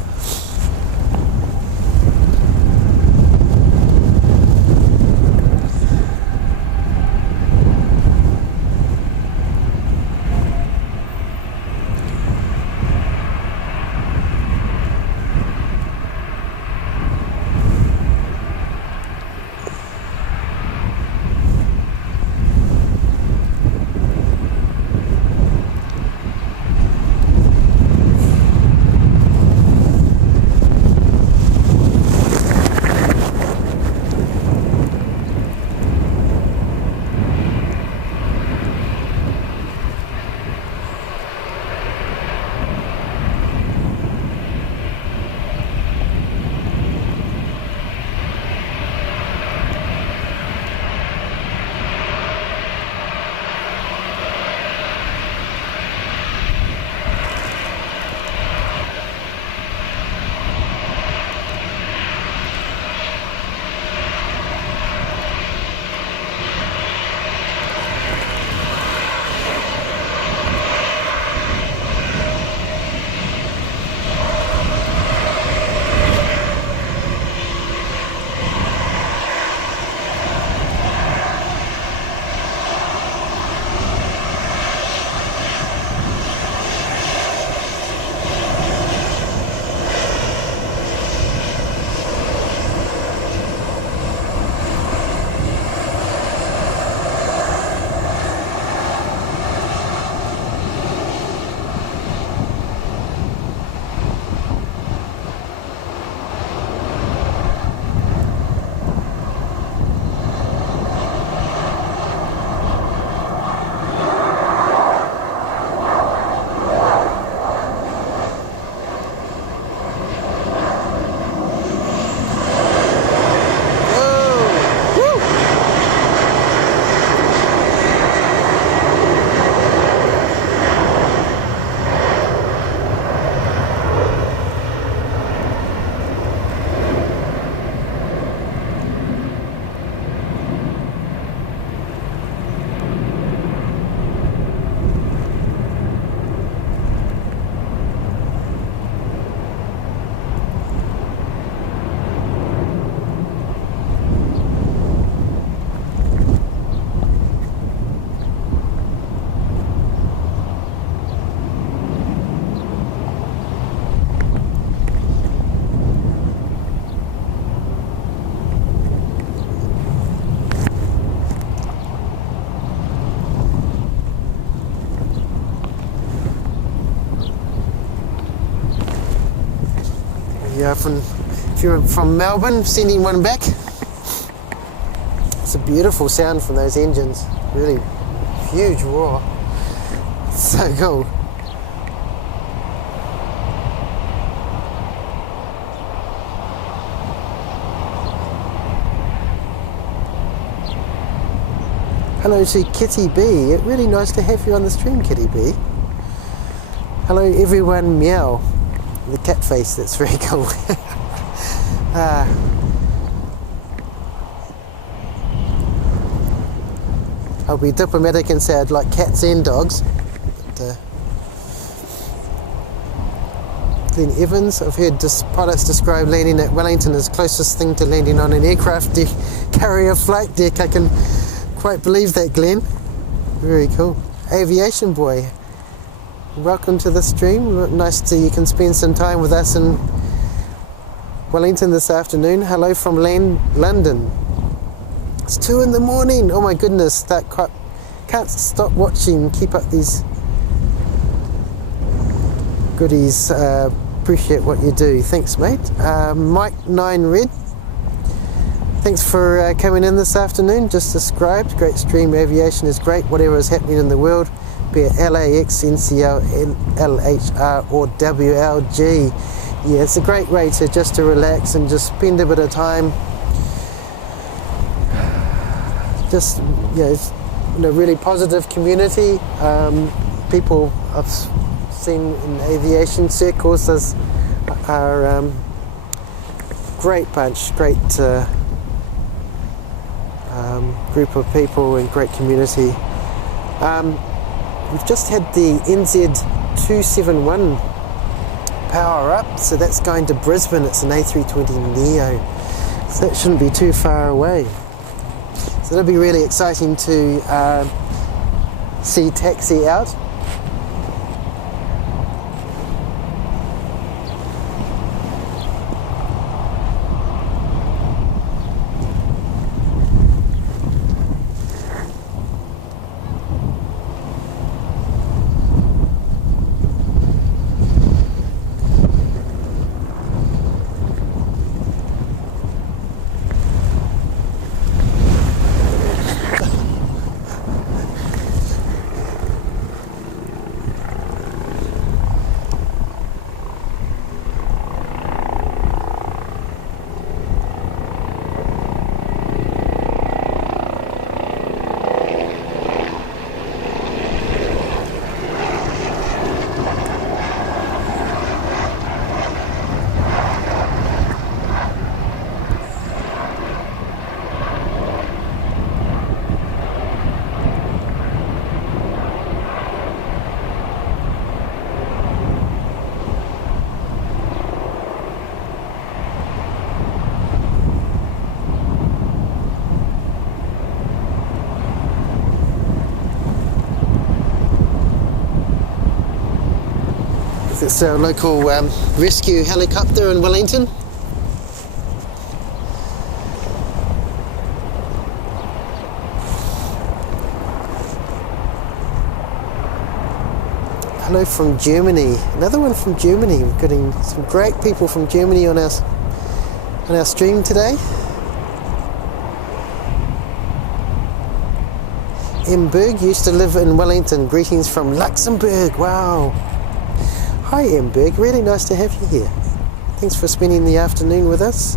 Yeah, if you're from Melbourne, sending one back. It's a beautiful sound from those engines. Really huge roar. So cool. Hello to Kitty B. Really nice to have you on the stream, Kitty B. Hello everyone, meow. The cat face, that's very cool. I'll be diplomatic and say I'd like cats and dogs. But, Glenn Evans, I've heard pilots describe landing at Wellington as closest thing to landing on an aircraft carrier flight deck. I can quite believe that, Glenn. Very cool. Aviation boy, welcome to the stream. Nice to you can spend some time with us in Wellington this afternoon. Hello from London. It's 2 in the morning. Oh my goodness, can't stop watching. Keep up these goodies. Appreciate what you do. Thanks, mate. Mike 9 Red. Thanks for coming in this afternoon. Just described. Great stream. Aviation is great. Whatever is happening in the world, be it LAX, NCL, LHR or WLG. Yeah, it's a great way to relax and just spend a bit of time. Just, it's a really positive community. People I've seen in aviation circles are great bunch, great group of people and great community. we've just had the NZ271 power up, so that's going to Brisbane. It's an A320neo, so that shouldn't be too far away. So that'll be really exciting to see taxi out. It's our local rescue helicopter in Wellington. Hello from Germany. Another one from Germany. We're getting some great people from Germany on our stream today. Berg used to live in Wellington. Greetings from Luxembourg. Wow. Hi Berg, really nice to have you here. Thanks for spending the afternoon with us.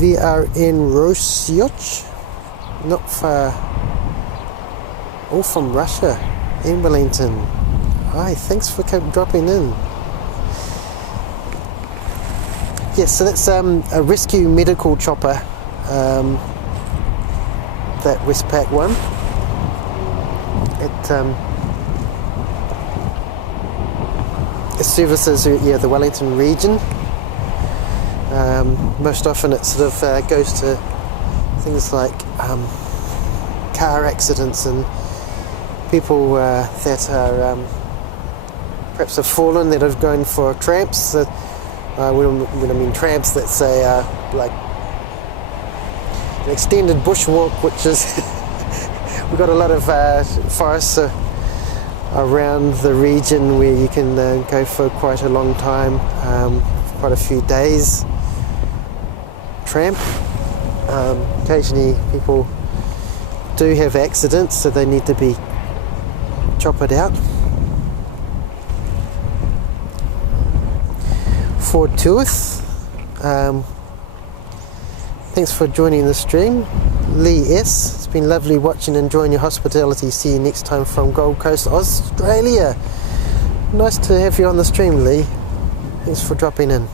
We are in Rosyok, not far, all from Russia, in Wellington. Hi, thanks for dropping in. Yes, so that's a rescue medical chopper, that Westpac one. It services the Wellington region. Most often it sort of goes to things like car accidents and people that are perhaps have fallen, that have gone for tramps. When I mean tramps, let's say like an extended bushwalk, which is we've got a lot of forests around the region where you can go for quite a long time, quite a few days tramp. Occasionally people do have accidents, so they need to be choppered out. For Tooth, thanks for joining the stream. Lee S, it's been lovely watching and enjoying your hospitality. See you next time from Gold Coast, Australia. Nice to have you on the stream, Lee. Thanks for dropping in.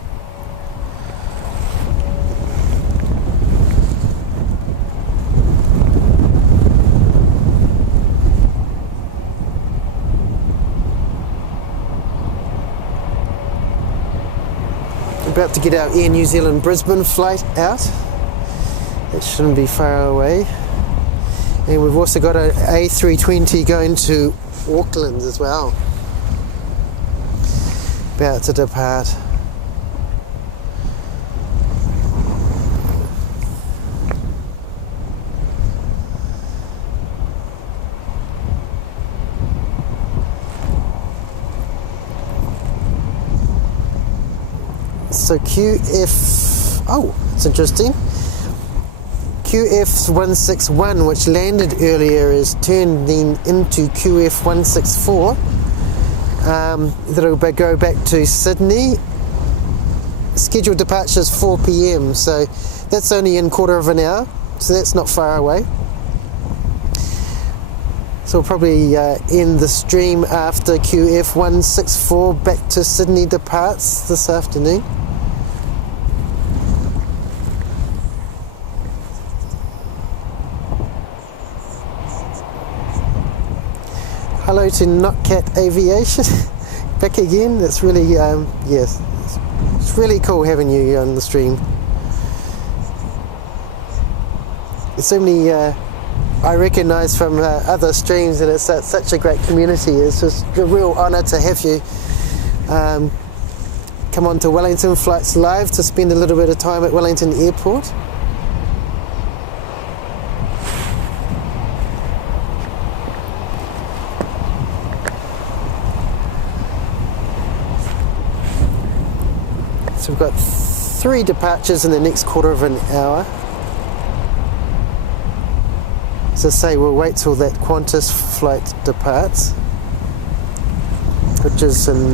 About to get our Air New Zealand Brisbane flight out. It shouldn't be far away. And we've also got an A320 going to Auckland as well. About to depart. So it's interesting. QF161, which landed earlier, is turning into QF164. That'll go back to Sydney. Scheduled departure is 4 p.m, so that's only in quarter of an hour, so that's not far away. So we'll probably end the stream after QF164 back to Sydney departs this afternoon. hello to Notcat Aviation. Back again. It's really, yes, it's really cool having you on the stream. There's so many I recognise from other streams, and it's such a great community. It's just a real honour to have you come on to Wellington Flights Live to spend a little bit of time at Wellington Airport. So we've got 3 departures in the next quarter of an hour. As I say, we'll wait till that Qantas flight departs, which is in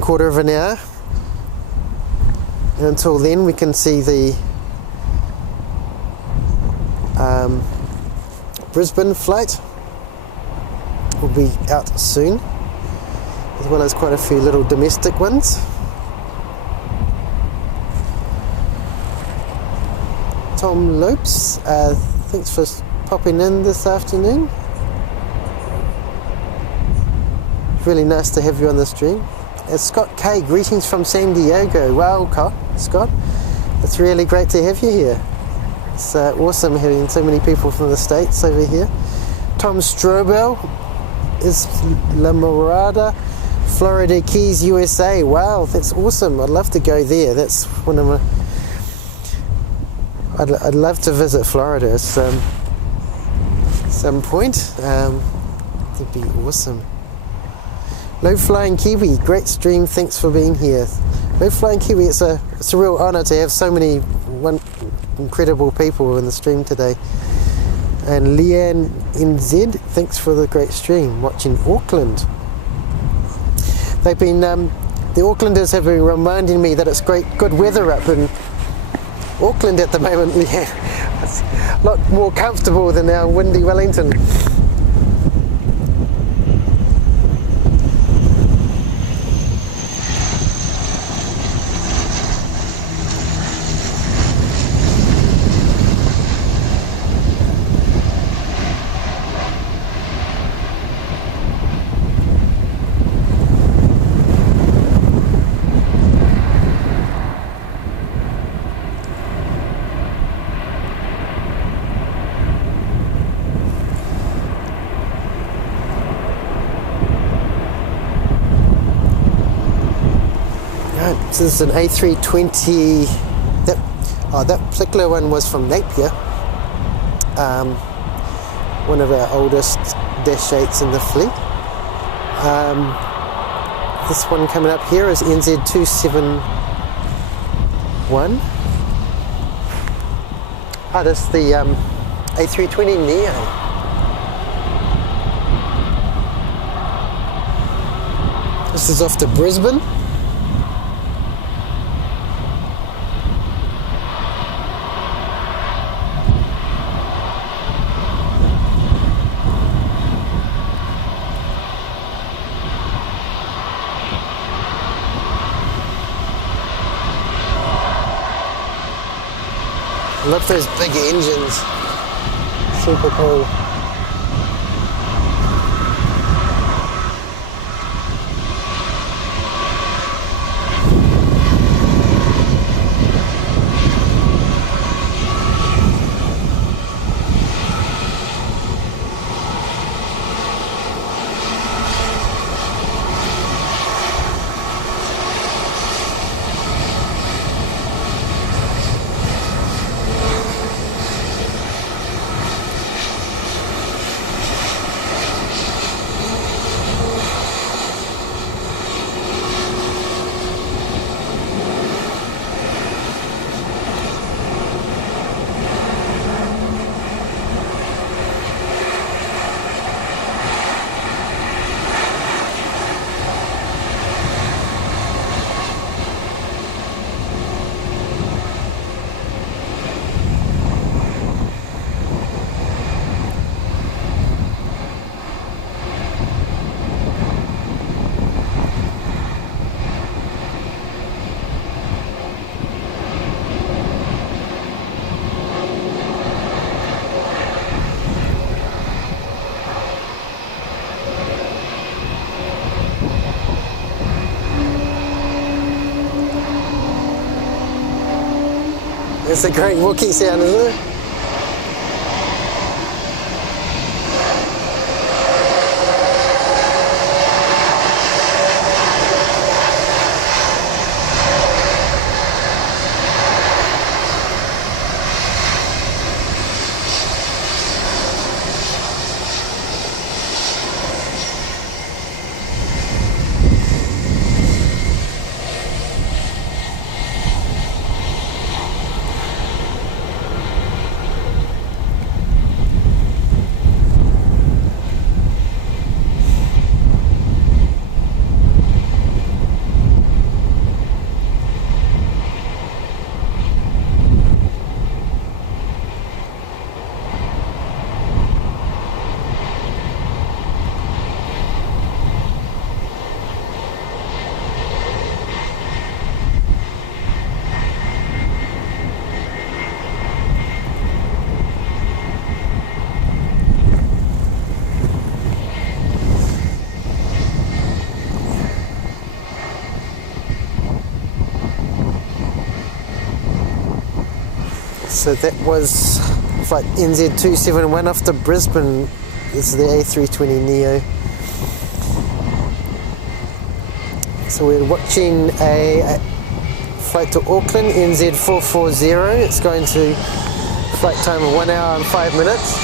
quarter of an hour. And until then, we can see the Brisbane flight will be out soon, as well as quite a few little domestic ones. Tom Lopes, thanks for popping in this afternoon. Really nice to have you on the stream. Scott K, greetings from San Diego. Wow, Scott, it's really great to have you here. It's awesome having so many people from the States over here. Tom Strobel is La Mirada, Florida Keys, USA. Wow, that's awesome. I'd love to go there. That's one of my... I'd love to visit Florida at some point. That'd be awesome. Low Flying Kiwi, great stream, thanks for being here. Low Flying Kiwi, it's a real honour to have so many incredible people in the stream today. And Leanne NZ, thanks for the great stream, watching Auckland. They've been, the Aucklanders have been reminding me that it's good weather up in Auckland at the moment. Yeah, it's a lot more comfortable than our windy Wellington. This is an A320. That particular one was from Napier. One of our oldest Dash 8s in the fleet. This one coming up here is NZ271. That's the A320 NEA. This is off to Brisbane. I love those big engines. Super cool. It's a great Wookiee sound, isn't it? So that was flight NZ271 off to Brisbane. This is the A320neo. So we're watching a flight to Auckland, NZ440. It's going to flight time of 1 hour and 5 minutes.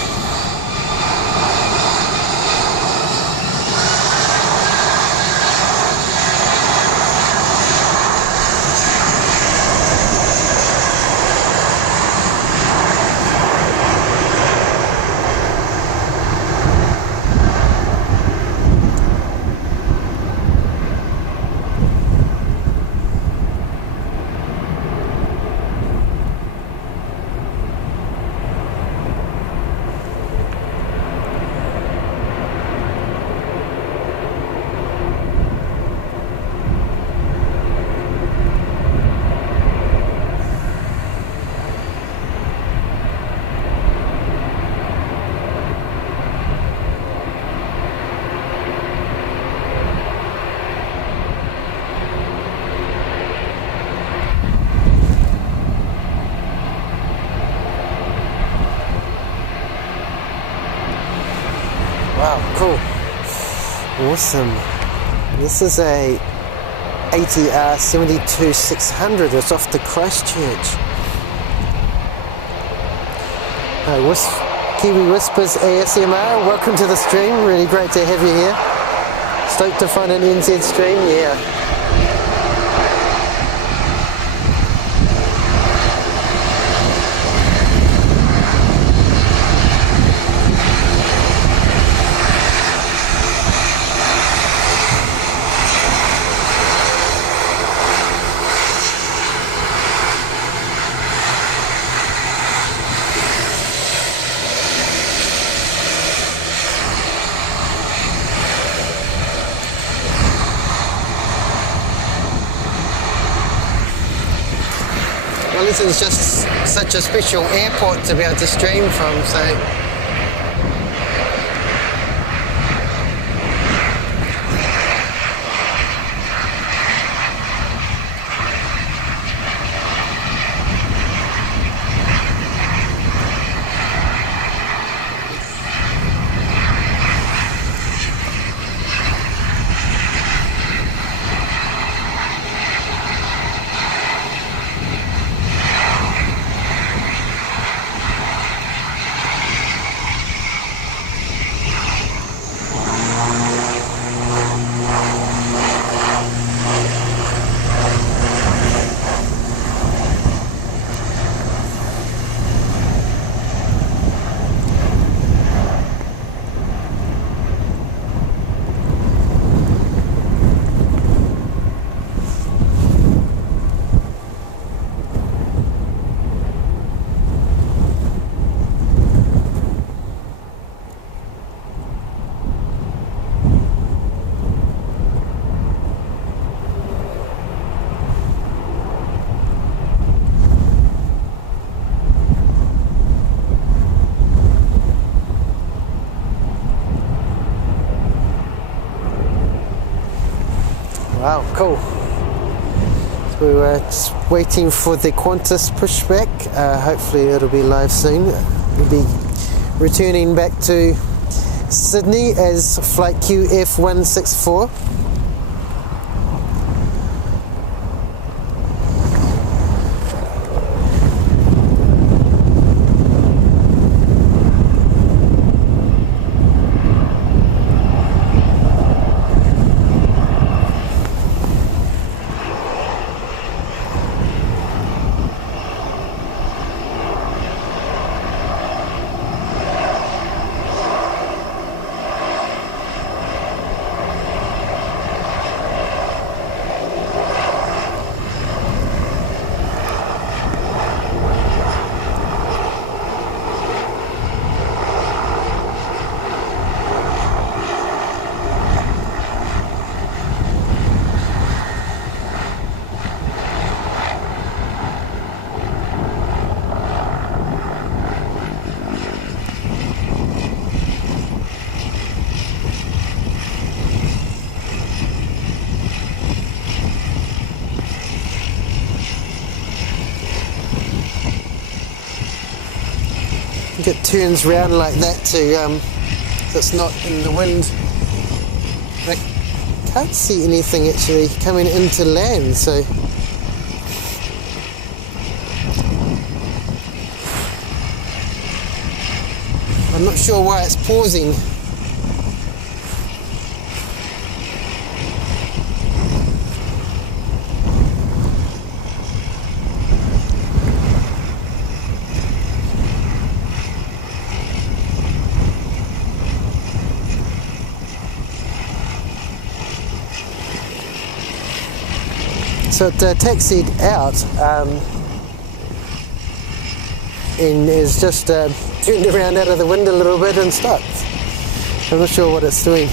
Wow, cool. Awesome. This is a ATR62-600. It's off to Christchurch. Kiwi Whispers ASMR, welcome to the stream. Really great to have you here. Stoked to find an NZ stream, yeah. Wellington's just such a special airport to be able to stream from, so wow, cool. We're just waiting for the Qantas pushback. Hopefully it'll be live soon. We'll be returning back to Sydney as flight QF164. It turns round like that to so it's not in the wind. I can't see anything actually coming into land, so I'm not sure why it's pausing. So it taxied out and is just turned around out of the wind a little bit and stopped. I'm not sure what it's doing.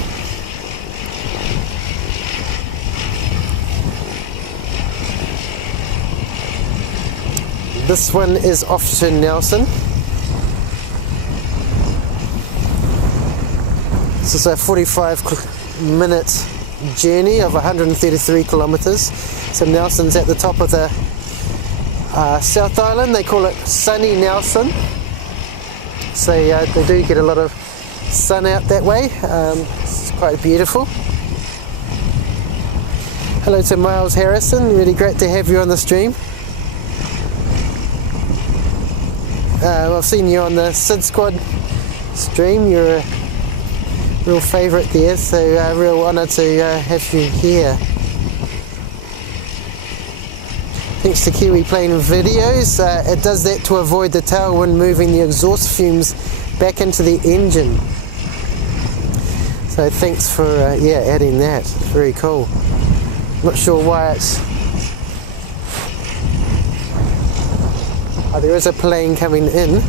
This one is off to Nelson. This is a 45-minute journey of 133 kilometres. So Nelson's at the top of the South Island. They call it sunny Nelson. So they do get a lot of sun out that way. It's quite beautiful. Hello to Miles Harrison, really great to have you on the stream. I've seen you on the Sydsquad stream. You're a real favourite there, so a real honour to have you here. Thanks to Kiwi Plane Videos. It does that to avoid the tailwind moving the exhaust fumes back into the engine. So thanks for adding that. Very cool. Not sure why it's... Oh, there is a plane coming in.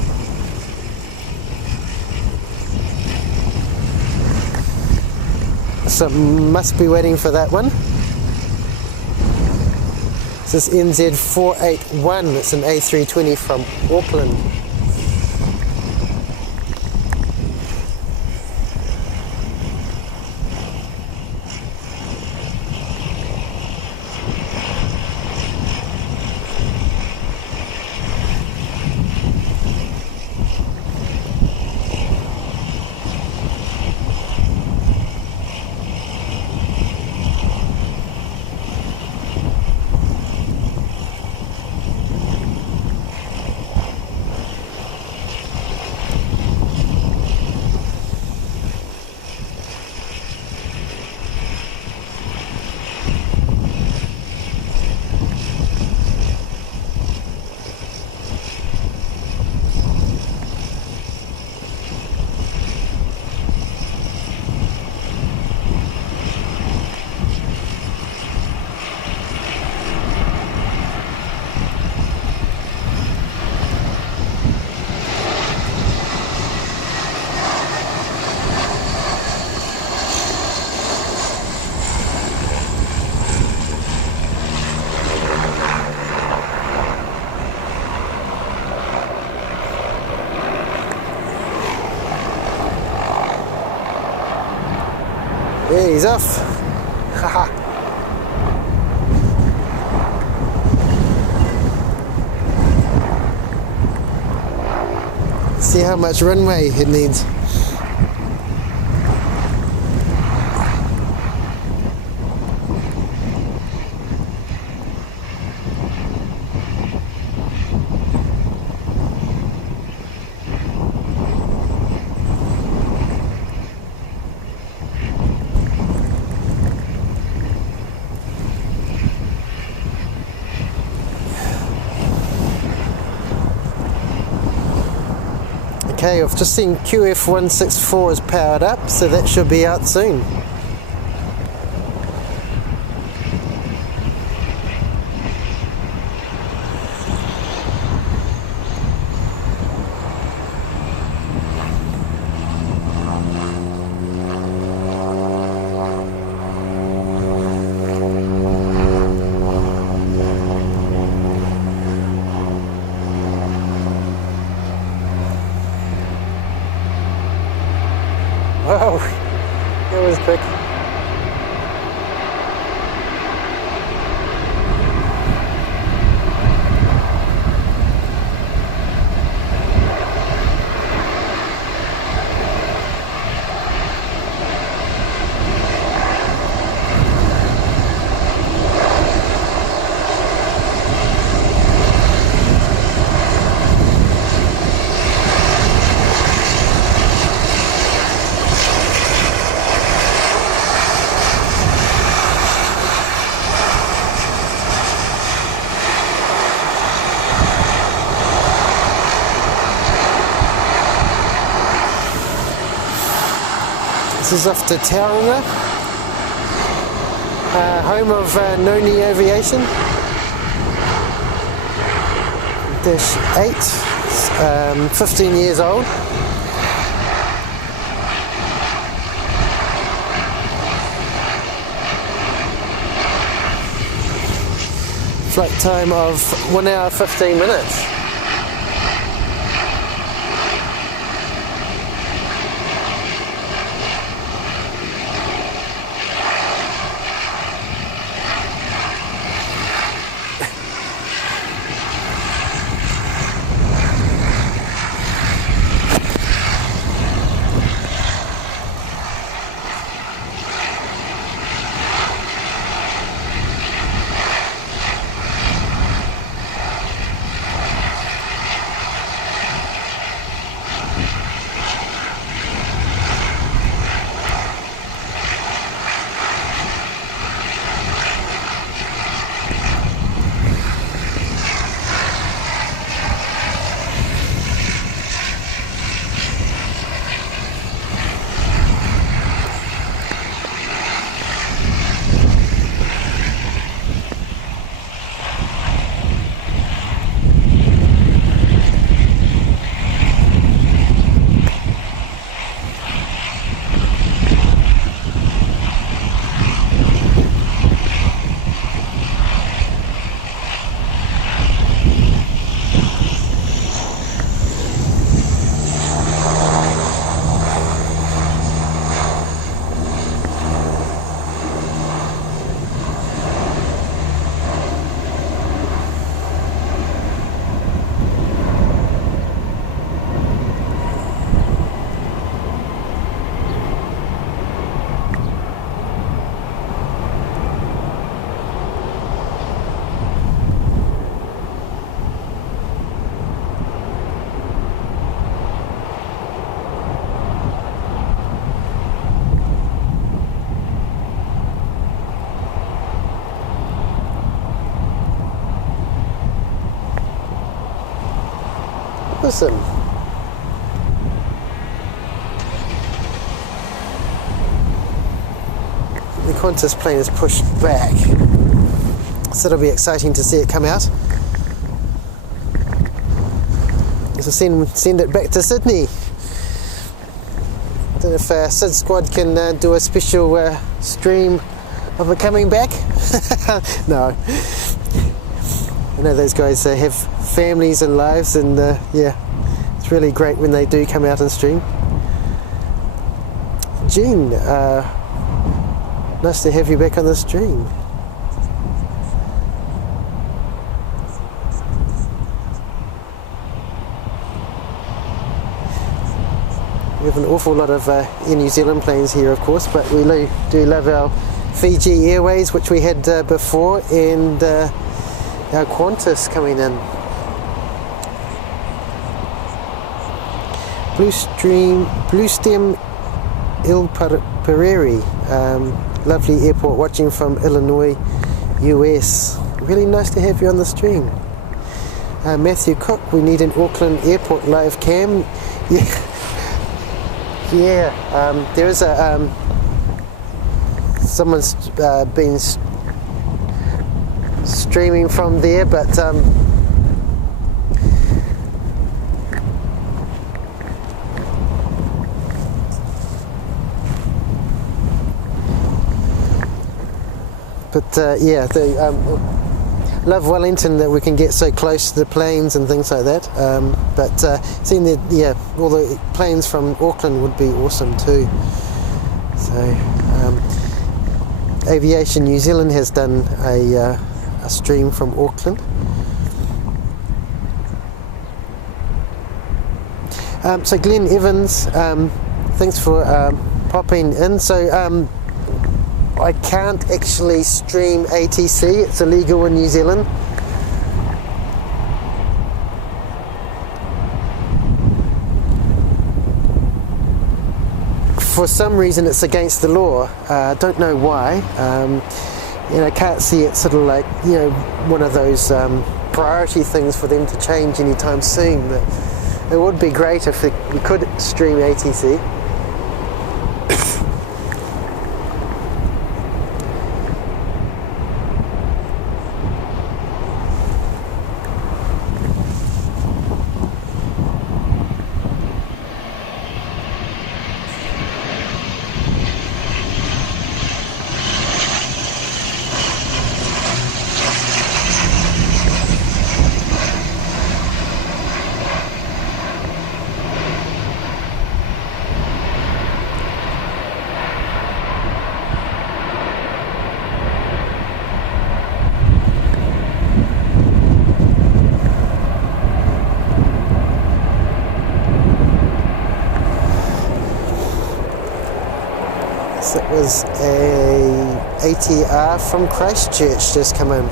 So must be waiting for that one. This is NZ481. It's an A320 from Auckland. Yeah, he's off. Haha. See how much runway it needs. Okay, I've just seen QF164 is powered up, so that should be out soon. Wow, that was quick. This is off to Tauranga, home of Noni Aviation. Dash 8, 15 years old. Flight time of 1 hour 15 minutes. Awesome. The Qantas plane is pushed back, so it'll be exciting to see it come out. So send it back to Sydney. I don't know if Sydsquad can do a special stream of it coming back. No. I know those guys have families and lives, and yeah, it's really great when they do come out and stream. Jean, nice to have you back on the stream. have an awful lot of Air New Zealand planes here, of course, but we do love our Fiji Airways, which we had before, and our Qantas coming in. Blue Stem Il Prairie, lovely airport, watching from Illinois, US. Really nice to have you on the stream. Matthew Cook, we need an Auckland Airport live cam. Yeah, there is a someone's been streaming from there, but yeah, love Wellington that we can get so close to the planes and things like that. But seeing that, yeah, all the planes from Auckland would be awesome too. So Aviation New Zealand has done a stream from Auckland. So Glenn Evans, thanks for popping in. So I can't actually stream ATC, it's illegal in New Zealand. For some reason it's against the law. I don't know why. I can't see it sort of like, one of those priority things for them to change anytime soon, but it would be great if we could stream ATC. It was a ATR from Christchurch just come in.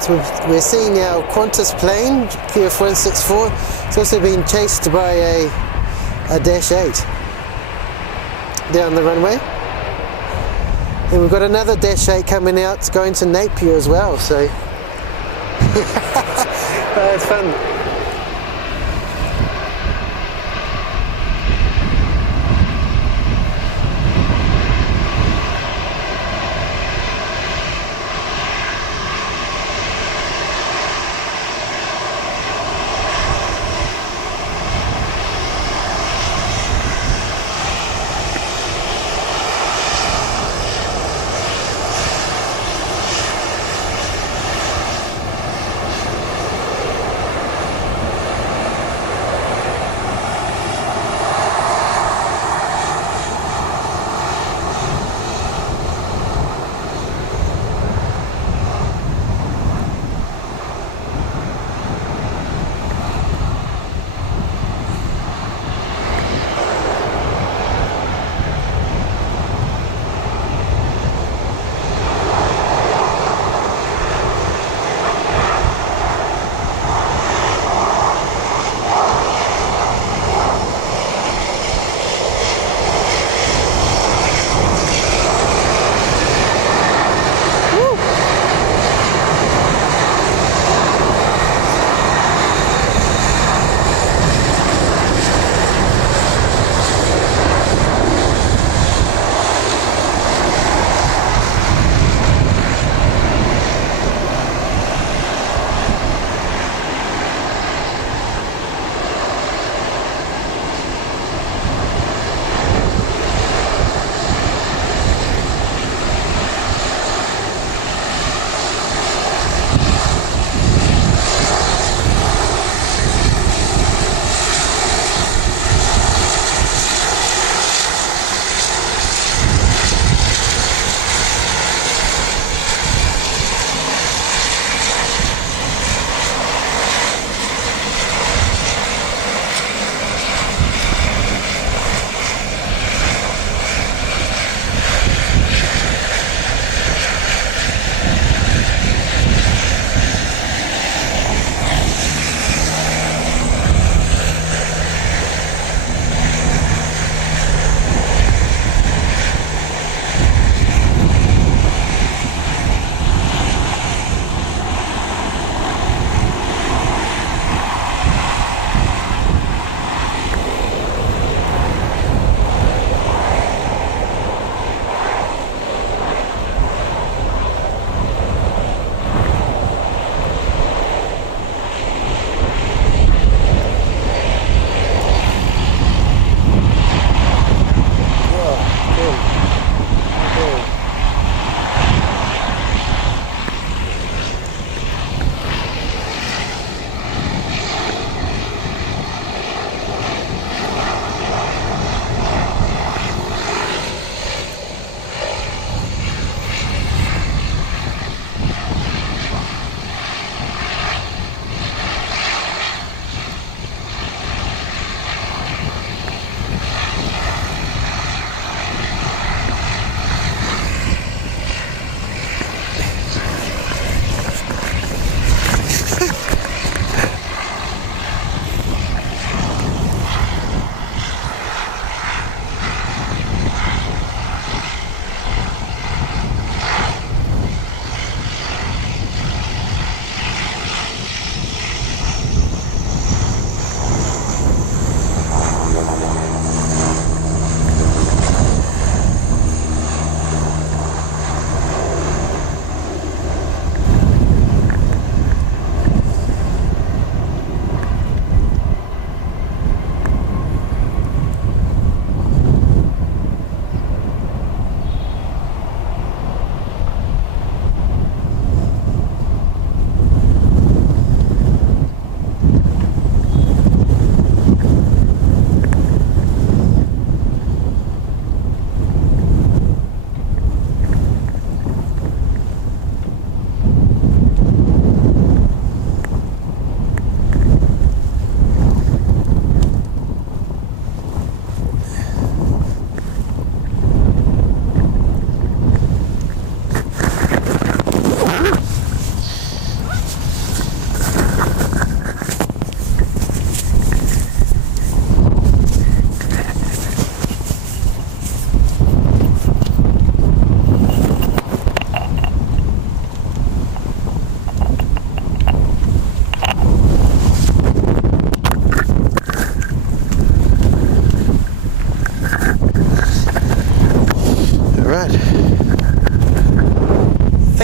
So we're seeing our Qantas plane, QF164. It's also being chased by a Dash 8 down the runway. And we've got another Dash 8 coming out, going to Napier as well, so it's fun.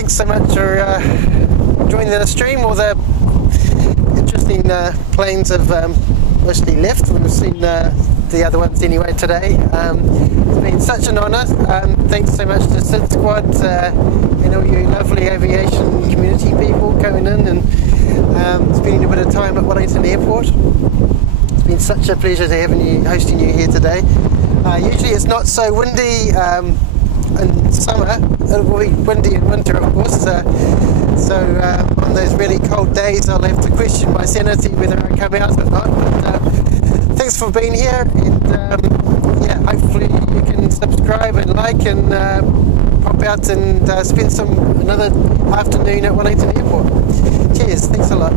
thanks so much for joining the stream. All the interesting planes have mostly left. We've seen the other ones anyway today. It's been such an honour. Thanks so much to Sydsquad and all you lovely aviation community people coming in and spending a bit of time at Wellington Airport. It's been such a pleasure to hosting you here today. Usually it's not so windy in summer. It will be windy in winter, of course. So on those really cold days, I'll have to question my sanity whether I come out or not. But thanks for being here, and yeah, hopefully you can subscribe and like and pop out and spend another afternoon at Wellington Airport. Cheers, thanks a lot.